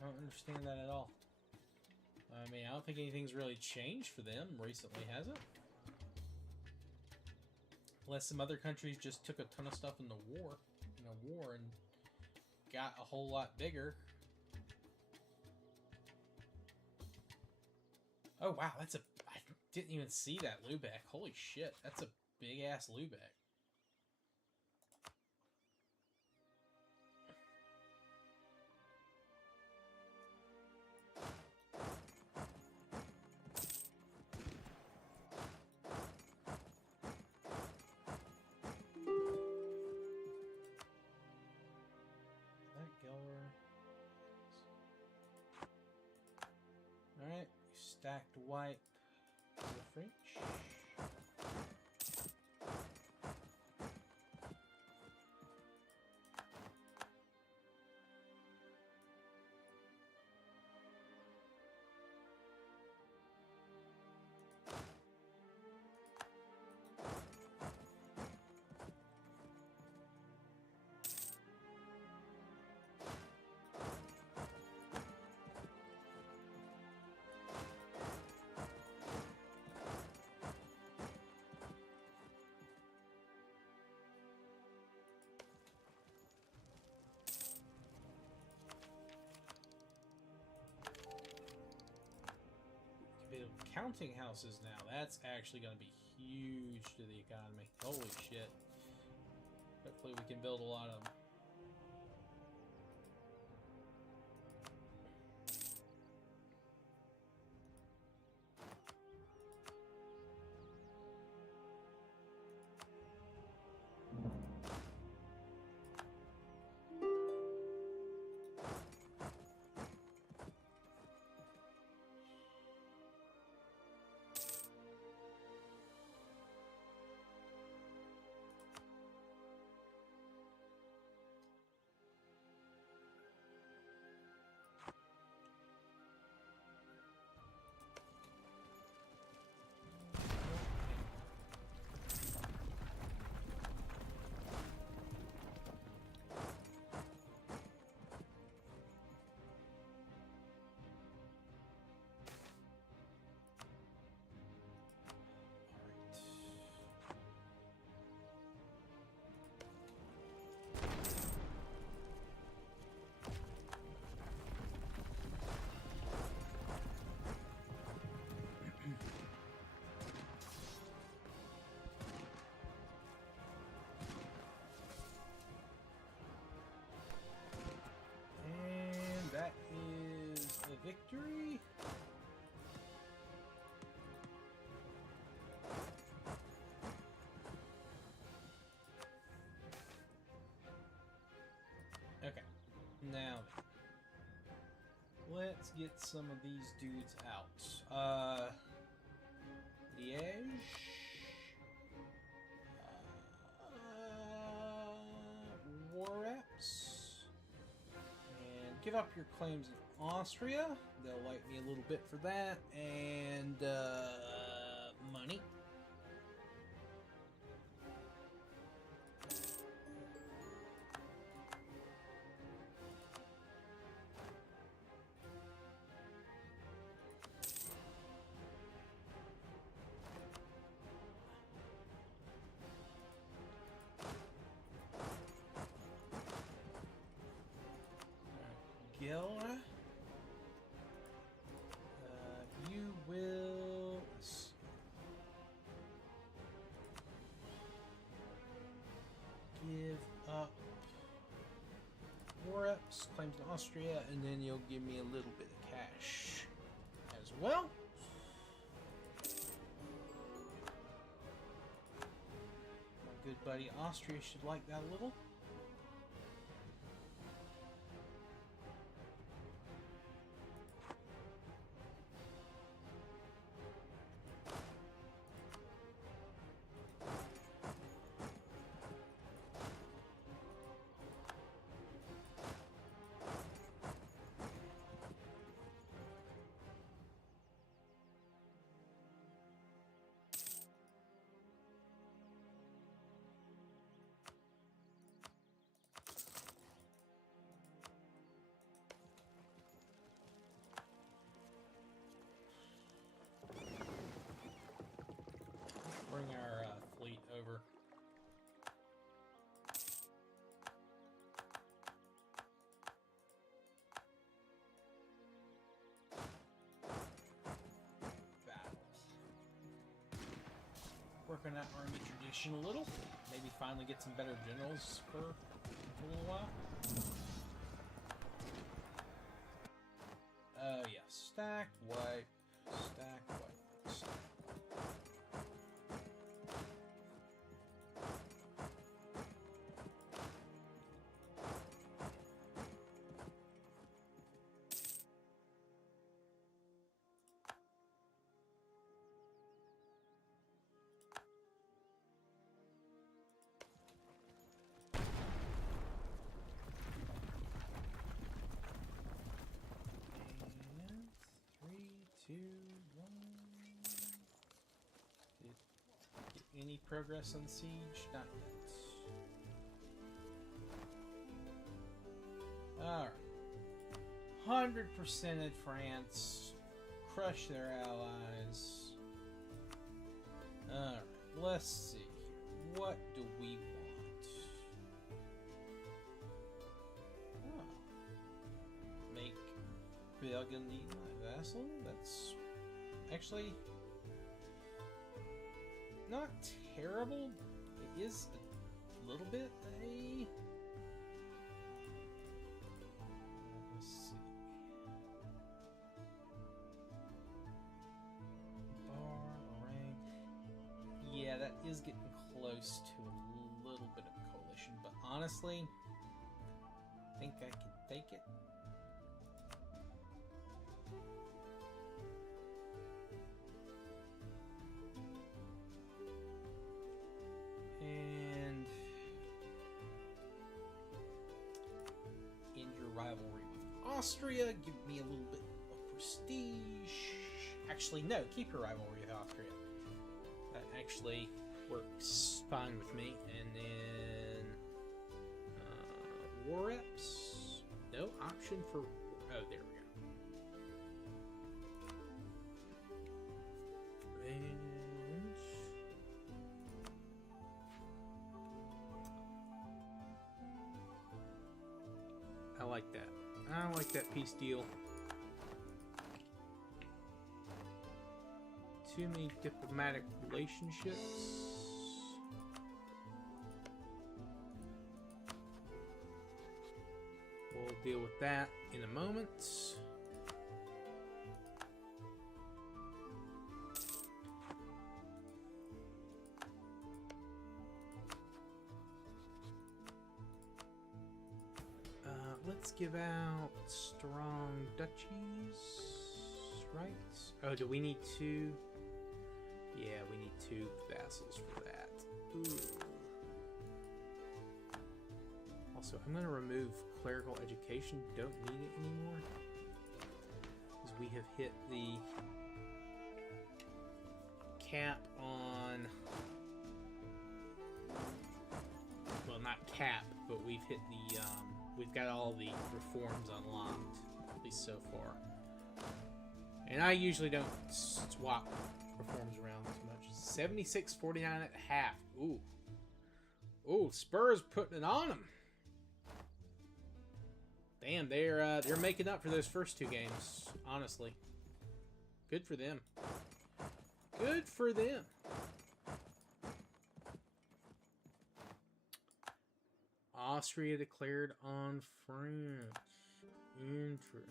I don't understand that at all. I mean, I don't think anything's really changed for them recently, has it? Unless some other countries just took a ton of stuff in the war. And got a whole lot bigger. Oh wow, that's a... I didn't even see that Lubeck. Holy shit, that's a big ass Lubeck. Alright, stacked wipe the French. Counting houses now. That's actually going to be huge to the economy. Holy shit. Hopefully we can build a lot of them. get some of these dudes out. Liège. War reps. And give up your claims in Austria. They'll like me a little bit for that. And money. Gilra. You will give up war ups, claims in Austria, and then you'll give me a little bit of cash as well. My good buddy Austria should like that a little. Bring our fleet over. Battles. Work on that army tradition a little. Maybe finally get some better generals for a little while. Yeah. Stack, wipe, stack, wipe, stack. Any progress on siege? Not yet. Alright. 100%ed France. Crush their allies. Alright. Let's see. What do we want? Make Burgundy my vassal? That's actually not terrible. It is a little bit a... Let's see. Bar, rank. Yeah, that is getting close to a little bit of a coalition, but honestly, I think I can take it. And end your rivalry with Austria. Give me a little bit of prestige. Actually, no, keep your rivalry with Austria. That actually works fine with me. And then war reps. No option for. Oh, there we go. And I like that. I like that peace deal. Too many diplomatic relationships. We'll deal with that in a moment. Let's let's give out strong duchies, right? Oh, do we need two? Yeah, we need two vassals for that. Ooh. Also, I'm going to remove clerical education. Don't need it anymore. Because we have hit the cap on... Well, not cap, but we've hit the... we've got all the reforms unlocked, at least so far. And I usually don't swap reforms around too much. 76.49 at half. Ooh. Ooh, Spurs putting it on them. Damn, they're making up for those first two games, honestly. Good for them. Good for them. Austria declared on France. Interest.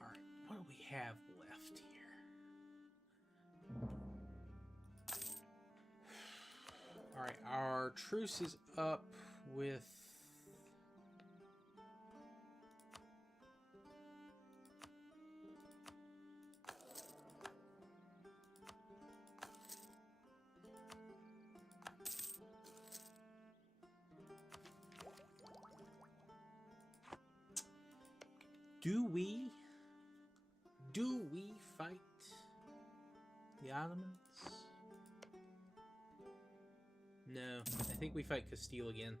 Alright, what do we have left here? Alright, our truce is up with... Do we fight the Ottomans? No, I think we fight Castile again.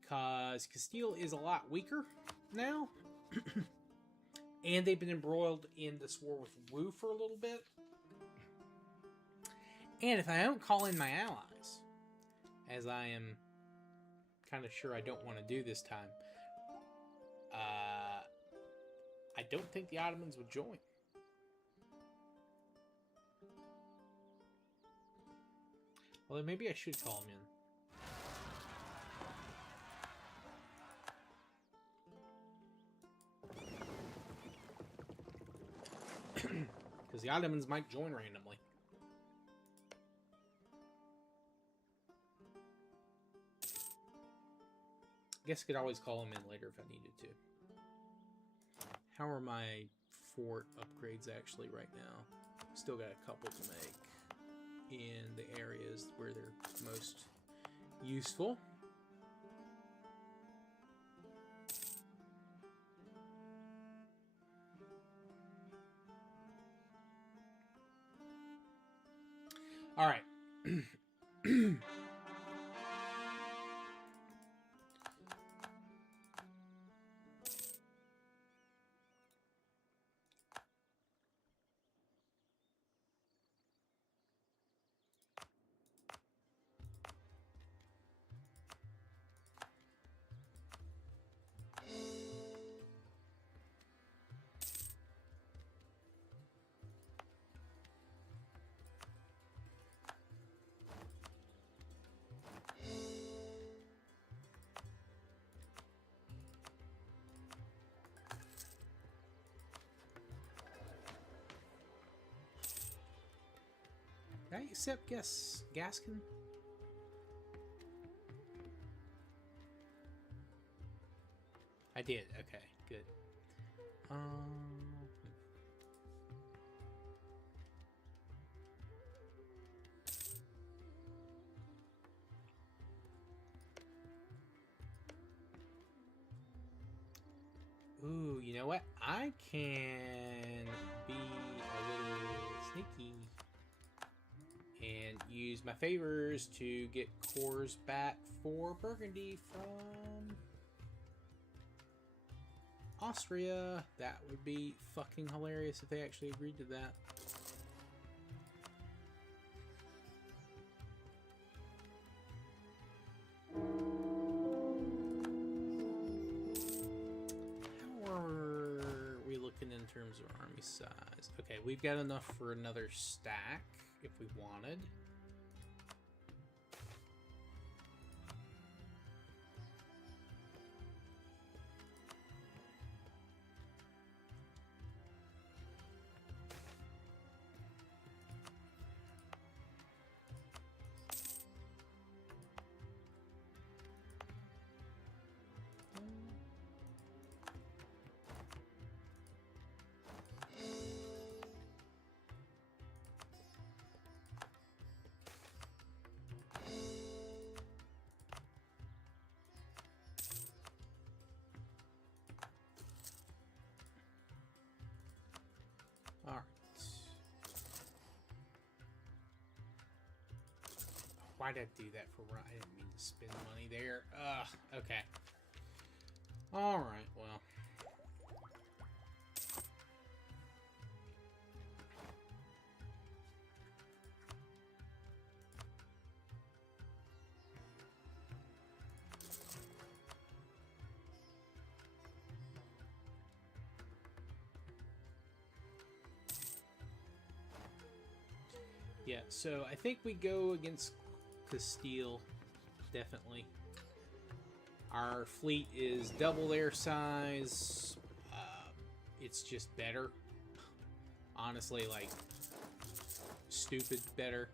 Because Castile is a lot weaker now. And they've been embroiled in this war with Wu for a little bit. And if I don't call in my allies, as I am kind of sure I don't want to do this time, I don't think the Ottomans would join. Well, maybe I should call them in. Because the Ottomans might join randomly. I guess I could always call them in later if I needed to. How are my fort upgrades actually right now? Still got a couple to make in the areas where they're most useful. All right. Did I accept Gascon? I did. Okay, good. Ooh, you know what? I can be a little sneaky and use my favors to get cores back for Burgundy from Austria. That would be fucking hilarious if they actually agreed to that. How are we looking in terms of army size? Okay, we've got enough for another stack if we wanted. why'd I do that for? I didn't mean to spend money there. Okay. All right. Well. Yeah, so I think we go against Castile, definitely. Our fleet is double their size. It's just better. Honestly, like, stupid better.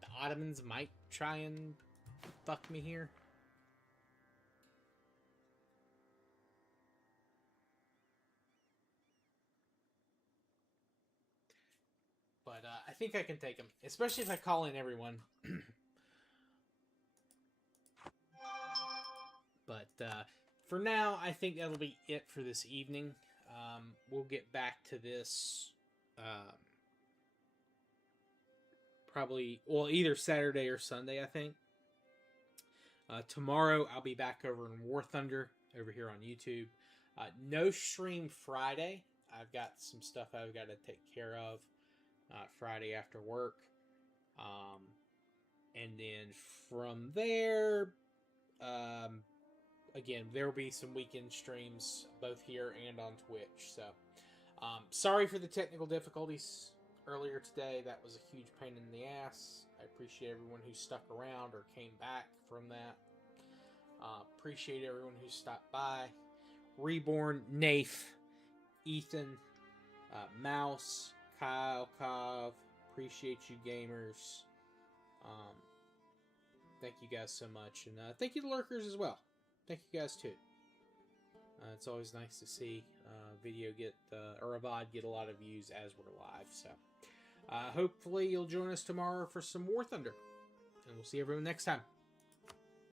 The Ottomans might try and fuck me here. But I think I can take them, especially if I call in everyone. But for now, I think that'll be it for this evening. We'll get back to this probably, well, either Saturday or Sunday, I think. Tomorrow, I'll be back over in War Thunder over here on YouTube. No stream Friday. I've got some stuff I've got to take care of Friday after work. And then from there, again, there will be some weekend streams both here and on Twitch. So, sorry for the technical difficulties earlier today. That was a huge pain in the ass. I appreciate everyone who stuck around or came back from that. Appreciate everyone who stopped by. Reborn, Nafe, Ethan, Mouse, Kyle, Kov. Appreciate you, gamers. Thank you guys so much. And thank you to lurkers as well. Thank you guys too. It's always nice to see video get, or a VOD get a lot of views as we're live. So hopefully you'll join us tomorrow for some War Thunder. And we'll see everyone next time.